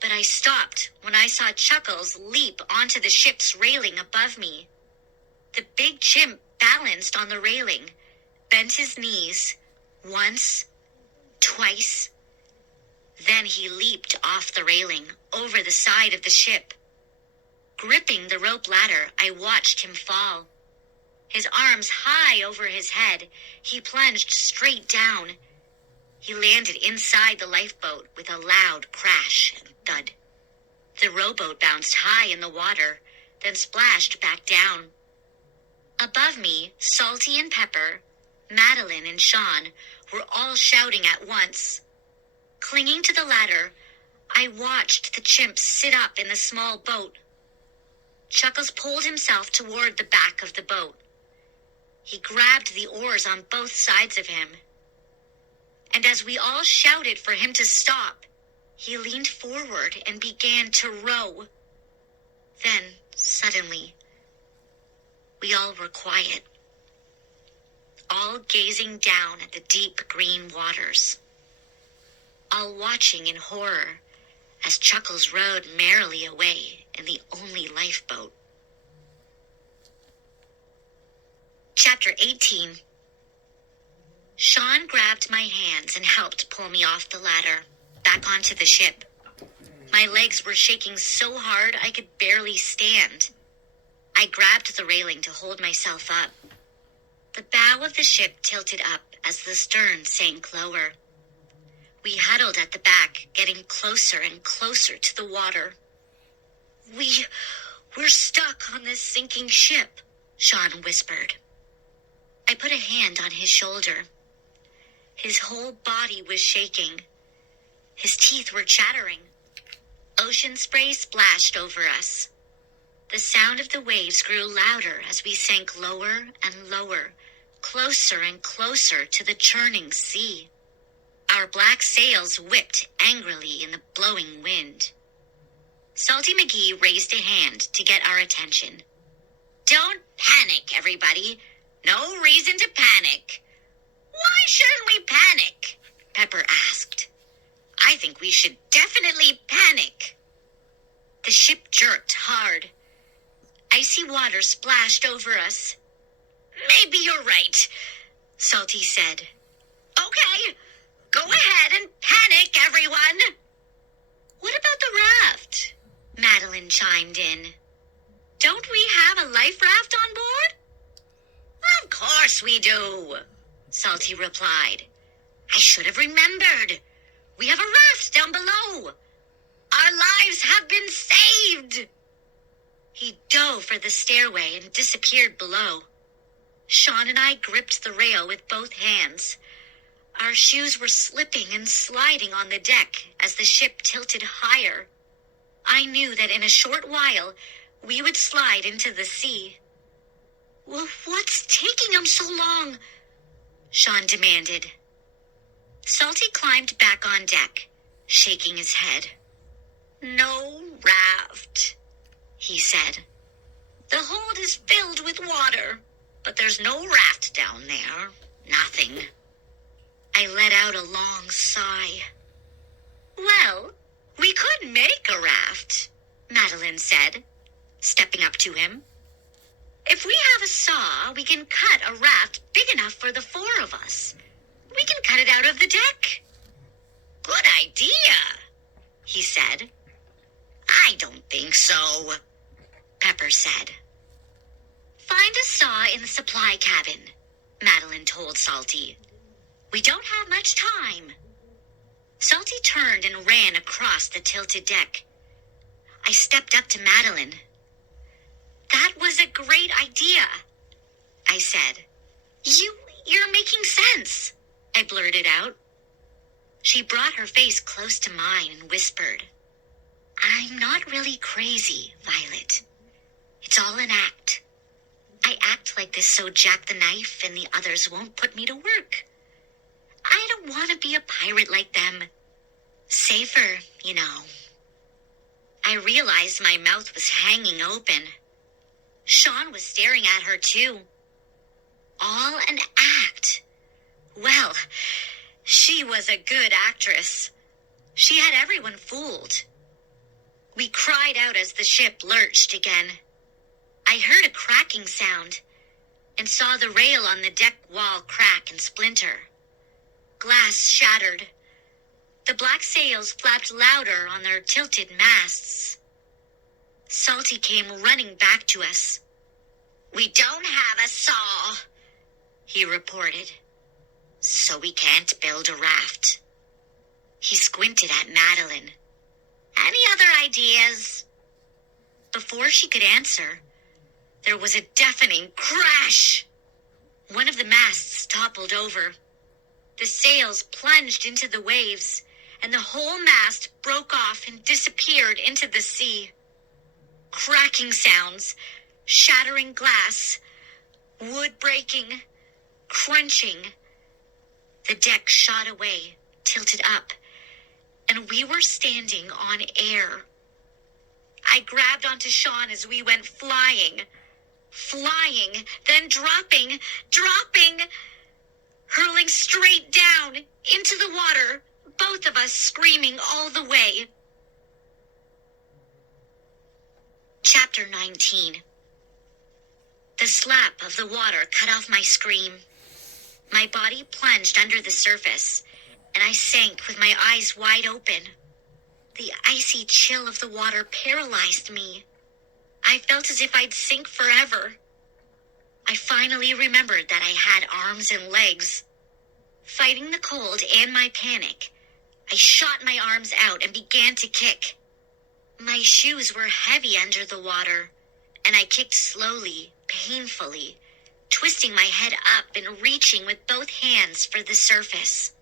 But I stopped when I saw Chuckles leap onto the ship's railing above me. The big chimp balanced on the railing, bent his knees, once, twice. Then he leaped off the railing, over the side of the ship. Gripping the rope ladder, I watched him fall. His arms high over his head, he plunged straight down. He landed inside the lifeboat with a loud crash and thud. The rowboat bounced high in the water, then splashed back down. Above me, Salty and Pepper, Madeline and Sean were all shouting at once. Clinging to the ladder, I watched the chimp sit up in the small boat. Chuckles pulled himself toward the back of the boat. He grabbed the oars on both sides of him. And as we all shouted for him to stop, he leaned forward and began to row. Then, suddenly, we all were quiet, all gazing down at the deep green waters, all watching in horror as Chuckles rowed merrily away in the only lifeboat. Chapter 18. Sean grabbed my hands and helped pull me off the ladder, back onto the ship. My legs were shaking so hard I could barely stand. I grabbed the railing to hold myself up. The bow of the ship tilted up as the stern sank lower. We huddled at the back, getting closer and closer to the water. We're stuck on this sinking ship, Sean whispered. I put a hand on his shoulder. His whole body was shaking. His teeth were chattering. Ocean spray splashed over us. The sound of the waves grew louder as we sank lower and lower, closer and closer to the churning sea. Our black sails whipped angrily in the blowing wind. Salty McGee raised a hand to get our attention. Don't panic, everybody. No reason to panic. Why shouldn't we panic? Pepper asked. I think we should definitely panic. The ship jerked hard. Icy water splashed over us. Maybe you're right, Salty said. Okay, go ahead and panic, everyone. What about the raft? Madeline chimed in. Don't we have a life raft on board? Of course we do, Salty replied. I should have remembered. We have a raft down below. Our lives have been saved! He dove for the stairway and disappeared below. Sean and I gripped the rail with both hands. Our shoes were slipping and sliding on the deck as the ship tilted higher. I knew that in a short while, we would slide into the sea. "Well, what's taking them so long?" Sean demanded. Salty climbed back on deck, shaking his head. "No raft," he said. "The hold is filled with water, but there's no raft down there. Nothing." I let out a long sigh. "Well, we could make a raft," Madeline said, stepping up to him. "If we have a saw, we can cut a raft big enough for the 4 of us. We can cut it out of the deck." "Good idea," he said. "I don't think so," Pepper said. "Find a saw in the supply cabin," Madeline told Salty. "We don't have much time." Salty turned and ran across the tilted deck. I stepped up to Madeline. "That was a great idea," I said. You're making sense," I blurted out. She brought her face close to mine and whispered, "I'm not really crazy, Violet. It's all an act. I act like this so Jack the Knife and the others won't put me to work. I don't want to be a pirate like them. Safer, you know." I realized my mouth was hanging open. Sean was staring at her too. All an act. Well, she was a good actress. She had everyone fooled. We cried out as the ship lurched again. I heard a cracking sound and saw the rail on the deck wall crack and splinter. Glass shattered. The black sails flapped louder on their tilted masts. Salty came running back to us. "We don't have a saw," he reported, "so we can't build a raft." He squinted at Madeline. "Any other ideas?" Before she could answer, there was a deafening crash. One of the masts toppled over. The sails plunged into the waves, and the whole mast broke off and disappeared into the sea. Cracking sounds, shattering glass, wood breaking, crunching. The deck shot away, tilted up, and we were standing on air. I grabbed onto Sean as we went flying, then dropping, hurling straight down into the water, both of us screaming all the way. Chapter 19. The slap of the water cut off my scream. My body plunged under the surface, and I sank with my eyes wide open. The icy chill of the water paralyzed me. I felt as if I'd sink forever. I finally remembered that I had arms and legs. Fighting the cold and my panic, I shot my arms out and began to kick. My shoes were heavy under the water, and I kicked slowly, painfully, twisting my head up and reaching with both hands for the surface.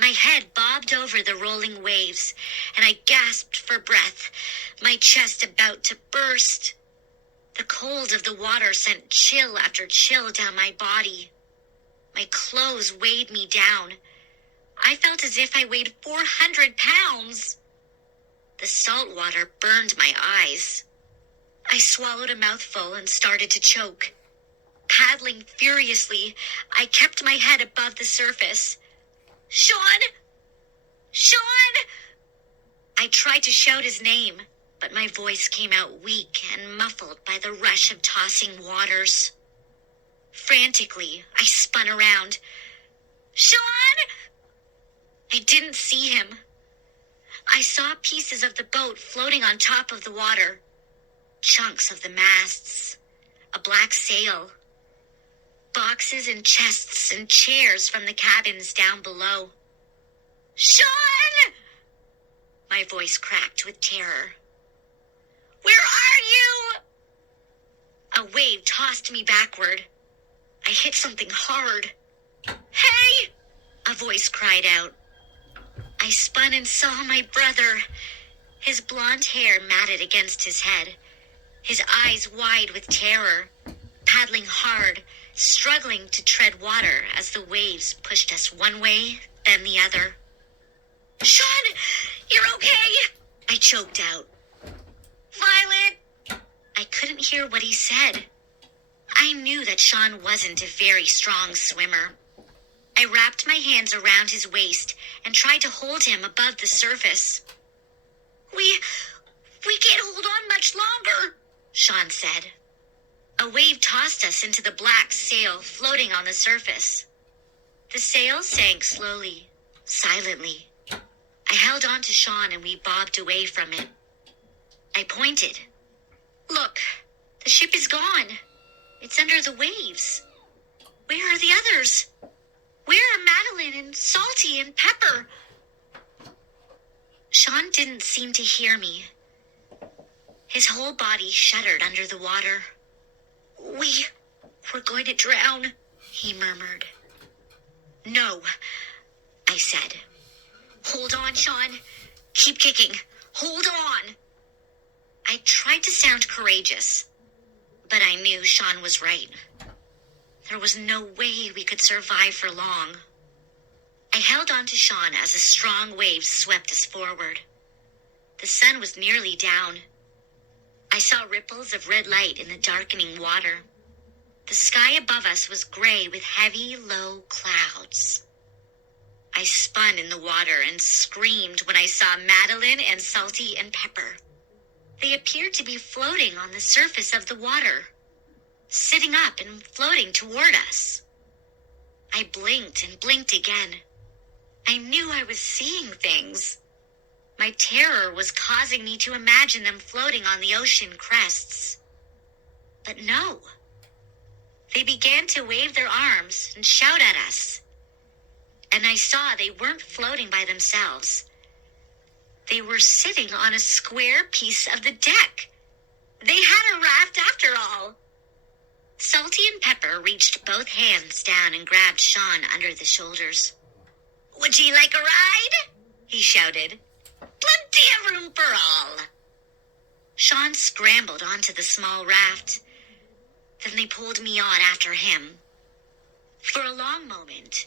My head bobbed over the rolling waves, and I gasped for breath, my chest about to burst. The cold of the water sent chill after chill down my body. My clothes weighed me down. I felt as if I weighed 400 pounds. The salt water burned my eyes. I swallowed a mouthful and started to choke. Paddling furiously, I kept my head above the surface. "Sean! Sean!" I tried to shout his name, but my voice came out weak and muffled by the rush of tossing waters. Frantically, I spun around. "Sean!" I didn't see him. I saw pieces of the boat floating on top of the water. Chunks of the masts, a black sail, boxes and chests and chairs from the cabins down below. "Sean!" My voice cracked with terror. Where are you? A wave tossed me backward. I hit something hard. Hey! A voice cried out. I spun and saw my brother. His blonde hair matted against his head, his eyes wide with terror, paddling hard, struggling to tread water as the waves pushed us one way, then the other. Sean, you're okay? I choked out. Violet! I couldn't hear what he said. I knew that Sean wasn't a very strong swimmer. I wrapped my hands around his waist and tried to hold him above the surface. We can't hold on much longer, Sean said. A wave tossed us into the black sail floating on the surface. The sail sank slowly, silently. I held on to Sean and we bobbed away from it. I pointed. Look, the ship is gone. It's under the waves. Where are the others? Where are Madeline and Salty and Pepper? Sean didn't seem to hear me. His whole body shuddered under the water. We're going to drown, he murmured. No, I said. Hold on, Sean. Keep kicking. Hold on. I tried to sound courageous, but I knew Sean was right. There was no way we could survive for long. I held on to Sean as a strong wave swept us forward. The sun was nearly down. I saw ripples of red light in the darkening water. The sky above us was gray with heavy, low clouds. I spun in the water and screamed when I saw Madeline and Salty and Pepper. They appeared to be floating on the surface of the water, sitting up and floating toward us. I blinked and blinked again. I knew I was seeing things. My terror was causing me to imagine them floating on the ocean crests. But no. They began to wave their arms and shout at us. And I saw they weren't floating by themselves. They were sitting on a square piece of the deck. They had a raft after all. Salty and Pepper reached both hands down and grabbed Sean under the shoulders. Would you like a ride? He shouted. Plenty of room for all. Sean scrambled onto the small raft. Then they pulled me on after him. For a long moment,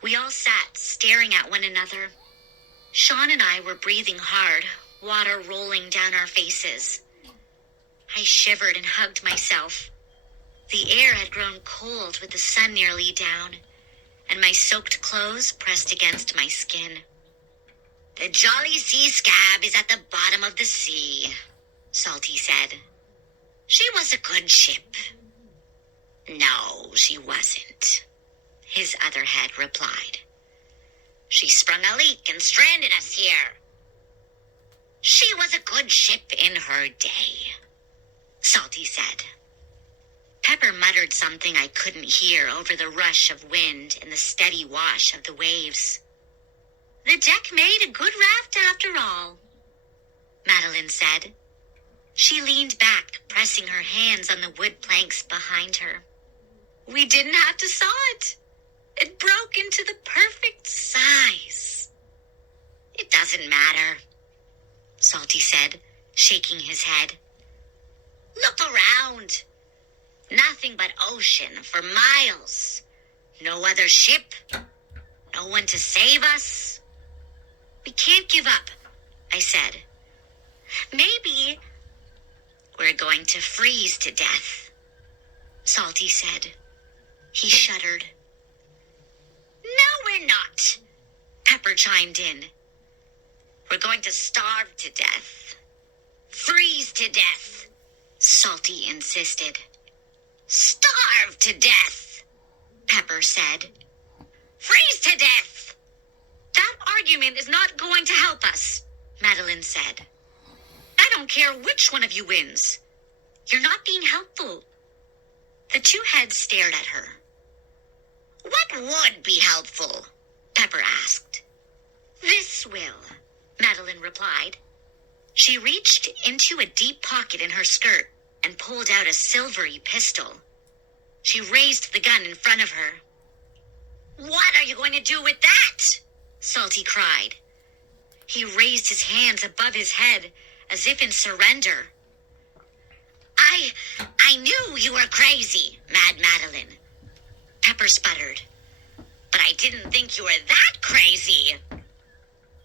we all sat staring at one another. Sean and I were breathing hard, water rolling down our faces. I shivered and hugged myself. The air had grown cold with the sun nearly down, and my soaked clothes pressed against my skin. The Jolly Sea Scab is at the bottom of the sea, Salty said. She was a good ship. No, she wasn't, his other head replied. She sprung a leak and stranded us here. She was a good ship in her day, Salty said. Pepper muttered something I couldn't hear over the rush of wind and the steady wash of the waves. The deck made a good raft after all, Madeline said. She leaned back, pressing her hands on the wood planks behind her. We didn't have to saw it. It broke into the perfect size. It doesn't matter, Salty said, shaking his head. Look around. Nothing but ocean for miles. No other ship. No one to save us. We can't give up, I said. Maybe we're going to freeze to death, Salty said. He shuddered. No, we're not, Pepper chimed in. We're going to starve to death. Freeze to death, Salty insisted. Starve to death, Pepper said. Freeze to death! That argument is not going to help us, Madeline said. I don't care which one of you wins. You're not being helpful. The two heads stared at her. What would be helpful? Pepper asked. This will, Madeline replied. She reached into a deep pocket in her skirt and pulled out a silvery pistol. She raised the gun in front of her. "What are you going to do with that?" Salty cried. He raised his hands above his head as if in surrender. I knew you were crazy, Mad Madeline," Pepper sputtered. "But I didn't think you were that crazy."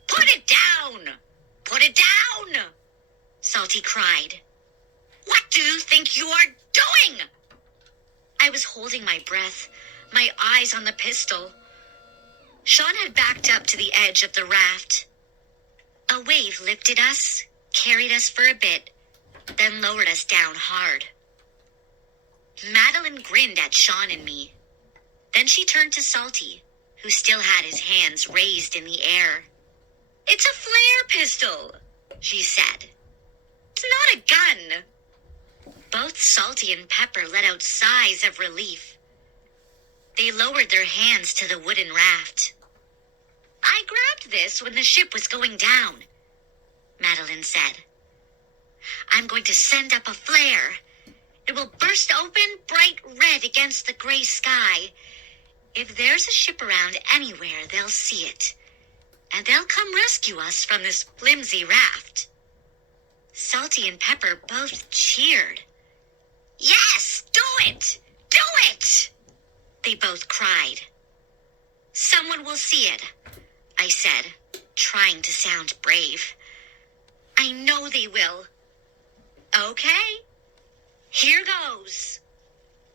"Put it down! Put it down!" Salty cried. "What do you think you are doing?" I was holding my breath, my eyes on the pistol. Sean had backed up to the edge of the raft. A wave lifted us, carried us for a bit, then lowered us down hard. Madeline grinned at Sean and me. Then she turned to Salty, who still had his hands raised in the air. "It's a flare pistol," she said. "It's not a gun." Both Salty and Pepper let out sighs of relief. They lowered their hands to the wooden raft. "I grabbed this when the ship was going down," Madeline said. "I'm going to send up a flare. It will burst open bright red against the gray sky. If there's a ship around anywhere, they'll see it. And they'll come rescue us from this flimsy raft." Salty and Pepper both cheered. "Yes, do it! Do it!" they both cried. "Someone will see it," I said, trying to sound brave. "I know they will." "Okay, here goes."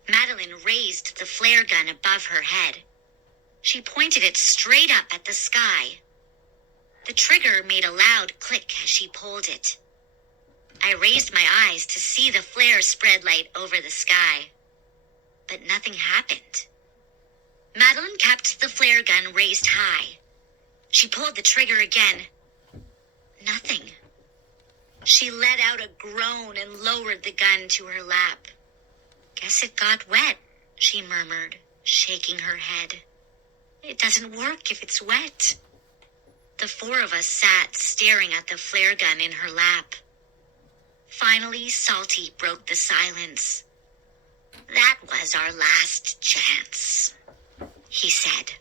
Madeline raised the flare gun above her head. She pointed it straight up at the sky. The trigger made a loud click as she pulled it. I raised my eyes to see the flare spread light over the sky. But nothing happened. Madeline kept the flare gun raised high. She pulled the trigger again. Nothing. She let out a groan and lowered the gun to her lap. "Guess it got wet," she murmured, shaking her head. "It doesn't work if it's wet." The four of us sat staring at the flare gun in her lap. Finally, Salty broke the silence. "That was our last chance," he said.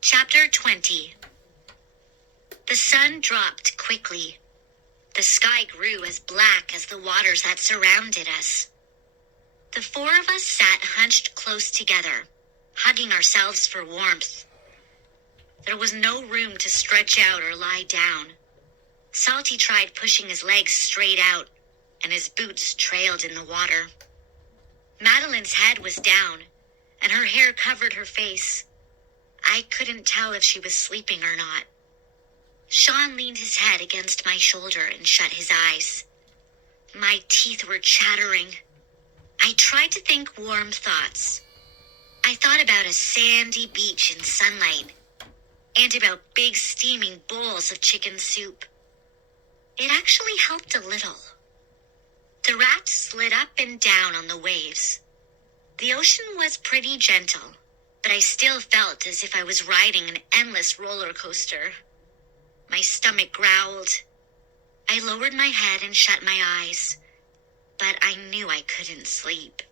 Chapter 20. The sun dropped quickly. The sky grew as black as the waters that surrounded us. The four of us sat hunched close together, hugging ourselves for warmth. There was no room to stretch out or lie down. Salty tried pushing his legs straight out, and his boots trailed in the water. Madeline's head was down, and her hair covered her face. I couldn't tell if she was sleeping or not. Sean leaned his head against my shoulder and shut his eyes. My teeth were chattering. I tried to think warm thoughts. I thought about a sandy beach in sunlight, and about big steaming bowls of chicken soup. It actually helped a little. The raft slid up and down on the waves. The ocean was pretty gentle, but I still felt as if I was riding an endless roller coaster. My stomach growled. I lowered my head and shut my eyes, but I knew I couldn't sleep.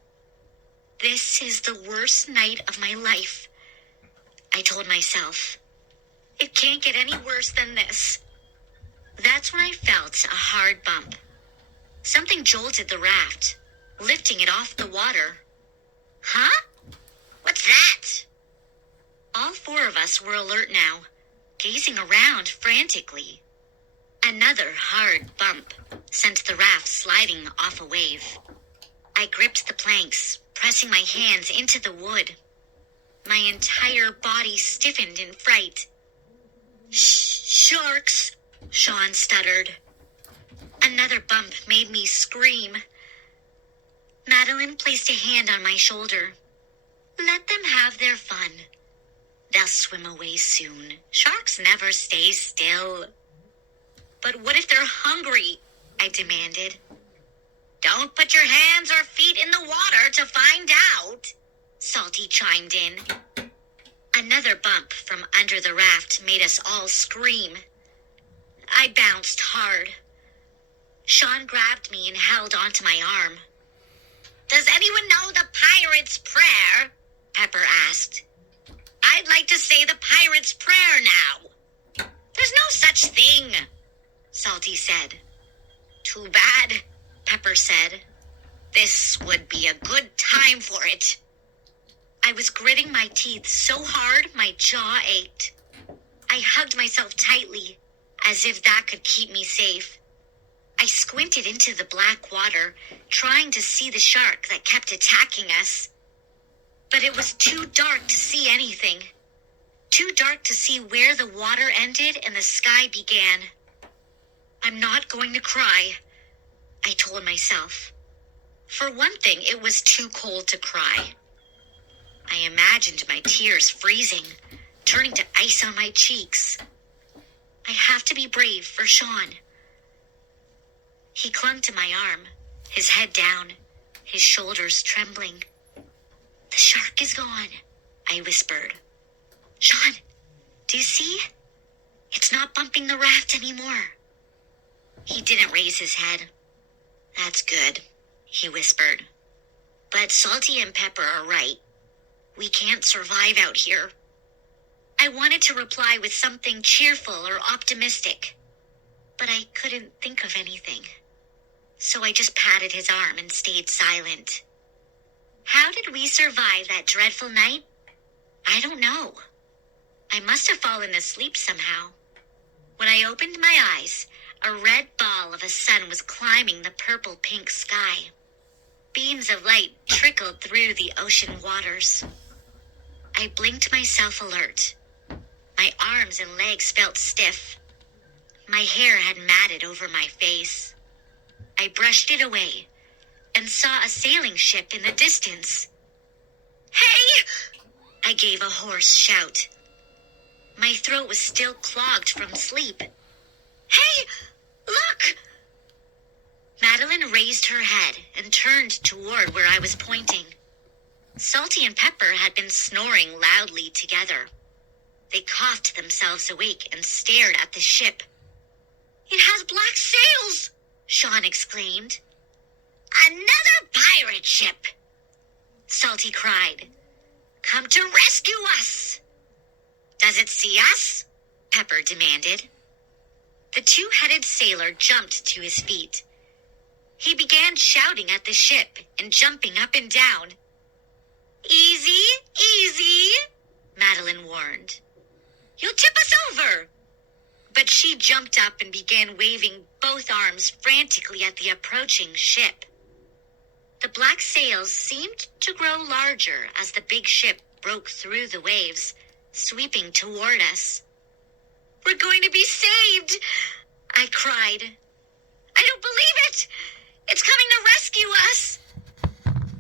"This is the worst night of my life," I told myself. "It can't get any worse than this." That's when I felt a hard bump. Something jolted the raft, lifting it off the water. "Huh? What's that?" All four of us were alert now, gazing around frantically. Another hard bump sent the raft sliding off a wave. I gripped the planks, pressing my hands into the wood. My entire body stiffened in fright. Sharks!" Sean stuttered. Another bump made me scream. Madeline placed a hand on my shoulder. "Let them have their fun. They'll swim away soon. Sharks never stay still." "But what if they're hungry?" I demanded. "Don't put your hands or feet in the water to find out," Salty chimed in. Another bump from under the raft made us all scream. I bounced hard. Sean grabbed me and held onto my arm. "Does anyone know the pirate's prayer?" Pepper asked. "I'd like to say the pirate's prayer now." "There's no such thing," Salty said. "Too bad," Pepper said. "This would be a good time for it." I was gritting my teeth so hard my jaw ached. I hugged myself tightly, as if that could keep me safe. I squinted into the black water, trying to see the shark that kept attacking us. But it was too dark to see anything. Too dark to see where the water ended and the sky began. "I'm not going to cry," I told myself. For one thing, it was too cold to cry. I imagined my tears freezing, turning to ice on my cheeks. I have to be brave for Sean. He clung to my arm, his head down, his shoulders trembling. "The shark is gone," I whispered. "Sean, do you see? It's not bumping the raft anymore." He didn't raise his head. "That's good," he whispered. "But Salty and Pepper are right. We can't survive out here." I wanted to reply with something cheerful or optimistic, but I couldn't think of anything. So I just patted his arm and stayed silent. How did we survive that dreadful night? I don't know. I must have fallen asleep somehow. When I opened my eyes, a red ball of a sun was climbing the purple-pink sky. Beams of light trickled through the ocean waters. I blinked myself alert. My arms and legs felt stiff. My hair had matted over my face. I brushed it away and saw a sailing ship in the distance. "Hey!" I gave a hoarse shout. My throat was still clogged from sleep. "Hey! Look!" Madeline raised her head and turned toward where I was pointing. Salty and Pepper had been snoring loudly together. They coughed themselves awake and stared at the ship. "It has black sails!" Sean exclaimed. "Another pirate ship!" Salty cried. "Come to rescue us!" "Does it see us?" Pepper demanded. The two-headed sailor jumped to his feet. He began shouting at the ship and jumping up and down. "Easy, easy," Madeline warned. "You'll tip us over." But she jumped up and began waving both arms frantically at the approaching ship. The black sails seemed to grow larger as the big ship broke through the waves, sweeping toward us. "We're going to be saved!" I cried. "I don't believe it! It's coming to rescue us!"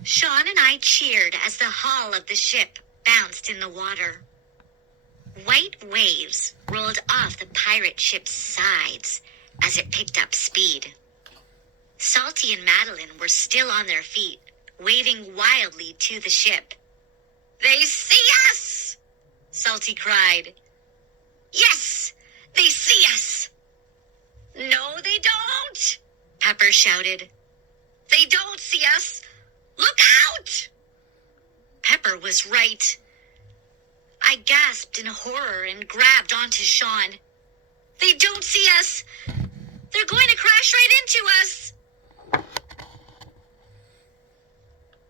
Sean and I cheered as the hull of the ship bounced in the water. White waves rolled off the pirate ship's sides as it picked up speed. Salty and Madeline were still on their feet, waving wildly to the ship. "They see us!" Salty cried. "Yes, they see us!" "No, they don't!" Pepper shouted. "They don't see us! Look out!" Pepper was right. I gasped in horror and grabbed onto Sean. "They don't see us! They're going to crash right into us!"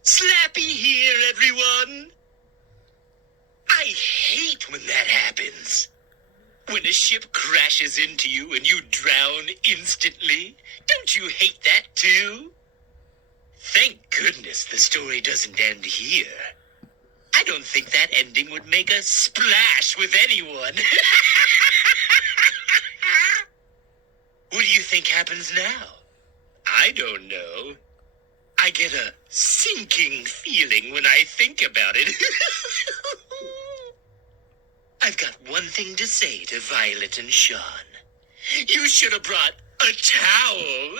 Slappy here, everyone! I hate when that happens. When a ship crashes into you and you drown instantly. Don't you hate that too? Thank goodness the story doesn't end here. I don't think that ending would make a splash with anyone. What do you think happens now? I don't know. I get a sinking feeling when I think about it. I've got one thing to say to Violet and Sean. You should have brought a towel.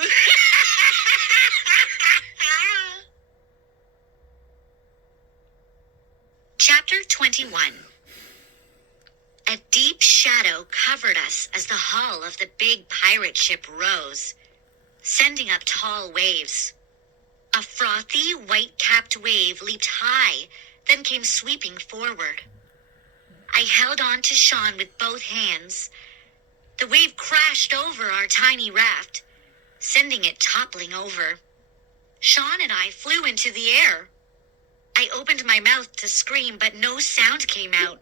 Chapter 21. A deep shadow covered us as the hull of the big pirate ship rose, sending up tall waves. A frothy, white-capped wave leaped high, then came sweeping forward. I held on to Sean with both hands. The wave crashed over our tiny raft, sending it toppling over. Sean and I flew into the air. I opened my mouth to scream, but no sound came out.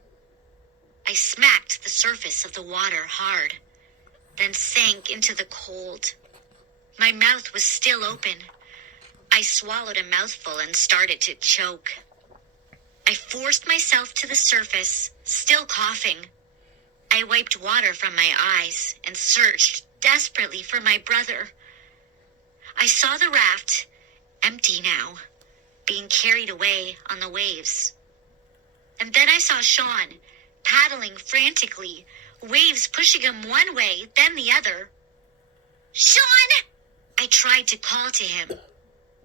I smacked the surface of the water hard, then sank into the cold. My mouth was still open. I swallowed a mouthful and started to choke. I forced myself to the surface, still coughing. I wiped water from my eyes and searched desperately for my brother. I saw the raft, empty now, being carried away on the waves. And then I saw Sean, paddling frantically, waves pushing him one way, then the other. "Sean!" I tried to call to him,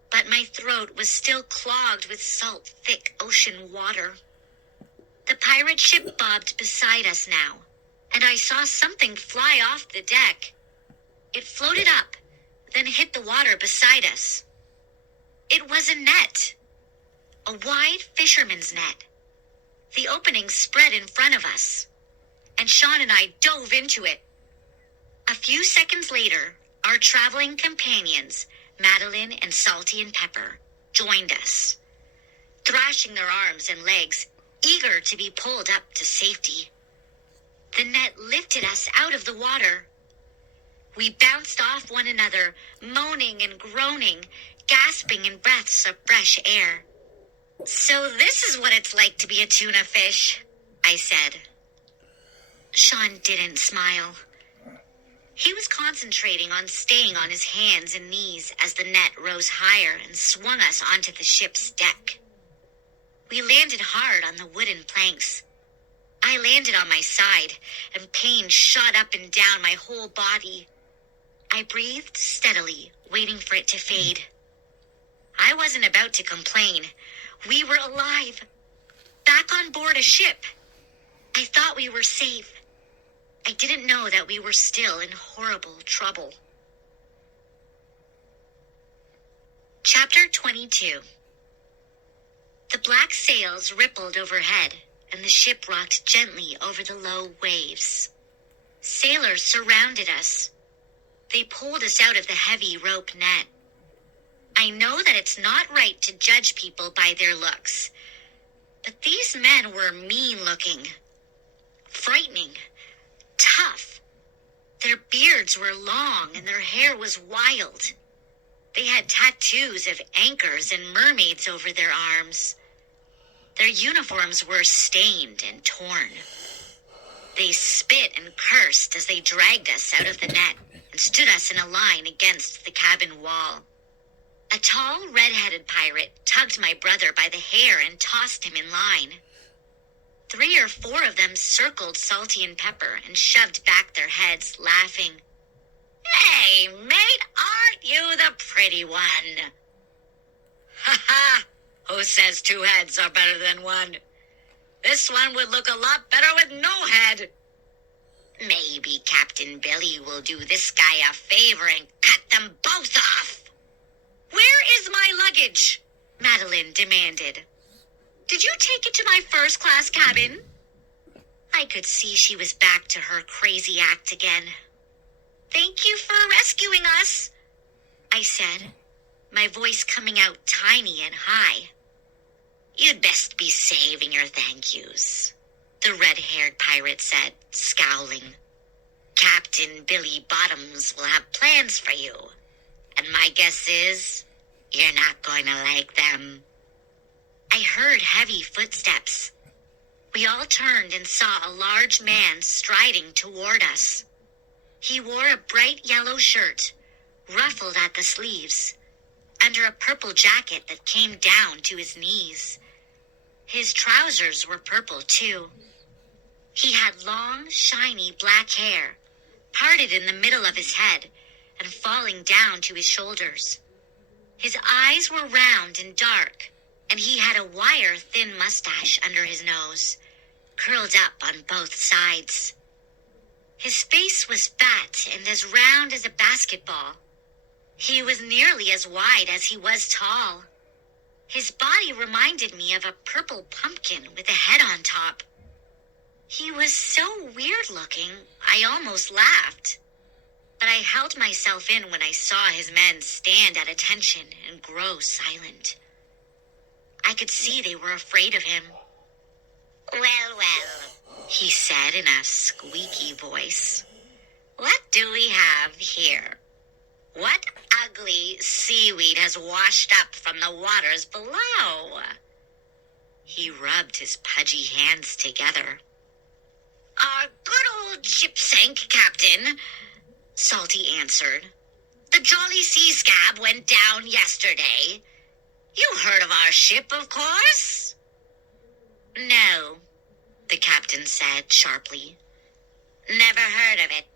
but my throat was still clogged with salt, thick ocean water. The pirate ship bobbed beside us now, and I saw something fly off the deck. It floated up, then hit the water beside us. It was a net, a wide fisherman's net. The opening spread in front of us, and Sean and I dove into it. A few seconds later, our traveling companions, Madeline and Salty and Pepper, joined us, thrashing their arms and legs, eager to be pulled up to safety. The net lifted us out of the water. We bounced off one another, moaning and groaning, gasping in breaths of fresh air. "So this is what it's like to be a tuna fish," I said. Sean didn't smile. He was concentrating on staying on his hands and knees as the net rose higher and swung us onto the ship's deck. We landed hard on the wooden planks. I landed on my side, and pain shot up and down my whole body. I breathed steadily, waiting for it to fade. I wasn't about to complain. We were alive, back on board a ship. I thought we were safe. I didn't know that we were still in horrible trouble. Chapter 22. The black sails rippled overhead, and the ship rocked gently over the low waves. Sailors surrounded us. They pulled us out of the heavy rope net. I know that it's not right to judge people by their looks, but these men were mean-looking, frightening, tough. Their beards were long and their hair was wild. They had tattoos of anchors and mermaids over their arms. Their uniforms were stained and torn. They spit and cursed as they dragged us out of the net and stood us in a line against the cabin wall. A tall, red-headed pirate tugged my brother by the hair and tossed him in line. 3 or 4 of them circled Salty and Pepper and shoved back their heads, laughing. "Hey, mate, aren't you the pretty one?" "Ha ha! Who says 2 heads are better than 1? This one would look a lot better with no head." "Maybe Captain Billy will do this guy a favor and cut them both off." "Where is my luggage?" Madeline demanded. "Did you take it to my first-class cabin?" I could see she was back to her crazy act again. "Thank you for rescuing us," I said, my voice coming out tiny and high. "You'd best be saving your thank yous," the red-haired pirate said, scowling. "Captain Billy Bottoms will have plans for you, and my guess is you're not going to like them." I heard heavy footsteps. We all turned and saw a large man striding toward us. He wore a bright yellow shirt, ruffled at the sleeves, under a purple jacket that came down to his knees. His trousers were purple, too. He had long, shiny black hair, parted in the middle of his head and falling down to his shoulders. His eyes were round and dark, and he had a wire-thin mustache under his nose. curled up on both sides. His face was fat and as round as a basketball. He was nearly as wide as he was tall. His body reminded me of a purple pumpkin with a head on top. He was so weird looking, I almost laughed. But I held myself in when I saw his men stand at attention and grow silent. I could see they were afraid of him. "Well, well," he said in a squeaky voice. "What do we have here? What ugly seaweed has washed up from the waters below?" He rubbed his pudgy hands together. "Our good old ship sank, Captain," Salty answered. "The Jolly Sea Scab went down yesterday. You heard of our ship, of course?" "No," the captain said sharply. "Never heard of it.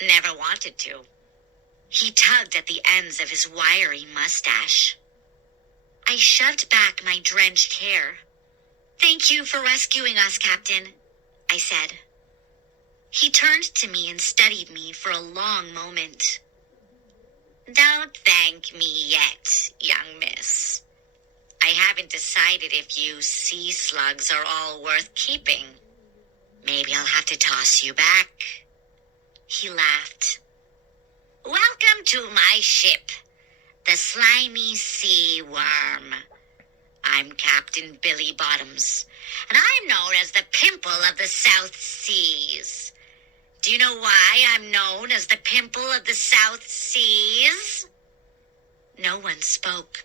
Never wanted to." He tugged at the ends of his wiry mustache. I shoved back my drenched hair. "Thank you for rescuing us, Captain," I said. He turned to me and studied me for a long moment. "Don't thank me yet, young miss. I haven't decided if you sea slugs are all worth keeping. Maybe I'll have to toss you back." He laughed. "Welcome to my ship, the Slimy Sea Worm. I'm Captain Billy Bottoms, and I'm known as the Pimple of the South Seas. Do you know why I'm known as the Pimple of the South Seas?" No one spoke.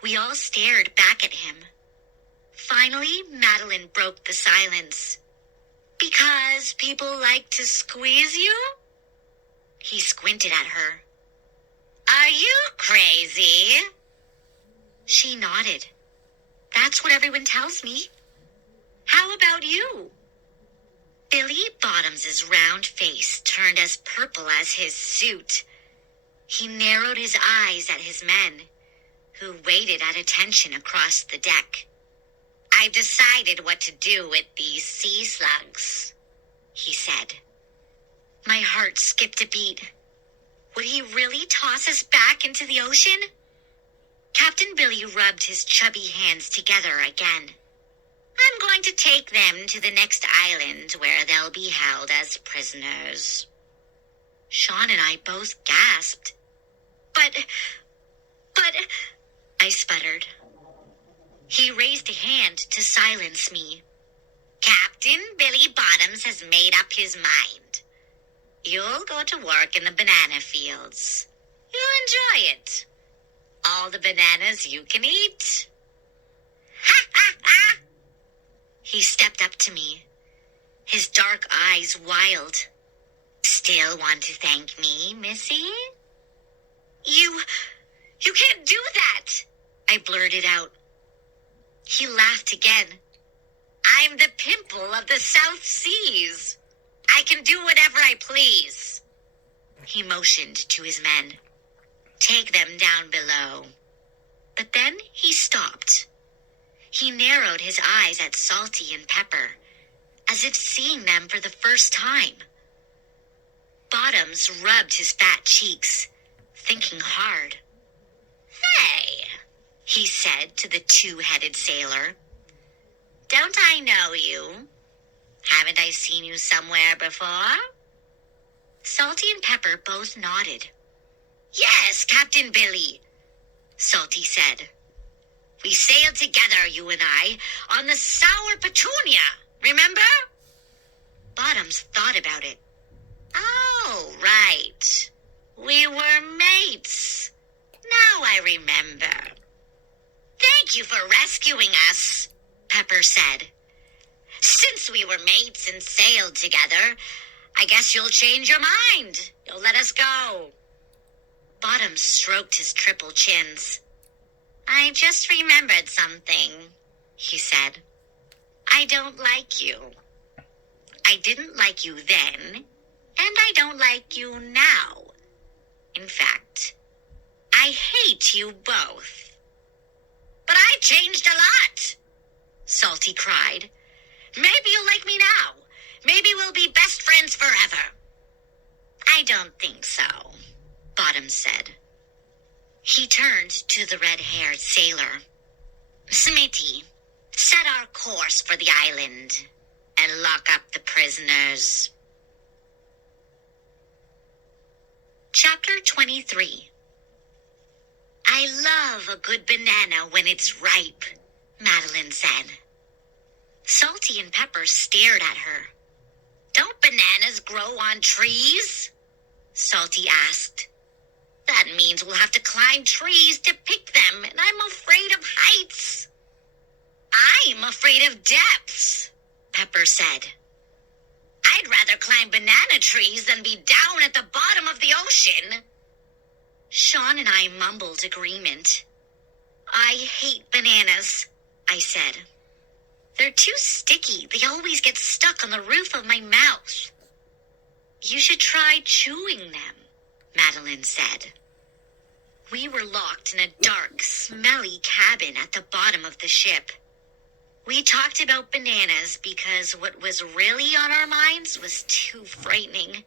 We all stared back at him. Finally, Madeline broke the silence. "Because people like to squeeze you?" He squinted at her. "Are you crazy?" She nodded. "That's what everyone tells me. How about you?" Billy Bottoms's round face turned as purple as his suit. He narrowed his eyes at his men, who waited at attention across the deck. "I've decided what to do with these sea slugs," he said. My heart skipped a beat. Would he really toss us back into the ocean? Captain Billy rubbed his chubby hands together again. "I'm going to take them to the next island where they'll be held as prisoners." Sean and I both gasped. But, I sputtered. He raised a hand to silence me. "Captain Billy Bottoms has made up his mind. You'll go to work in the banana fields. You'll enjoy it. All the bananas you can eat." "Ha ha ha!" He stepped up to me, his dark eyes wild. "Still want to thank me, Missy?" You can't do that," I blurted out. He laughed again. "I'm the Pimple of the South Seas. I can do whatever I please." He motioned to his men. "Take them down below." But then he stopped. He narrowed his eyes at Salty and Pepper, as if seeing them for the first time. Bottoms rubbed his fat cheeks, thinking hard. "Hey," he said to the two-headed sailor. "Don't I know you? Haven't I seen you somewhere before?" Salty and Pepper both nodded. "Yes, Captain Billy," Salty said. "We sailed together, you and I, on the Sour Petunia, remember?" Bottoms thought about it. "Oh, right. We were mates. Now I remember." "Thank you for rescuing us," Pepper said. "Since we were mates and sailed together, I guess you'll change your mind. You'll let us go." Bottoms stroked his triple chins. "I just remembered something," he said. "I don't like you. I didn't like you then, and I don't like you now. In fact, I hate you both." "But I changed a lot," Salty cried. Maybe you'll like me now. Maybe we'll be best friends forever. I don't think so, Bottoms said. He turned to the red-haired sailor. Smitty, set our course for the island and lock up the prisoners. Chapter 23. I love a good banana when it's ripe, Madeline said. Salty and Pepper stared at her. Don't bananas grow on trees? Salty asked. That means we'll have to climb trees to pick them, and I'm afraid of heights. I'm afraid of depths, Pepper said. I'd rather climb banana trees than be down at the bottom of the ocean. Sean and I mumbled agreement. I hate bananas, I said. They're too sticky. They always get stuck on the roof of my mouth. You should try chewing them, Madeline said. We were locked in a dark, smelly cabin at the bottom of the ship. We talked about bananas because what was really on our minds was too frightening.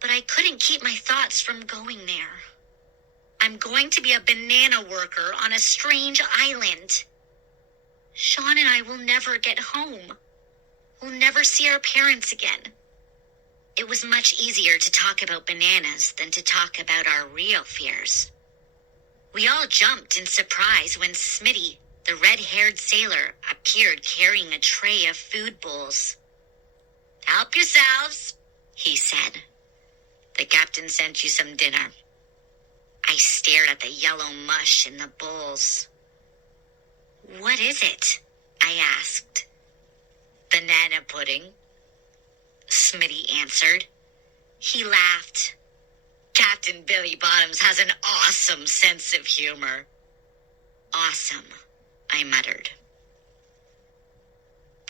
But I couldn't keep my thoughts from going there. I'm going to be a banana worker on a strange island. Sean and I will never get home. We'll never see our parents again. It was much easier to talk about bananas than to talk about our real fears. We all jumped in surprise when Smitty, the red-haired sailor, appeared carrying a tray of food bowls. Help yourselves, he said. The captain sent you some dinner. I stared at the yellow mush in the bowls. What is it? I asked. Banana pudding, Smitty answered. He laughed. Captain Billy Bottoms has an awesome sense of humor. Awesome, I muttered.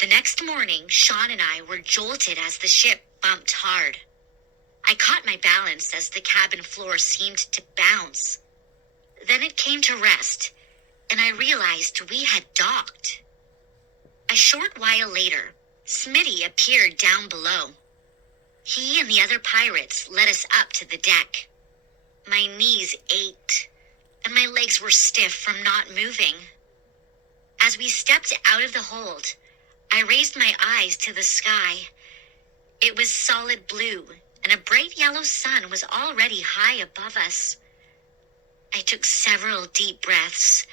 The next morning, Sean and I were jolted as the ship bumped hard. I caught my balance as the cabin floor seemed to bounce. Then it came to rest, and I realized we had docked. A short while later, Smitty appeared down below. He and the other pirates led us up to the deck. My knees ached, and my legs were stiff from not moving. As we stepped out of the hold, I raised my eyes to the sky. It was solid blue, and a bright yellow sun was already high above us. I took several deep breaths.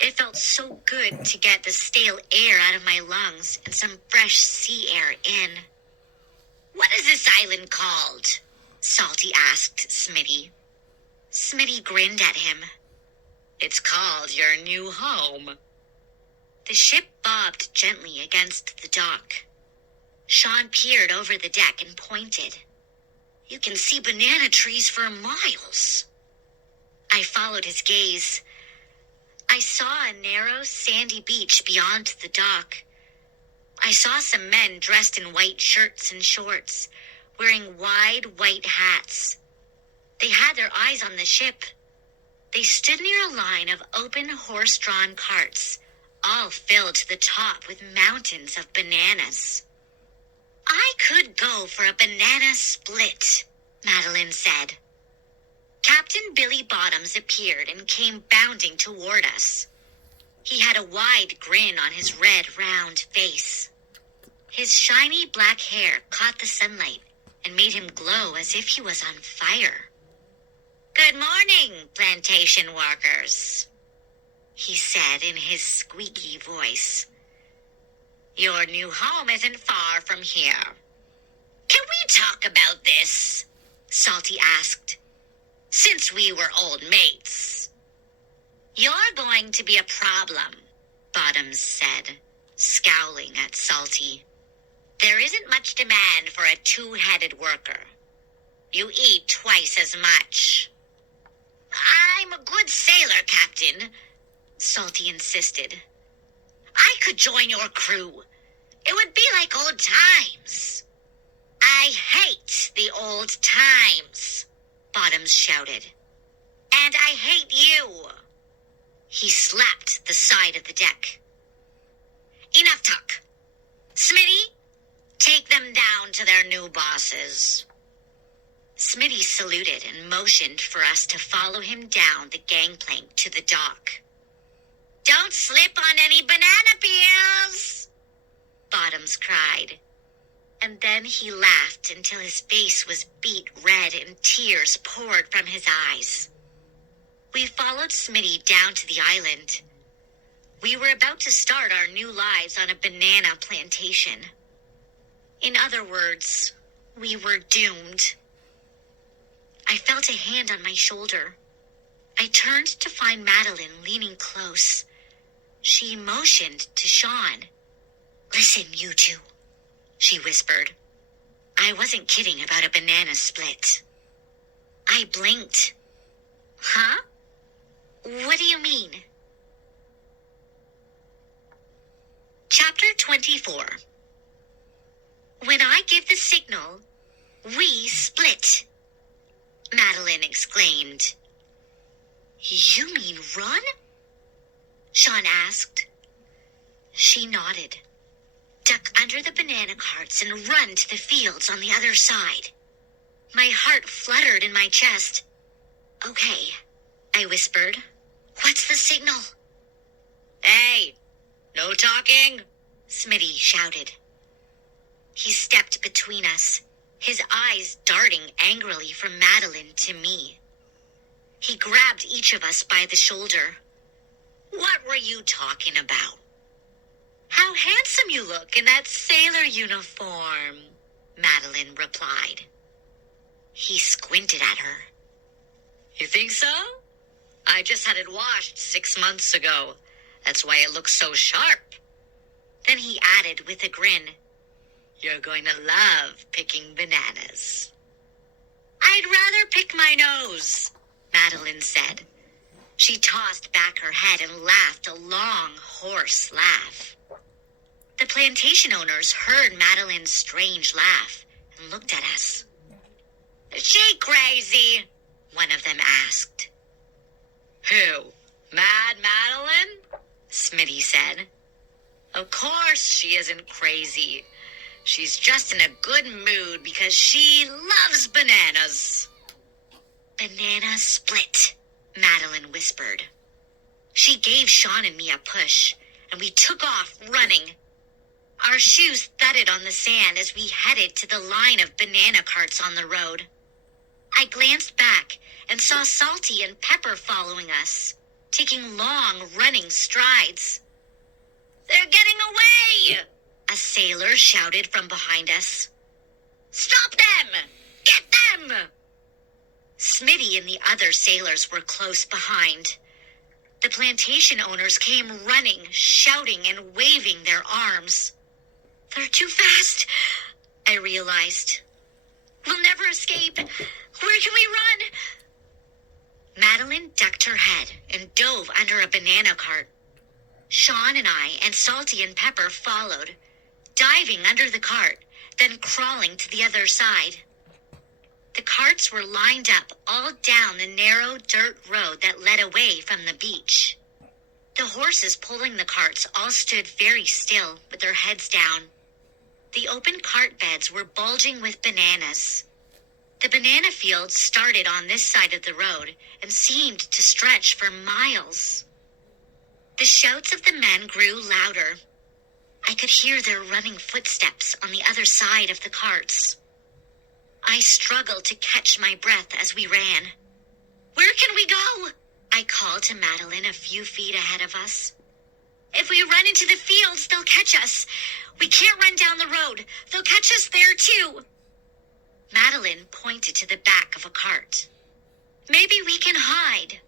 It felt so good to get the stale air out of my lungs and some fresh sea air in. What is this island called? Salty asked Smitty. Smitty grinned at him. It's called your new home. The ship bobbed gently against the dock. Sean peered over the deck and pointed. You can see banana trees for miles. I followed his gaze. I saw a narrow, sandy beach beyond the dock. I saw some men dressed in white shirts and shorts, wearing wide white hats. They had their eyes on the ship. They stood near a line of open horse-drawn carts, all filled to the top with mountains of bananas. I could go for a banana split, Madeline said. Captain Billy Bottoms appeared and came bounding toward us. He had a wide grin on his red, round face. His shiny black hair caught the sunlight and made him glow as if he was on fire. Good morning, plantation workers, he said in his squeaky voice. Your new home isn't far from here. Can we talk about this? Salty asked. Since we were old mates. You're going to be a problem, Bottoms said, scowling at Salty. There isn't much demand for a two-headed worker. You eat twice as much. I'm a good sailor, Captain, Salty insisted. I could join your crew. It would be like old times. I hate the old times, Bottoms shouted. And I hate you. He slapped the side of the deck. Enough talk. them down to their new bosses." Smitty saluted and motioned for us to follow him down the gangplank to the dock. "Don't slip on any banana peels," Bottoms cried. And then he laughed until his face was beet red and tears poured from his eyes. We followed Smitty down to the island. We were about to start our new lives on a banana plantation. In other words, we were doomed. I felt a hand on my shoulder. I turned to find Madeline leaning close. She motioned to Sean. "Listen, you two," she whispered. I wasn't kidding about a banana split. I blinked. "Huh? What do you mean?" Chapter 24. "When I give the signal, we split," Madeline exclaimed. "You mean run?" Sean asked. She nodded. "Duck under the banana carts and run to the fields on the other side." My heart fluttered in my chest. "Okay," I whispered. "What's the signal?" "Hey, no talking," Smitty shouted. He stepped between us, his eyes darting angrily from Madeline to me. He grabbed each of us by the shoulder. "What were you talking about?" "How handsome you look in that sailor uniform," Madeline replied. He squinted at her. "You think so? I just had it washed 6 months ago. That's why it looks so sharp." Then he added with a grin, "You're going to love picking bananas." "I'd rather pick my nose," Madeline said. She tossed back her head and laughed a long, hoarse laugh. The plantation owners heard Madeline's strange laugh and looked at us. "Is she crazy?" one of them asked. "Who? Mad Madeline?" Smitty said. "Of course she isn't crazy. She's just in a good mood because she loves bananas." "Banana split," Madeline whispered. She gave Sean and me a push, and we took off running. Our shoes thudded on the sand as we headed to the line of banana carts on the road. I glanced back and saw Salty and Pepper following us, taking long running strides. "They're getting away!" a sailor shouted from behind us. "Stop them! Get them!" Smitty and the other sailors were close behind. The plantation owners came running, shouting and waving their arms. "They're too fast," I realized. "We'll never escape. Where can we run?" Madeline ducked her head and dove under a banana cart. Sean and I and Salty and Pepper followed, diving under the cart, then crawling to the other side. The carts were lined up all down the narrow dirt road that led away from the beach. The horses pulling the carts all stood very still with their heads down. The open cart beds were bulging with bananas. The banana fields started on this side of the road and seemed to stretch for miles. The shouts of the men grew louder. I could hear their running footsteps on the other side of the carts. I struggled to catch my breath as we ran. "Where can we go?" I called to Madeline a few feet ahead of us. "If we run into the fields, they'll catch us. We can't run down the road. They'll catch us there too." Madeline pointed to the back of a cart. "Maybe we can hide."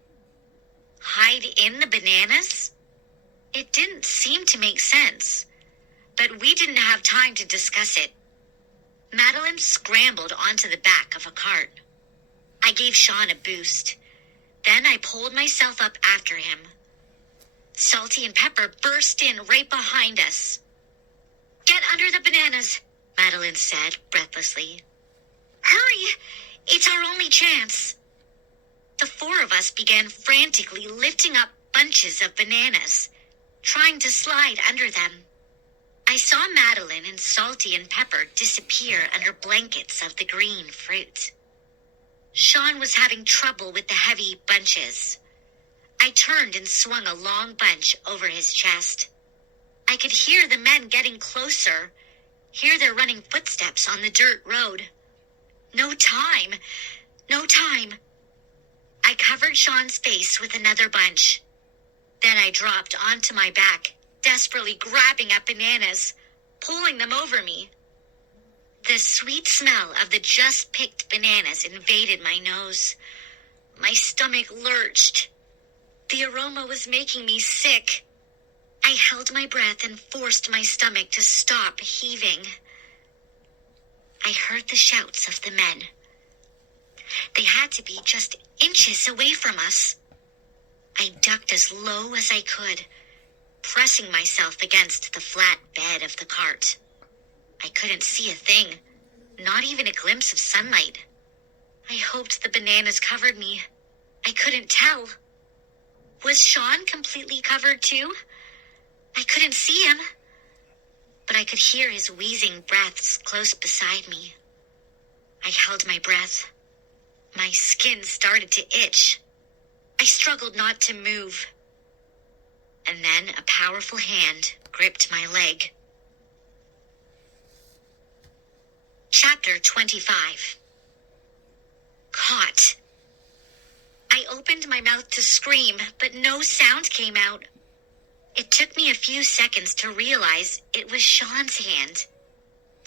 Hide in the bananas? It didn't seem to make sense, but we didn't have time to discuss it. Madeline scrambled onto the back of a cart. I gave Sean a boost. Then I pulled myself up after him. Salty and Pepper burst in right behind us. "Get under the bananas," Madeline said breathlessly. "Hurry! It's our only chance." The four of us began frantically lifting up bunches of bananas, trying to slide under them. I saw Madeline and Salty and Pepper disappear under blankets of the green fruit. Sean was having trouble with the heavy bunches. I turned and swung a long bunch over his chest. I could hear the men getting closer, hear their running footsteps on the dirt road. No time. No time. I covered Sean's face with another bunch. Then I dropped onto my back, desperately grabbing at bananas, pulling them over me. The sweet smell of the just-picked bananas invaded my nose. My stomach lurched. The aroma was making me sick. I held my breath and forced my stomach to stop heaving. I heard the shouts of the men. They had to be just inches away from us. I ducked as low as I could, pressing myself against the flat bed of the cart. I couldn't see a thing, not even a glimpse of sunlight. I hoped the bananas covered me. I couldn't tell. Was Sean completely covered too? I couldn't see him, but I could hear his wheezing breaths close beside me. I held my breath. My skin started to itch. I struggled not to move. And then a powerful hand gripped my leg. Chapter 25. Caught. I opened my mouth to scream, but no sound came out. It took me a few seconds to realize it was Sean's hand.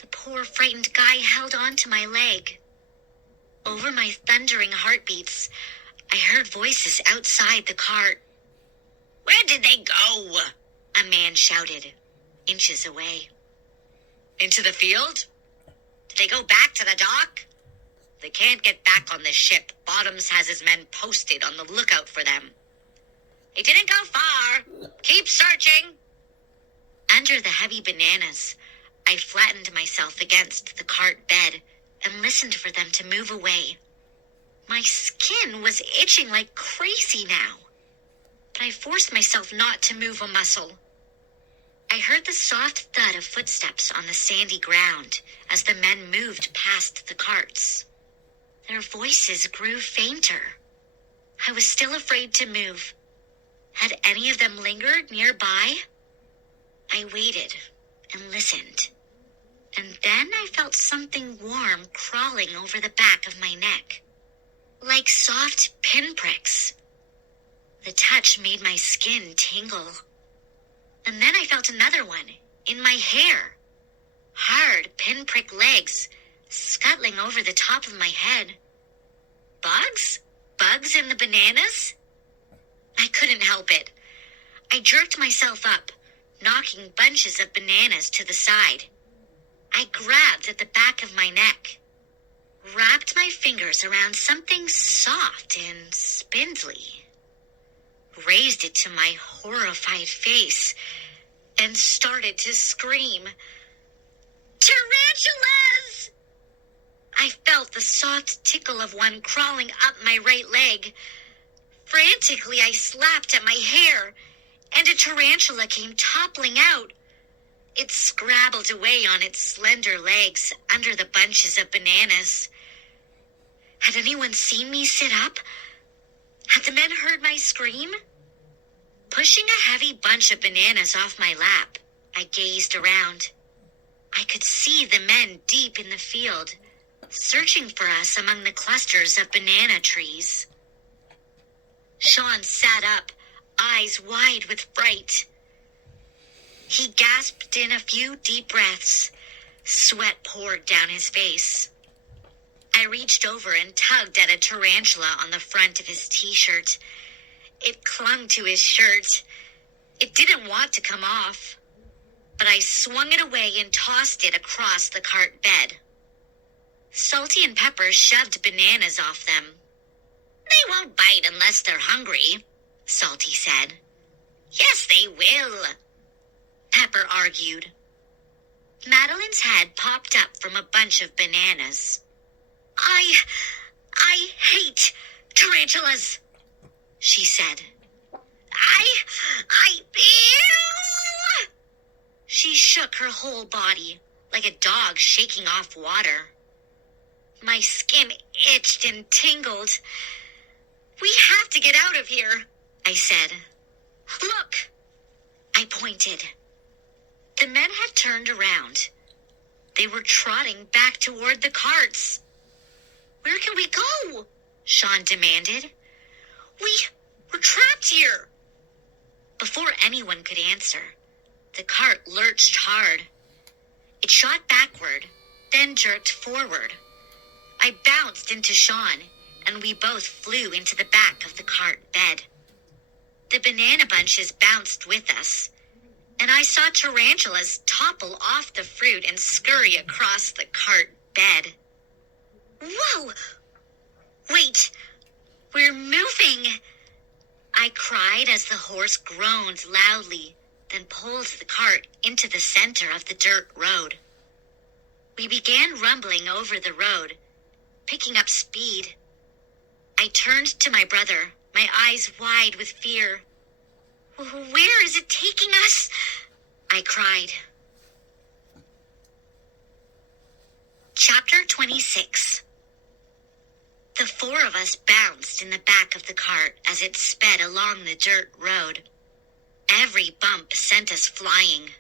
The poor frightened guy held on to my leg. Over my thundering heartbeats, I heard voices outside the cart. Where did they go? A man shouted, inches away. Into the field? Did they go back to the dock? They can't get back on the ship. Bottoms has his men posted on the lookout for them. They didn't go far. Keep searching. Under the heavy bananas, I flattened myself against the cart bed and listened for them to move away. My skin was itching like crazy now, but I forced myself not to move a muscle. I heard the soft thud of footsteps on the sandy ground as the men moved past the carts. Their voices grew fainter. I was still afraid to move. Had any of them lingered nearby? I waited and listened, and then I felt something warm crawling over the back of my neck, like soft pinpricks. The touch made my skin tingle. And then I felt another one in my hair. Hard pinprick legs scuttling over the top of my head. Bugs? Bugs in the bananas? I couldn't help it. I jerked myself up, knocking bunches of bananas to the side. I grabbed at the back of my neck, wrapped my fingers around something soft and spindly, raised it to my horrified face, and started to scream. Tarantulas! I felt the soft tickle of one crawling up my right leg. Frantically, I slapped at my hair, and a tarantula came toppling out. It scrabbled away on its slender legs under the bunches of bananas. Had anyone seen me sit up? Had the men heard my scream? Pushing a heavy bunch of bananas off my lap, I gazed around. I could see the men deep in the field, searching for us among the clusters of banana trees. Sean sat up, eyes wide with fright. He gasped in a few deep breaths. Sweat poured down his face. I reached over and tugged at a tarantula on the front of his t-shirt. It clung to his shirt. It didn't want to come off, but I swung it away and tossed it across the cart bed. Salty and Pepper shoved bananas off them. They won't bite unless they're hungry, Salty said. Yes, they will, Pepper argued. Madeline's head popped up from a bunch of bananas. I hate tarantulas, she said. I She shook her whole body, like a dog shaking off water. My skin itched and tingled. "We have to get out of here," I said. "Look!" I pointed. The men had turned around. They were trotting back toward the carts. "Where can we go?" Sean demanded. We're trapped here." Before anyone could answer, the cart lurched hard. It shot backward, then jerked forward. I bounced into Sean, and we both flew into the back of the cart bed. The banana bunches bounced with us, and I saw tarantulas topple off the fruit and scurry across the cart bed. "Whoa! Wait, we're moving!" I cried as the horse groaned loudly, then pulled the cart into the center of the dirt road. We began rumbling over the road, picking up speed. I turned to my brother, my eyes wide with fear. "Where is it taking us?" I cried. Chapter 26. The four of us bounced in the back of the cart as it sped along the dirt road. Every bump sent us flying.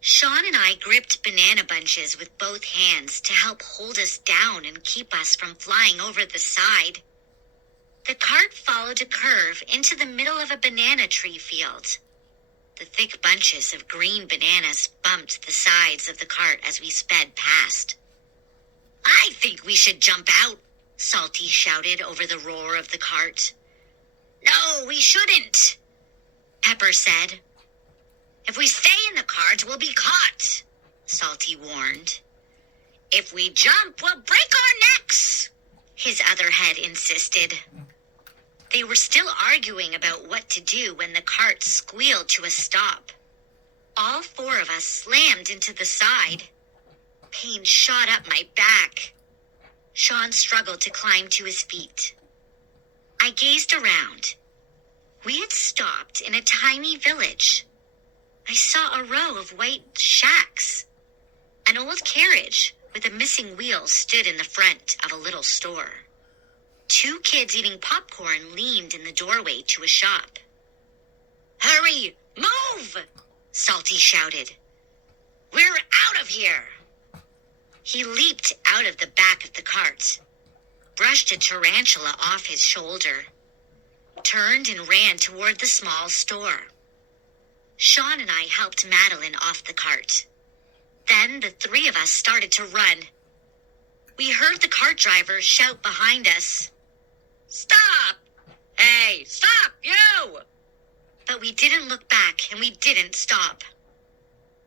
Sean and I gripped banana bunches with both hands to help hold us down and keep us from flying over the side. The cart followed a curve into the middle of a banana tree field. The thick bunches of green bananas bumped the sides of the cart as we sped past. "I think we should jump out," Salty shouted over the roar of the cart. "No, we shouldn't," Pepper said. "If we stay in the cart, we'll be caught," Salty warned. "If we jump, we'll break our necks," his other head insisted. They were still arguing about what to do when the cart squealed to a stop. All four of us slammed into the side. Pain shot up my back. Sean struggled to climb to his feet. I gazed around. We had stopped in a tiny village. I saw a row of white shacks. An old carriage with a missing wheel stood in the front of a little store. Two kids eating popcorn leaned in the doorway to a shop. "Hurry! Move!" Salty shouted. "We're out of here!" He leaped out of the back of the cart, brushed a tarantula off his shoulder, turned and ran toward the small store. Sean and I helped Madeline off the cart. Then the three of us started to run. We heard the cart driver shout behind us, "Stop! Hey, stop, you!" But we didn't look back and we didn't stop.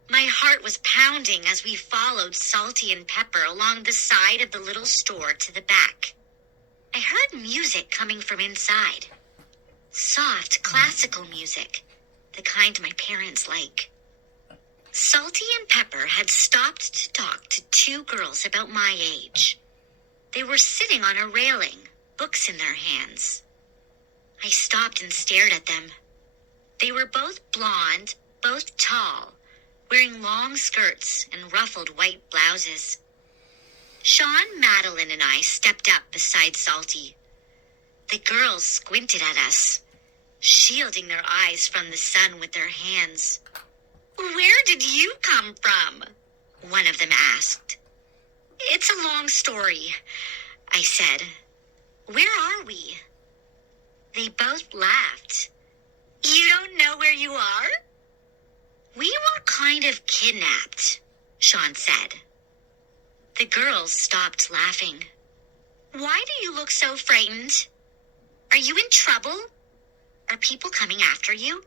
My heart was pounding as we followed Salty and Pepper along the side of the little store to the back. I heard music coming from inside. Soft, classical music, the kind my parents like. Salty and Pepper had stopped to talk to two girls about my age. They were sitting on a railing, books in their hands. I stopped and stared at them. They were both blonde, both tall, wearing long skirts and ruffled white blouses. Sean, Madeline, and I stepped up beside Salty. The girls squinted at us, shielding their eyes from the sun with their hands. "Where did you come from?" one of them asked. "It's a long story," I said. "Where are we?" They both laughed. "You don't know where you are?" "We were kind of kidnapped," Sean said. The girls stopped laughing. "Why do you look so frightened? Are you in trouble? Are people coming after you?"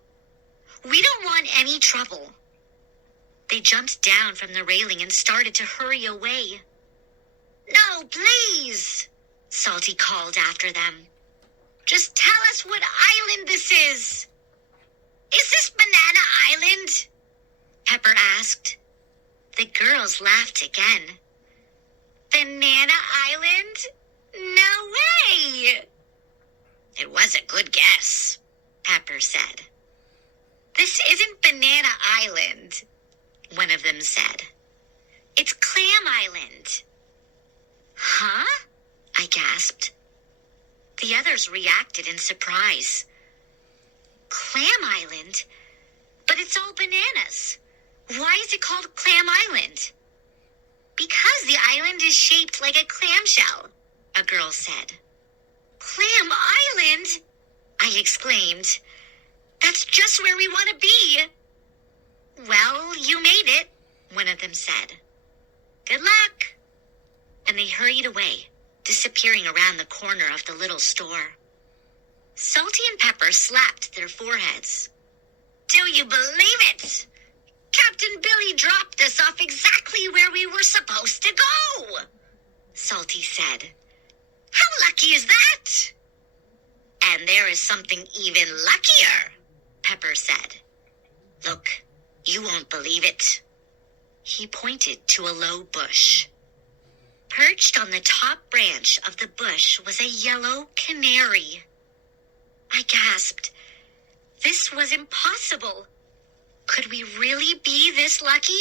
"We don't want any trouble." They jumped down from the railing and started to hurry away. "No, please," Salty called after them. "Just tell us what island this is." "Is this Banana Island?" Pepper asked. The girls laughed again. "Banana Island? No way!" "It was a good guess," Pepper said. "This isn't Banana Island. one of them said. It's Clam Island. Huh? I gasped. The others reacted in surprise. Clam Island? But it's all bananas. Why is it called Clam Island? Because the island is shaped like a clamshell, a girl said. Clam Island? I exclaimed. That's just where we want to be. Well, you made it, one of them said. Good luck. And they hurried away, disappearing around the corner of the little store. Salty and Pepper slapped their foreheads. Do you believe it? Captain Billy dropped us off exactly where we were supposed to go, Salty said. How lucky is that? And there is something even luckier, Pepper said. Look, you won't believe it. He pointed to a low bush. Perched on the top branch of the bush was a yellow canary. I gasped. This was impossible. Could we really be this lucky?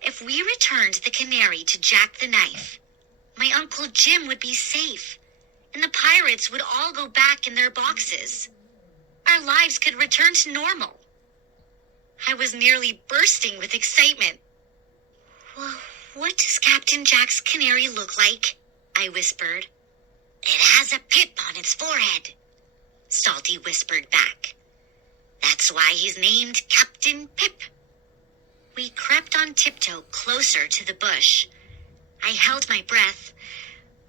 If we returned the canary to Jack the Knife, my Uncle Jim would be safe, and the pirates would all go back in their boxes. Our lives could return to normal. I was nearly bursting with excitement. Well, what does Captain Jack's canary look like? I whispered. It has a pip on its forehead, Salty whispered back. That's why he's named Captain Pip. We crept on tiptoe closer to the bush. I held my breath.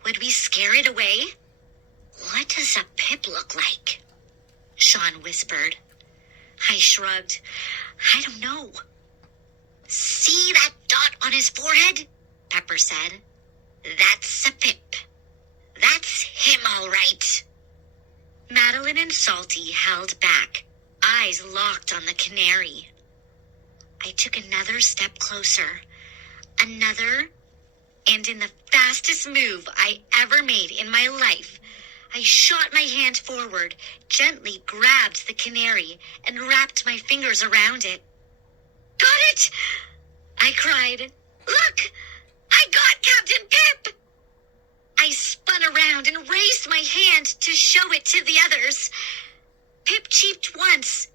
Would we scare it away? What does a pip look like? Sean whispered. I shrugged. I don't know. See that dot on his forehead? Pepper said. That's a pip. That's him, all right. Madeline and Salty held back, eyes locked on the canary. I took another step closer, another, and in the fastest move I ever made in my life, I shot my hand forward, gently grabbed the canary, and wrapped my fingers around it. Got it! I cried. Look! I got Captain Pip! I spun around and raised my hand to show it to the others. Pip cheeped once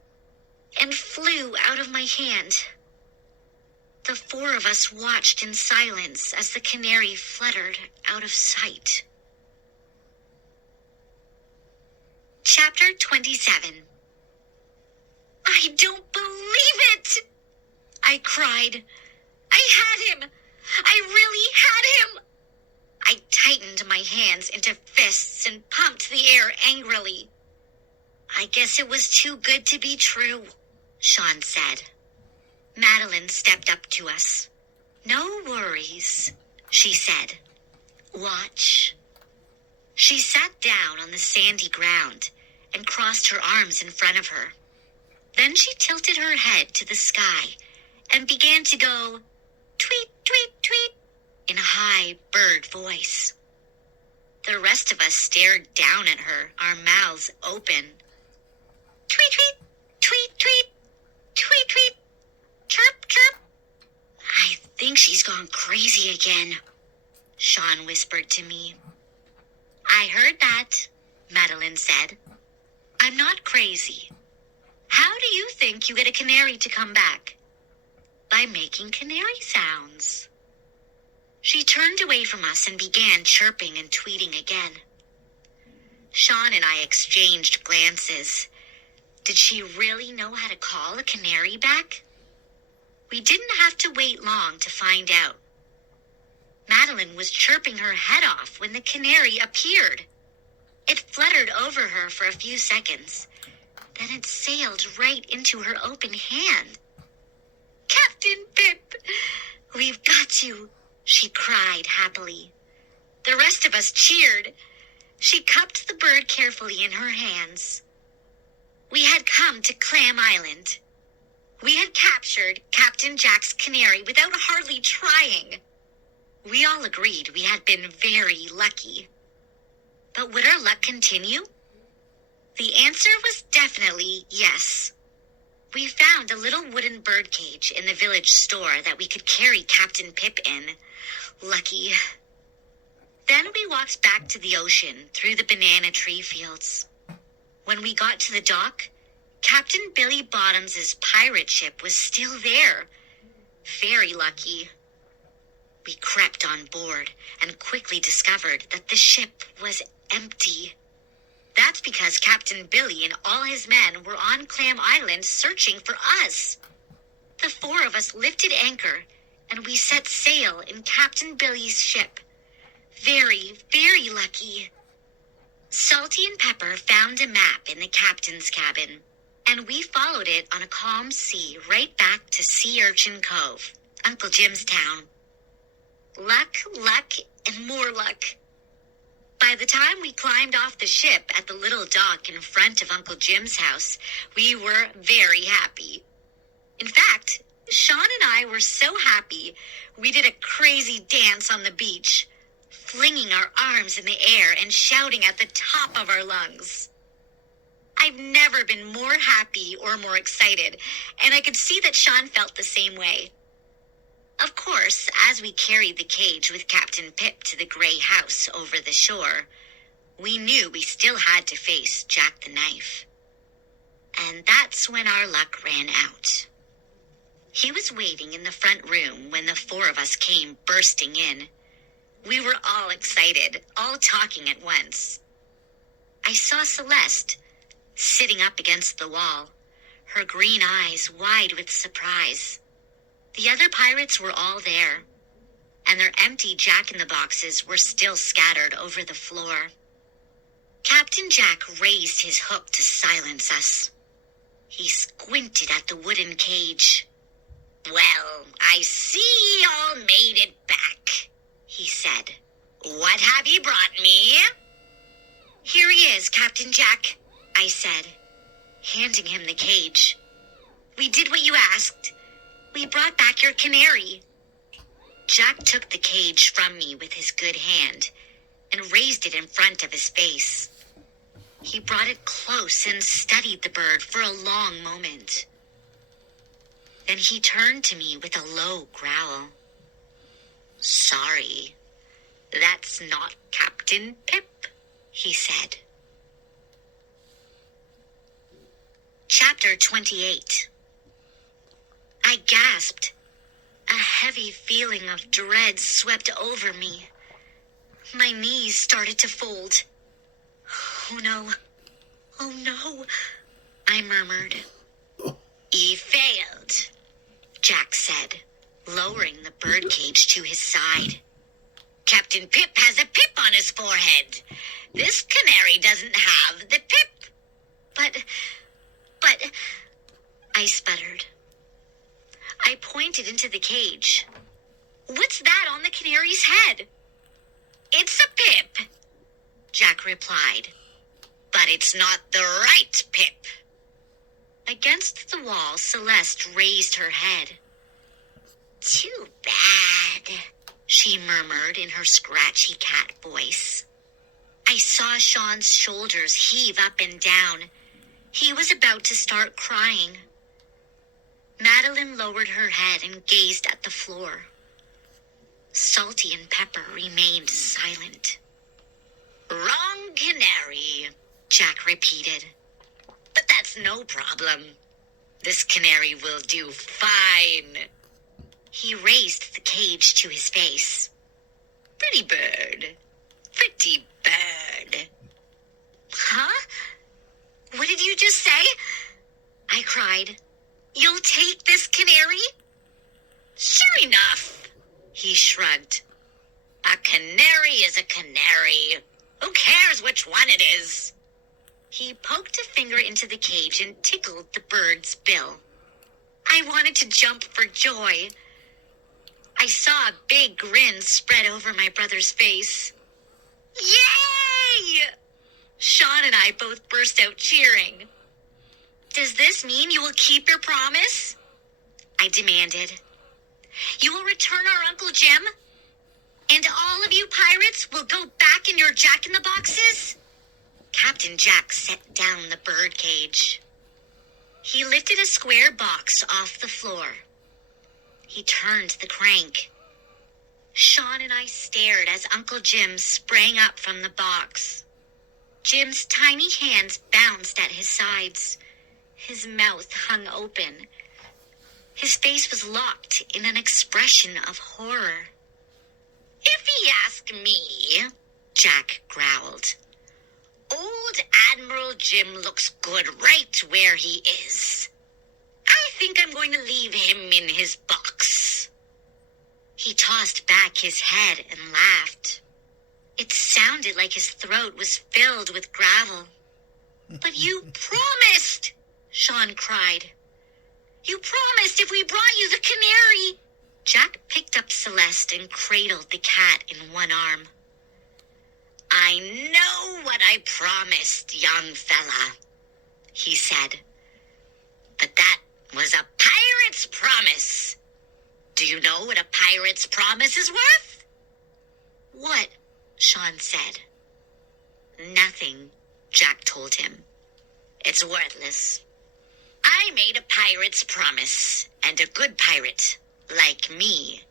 and flew out of my hand. The four of us watched in silence as the canary fluttered out of sight. Chapter 27. I don't believe it! I cried. I had him! I really had him! I tightened my hands into fists and pumped the air angrily. I guess it was too good to be true, Sean said. Madeline stepped up to us. No worries, she said. Watch. She sat down on the sandy ground and crossed her arms in front of her. Then she tilted her head to the sky and began to go tweet, tweet, tweet in a high bird voice. The rest of us stared down at her, our mouths open. Tweet, tweet, tweet, tweet, tweet, tweet, chirp, chirp. I think she's gone crazy again, Sean whispered to me. I heard that, Madeline said. I'm not crazy. How do you think you get a canary to come back? By making canary sounds. She turned away from us and began chirping and tweeting again. Sean and I exchanged glances. Did she really know how to call a canary back? We didn't have to wait long to find out. Madeline was chirping her head off when the canary appeared. It fluttered over her for a few seconds. Then it sailed right into her open hand. Captain Pip, we've got you, she cried happily. The rest of us cheered. She cupped the bird carefully in her hands. We had come to Clam Island. We had captured Captain Jack's canary without hardly trying. We all agreed we had been very lucky. But would our luck continue? The answer was definitely yes. We found a little wooden birdcage in the village store that we could carry Captain Pip in. Lucky. Then we walked back to the ocean through the banana tree fields. When we got to the dock, Captain Billy Bottoms' pirate ship was still there. Very lucky. We crept on board and quickly discovered that the ship was empty. That's because Captain Billy and all his men were on Clam Island searching for us. The four of us lifted anchor, and we set sail in Captain Billy's ship. Very, very lucky. Salty and Pepper found a map in the captain's cabin, and we followed it on a calm sea right back to Sea Urchin Cove, Uncle Jim's town. Luck, and more luck. By the time we climbed off the ship at the little dock in front of Uncle Jim's house, we were very happy. In fact, Sean and I were so happy, we did a crazy dance on the beach, flinging our arms in the air and shouting at the top of our lungs. I've never been more happy or more excited, and I could see that Sean felt the same way. Of course, as we carried the cage with Captain Pip to the gray house over the shore, we knew we still had to face Jack the Knife. And that's when our luck ran out. He was waiting in the front room when the four of us came bursting in. We were all excited, all talking at once. I saw Celeste, sitting up against the wall, her green eyes wide with surprise. The other pirates were all there, and their empty jack-in-the-boxes were still scattered over the floor. Captain Jack raised his hook to silence us. He squinted at the wooden cage. "Well, I see y'all made it back," he said. "What have you brought me?" "Here he is, Captain Jack," I said, handing him the cage. "We did what you asked. We brought back your canary." Jack took the cage from me with his good hand and raised it in front of his face. He brought it close and studied the bird for a long moment. Then he turned to me with a low growl. "Sorry, that's not Captain Pip," he said. Chapter 28. I gasped. A heavy feeling of dread swept over me. My knees started to fold. "Oh no, oh no," I murmured. "He failed," Jack said, lowering the birdcage to his side. "Captain Pip has a pip on his forehead. This canary doesn't have the pip." But, I sputtered. I pointed into the cage. "What's that on the canary's head?" "It's a pip," Jack replied. "But it's not the right pip." Against the wall, Celeste raised her head. "Too bad," she murmured in her scratchy cat voice. I saw Sean's shoulders heave up and down. He was about to start crying. Madeline lowered her head and gazed at the floor. Salty and Pepper remained silent. "Wrong canary," Jack repeated. "But that's no problem. This canary will do fine." He raised the cage to his face. "Pretty bird. Pretty bird." "Huh? What did you just say?" I cried. "You'll take this canary?" "Sure enough," he shrugged. "A canary is a canary. Who cares which one it is?" He poked a finger into the cage and tickled the bird's bill. I wanted to jump for joy. I saw a big grin spread over my brother's face. "Yay!" Sean and I both burst out cheering. "Does this mean you will keep your promise?" I demanded. "You will return our Uncle Jim? And all of you pirates will go back in your jack-in-the-boxes?" Captain Jack set down the bird cage. He lifted a square box off the floor. He turned the crank. Sean and I stared as Uncle Jim sprang up from the box. Jim's tiny hands bounced at his sides. His mouth hung open. His face was locked in an expression of horror. "If he asked me," Jack growled, "Old Admiral Jim looks good right where he is. I think I'm going to leave him in his box." He tossed back his head and laughed. It sounded like his throat was filled with gravel. "But you promised," Sean cried. "You promised if we brought you the canary." Jack picked up Celeste and cradled the cat in one arm. "I know what I promised, young fella," he said. "But that was a pirate's promise. Do you know what a pirate's promise is worth?" "What?" Sean said. "Nothing," Jack told him. "It's worthless. I made a pirate's promise, and a good pirate, like me,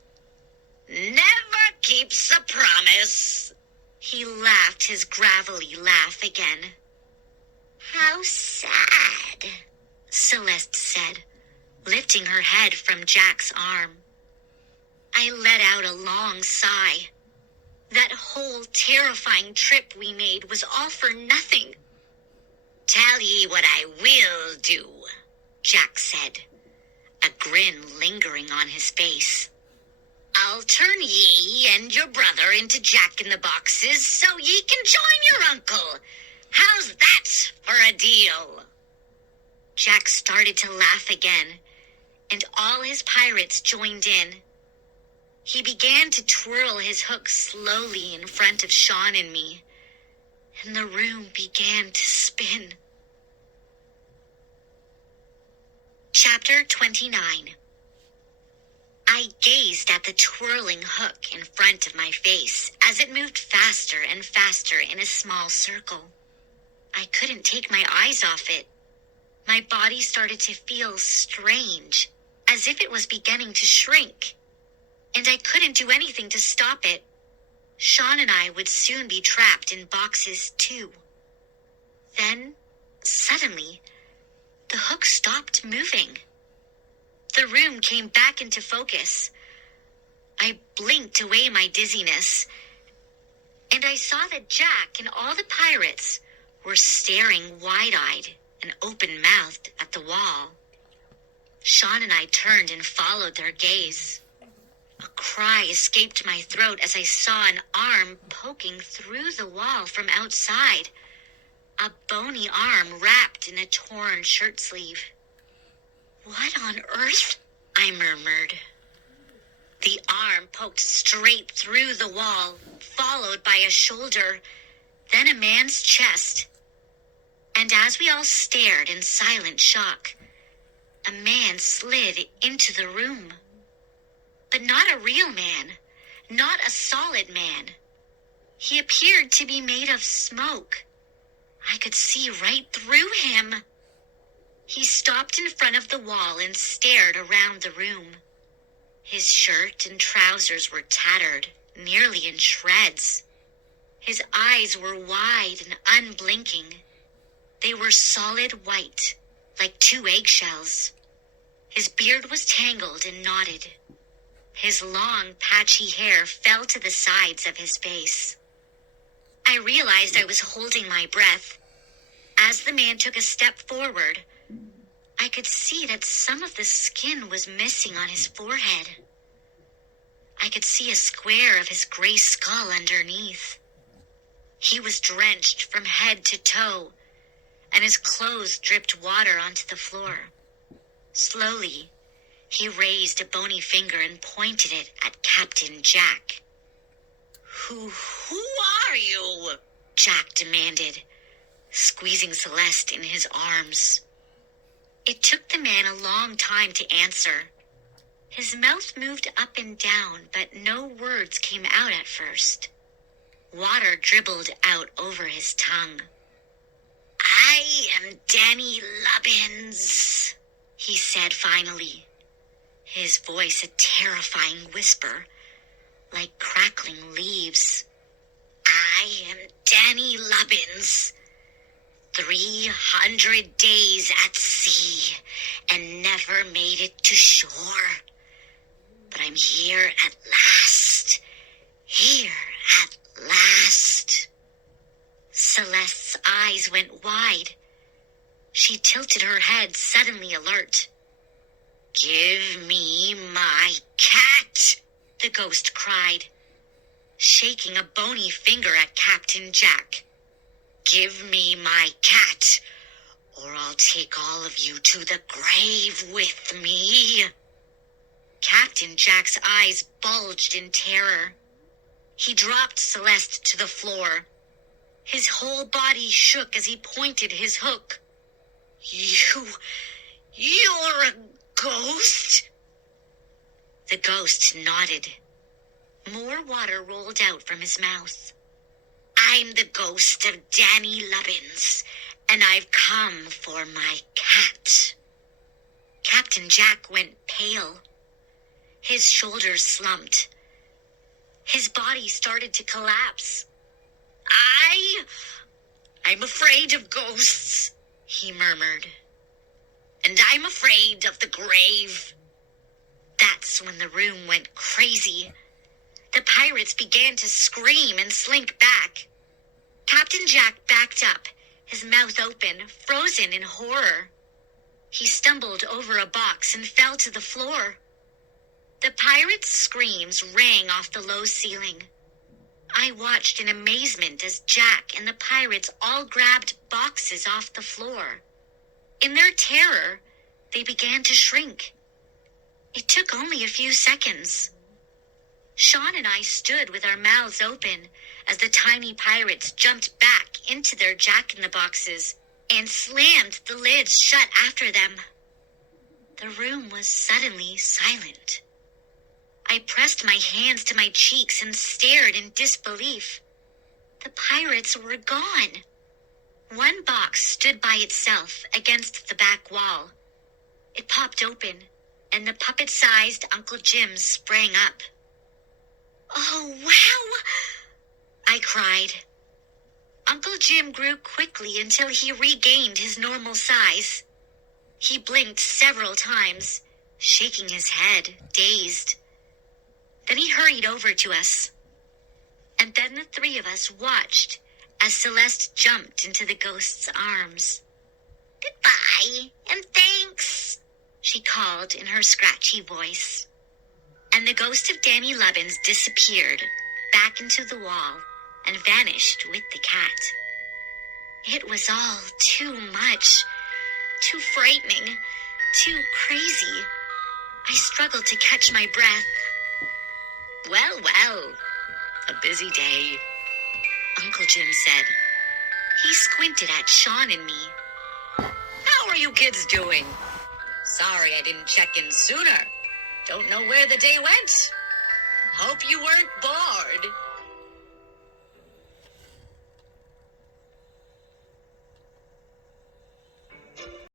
never keeps a promise." He laughed his gravelly laugh again. "How sad," Celeste said, lifting her head from Jack's arm. I let out a long sigh. That whole terrifying trip we made was all for nothing. "Tell ye what I will do," Jack said, a grin lingering on his face. "I'll turn ye and your brother into jack-in-the-boxes so ye can join your uncle. How's that for a deal?" Jack started to laugh again, and all his pirates joined in. He began to twirl his hook slowly in front of Sean and me, and the room began to spin. Chapter 29. I gazed at the twirling hook in front of my face as it moved faster and faster in a small circle. I couldn't take my eyes off it. My body started to feel strange, as if it was beginning to shrink. And I couldn't do anything to stop it. Sean and I would soon be trapped in boxes too. Then, suddenly, the hook stopped moving. The room came back into focus. I blinked away my dizziness, and I saw that Jack and all the pirates were staring wide-eyed and open-mouthed at the wall. Sean and I turned and followed their gaze. A cry escaped my throat as I saw an arm poking through the wall from outside. A bony arm wrapped in a torn shirt sleeve. "What on earth?" I murmured. The arm poked straight through the wall, followed by a shoulder, then a man's chest. And as we all stared in silent shock, a man slid into the room. But not a real man, not a solid man. He appeared to be made of smoke. I could see right through him. He stopped in front of the wall and stared around the room. His shirt and trousers were tattered, nearly in shreds. His eyes were wide and unblinking. They were solid white, like two eggshells. His beard was tangled and knotted. His long, patchy hair fell to the sides of his face. I realized I was holding my breath. As the man took a step forward, I could see that some of the skin was missing on his forehead. I could see a square of his gray skull underneath. He was drenched from head to toe, and his clothes dripped water onto the floor. Slowly, he raised a bony finger and pointed it at Captain Jack. Who are you?" Jack demanded, squeezing Celeste in his arms. It took the man a long time to answer. His mouth moved up and down, but no words came out at first. Water dribbled out over his tongue. "I I am Danny Lubbins, he said finally, his voice a terrifying whisper, like crackling leaves. I am Danny Lubbins. 300 days at sea and never made it to shore. But I'm here at last. Here at last. Celeste's eyes went wide. She tilted her head, suddenly alert. Give me my cat, the ghost cried, shaking a bony finger at Captain Jack. Give me my cat, or I'll take all of you to the grave with me. Captain Jack's eyes bulged in terror. He dropped Celeste to the floor. His whole body shook as he pointed his hook. You're a ghost? The ghost nodded. More water rolled out from his mouth. I'm the ghost of Danny Lubbins, and I've come for my cat. Captain Jack went pale. His shoulders slumped. His body started to collapse. I'm afraid of ghosts, he murmured. And I'm afraid of the grave. That's when the room went crazy. The pirates began to scream and slink back. Captain Jack backed up, his mouth open, frozen in horror. He stumbled over a box and fell to the floor. The pirates' screams rang off the low ceiling. I watched in amazement as Jack and the pirates all grabbed boxes off the floor. In their terror, they began to shrink. It took only a few seconds. Sean and I stood with our mouths open as the tiny pirates jumped back into their jack-in-the-boxes and slammed the lids shut after them. The room was suddenly silent. I pressed my hands to my cheeks and stared in disbelief. The pirates were gone. One box stood by itself against the back wall. It popped open, and the puppet-sized Uncle Jim sprang up. Oh, wow! I cried. Uncle Jim grew quickly until he regained his normal size. He blinked several times, shaking his head, dazed. Then he hurried over to us. And then the three of us watched as Celeste jumped into the ghost's arms. Goodbye, and thanks, she called in her scratchy voice. And the ghost of Danny Lubbins disappeared back into the wall and vanished with the cat. It was all too much, too frightening, too crazy. I struggled to catch my breath. Well, a busy day, Uncle Jim said. He squinted at Sean and me. How are you kids doing? Sorry I didn't check in sooner. Don't know where the day went. Hope you weren't bored.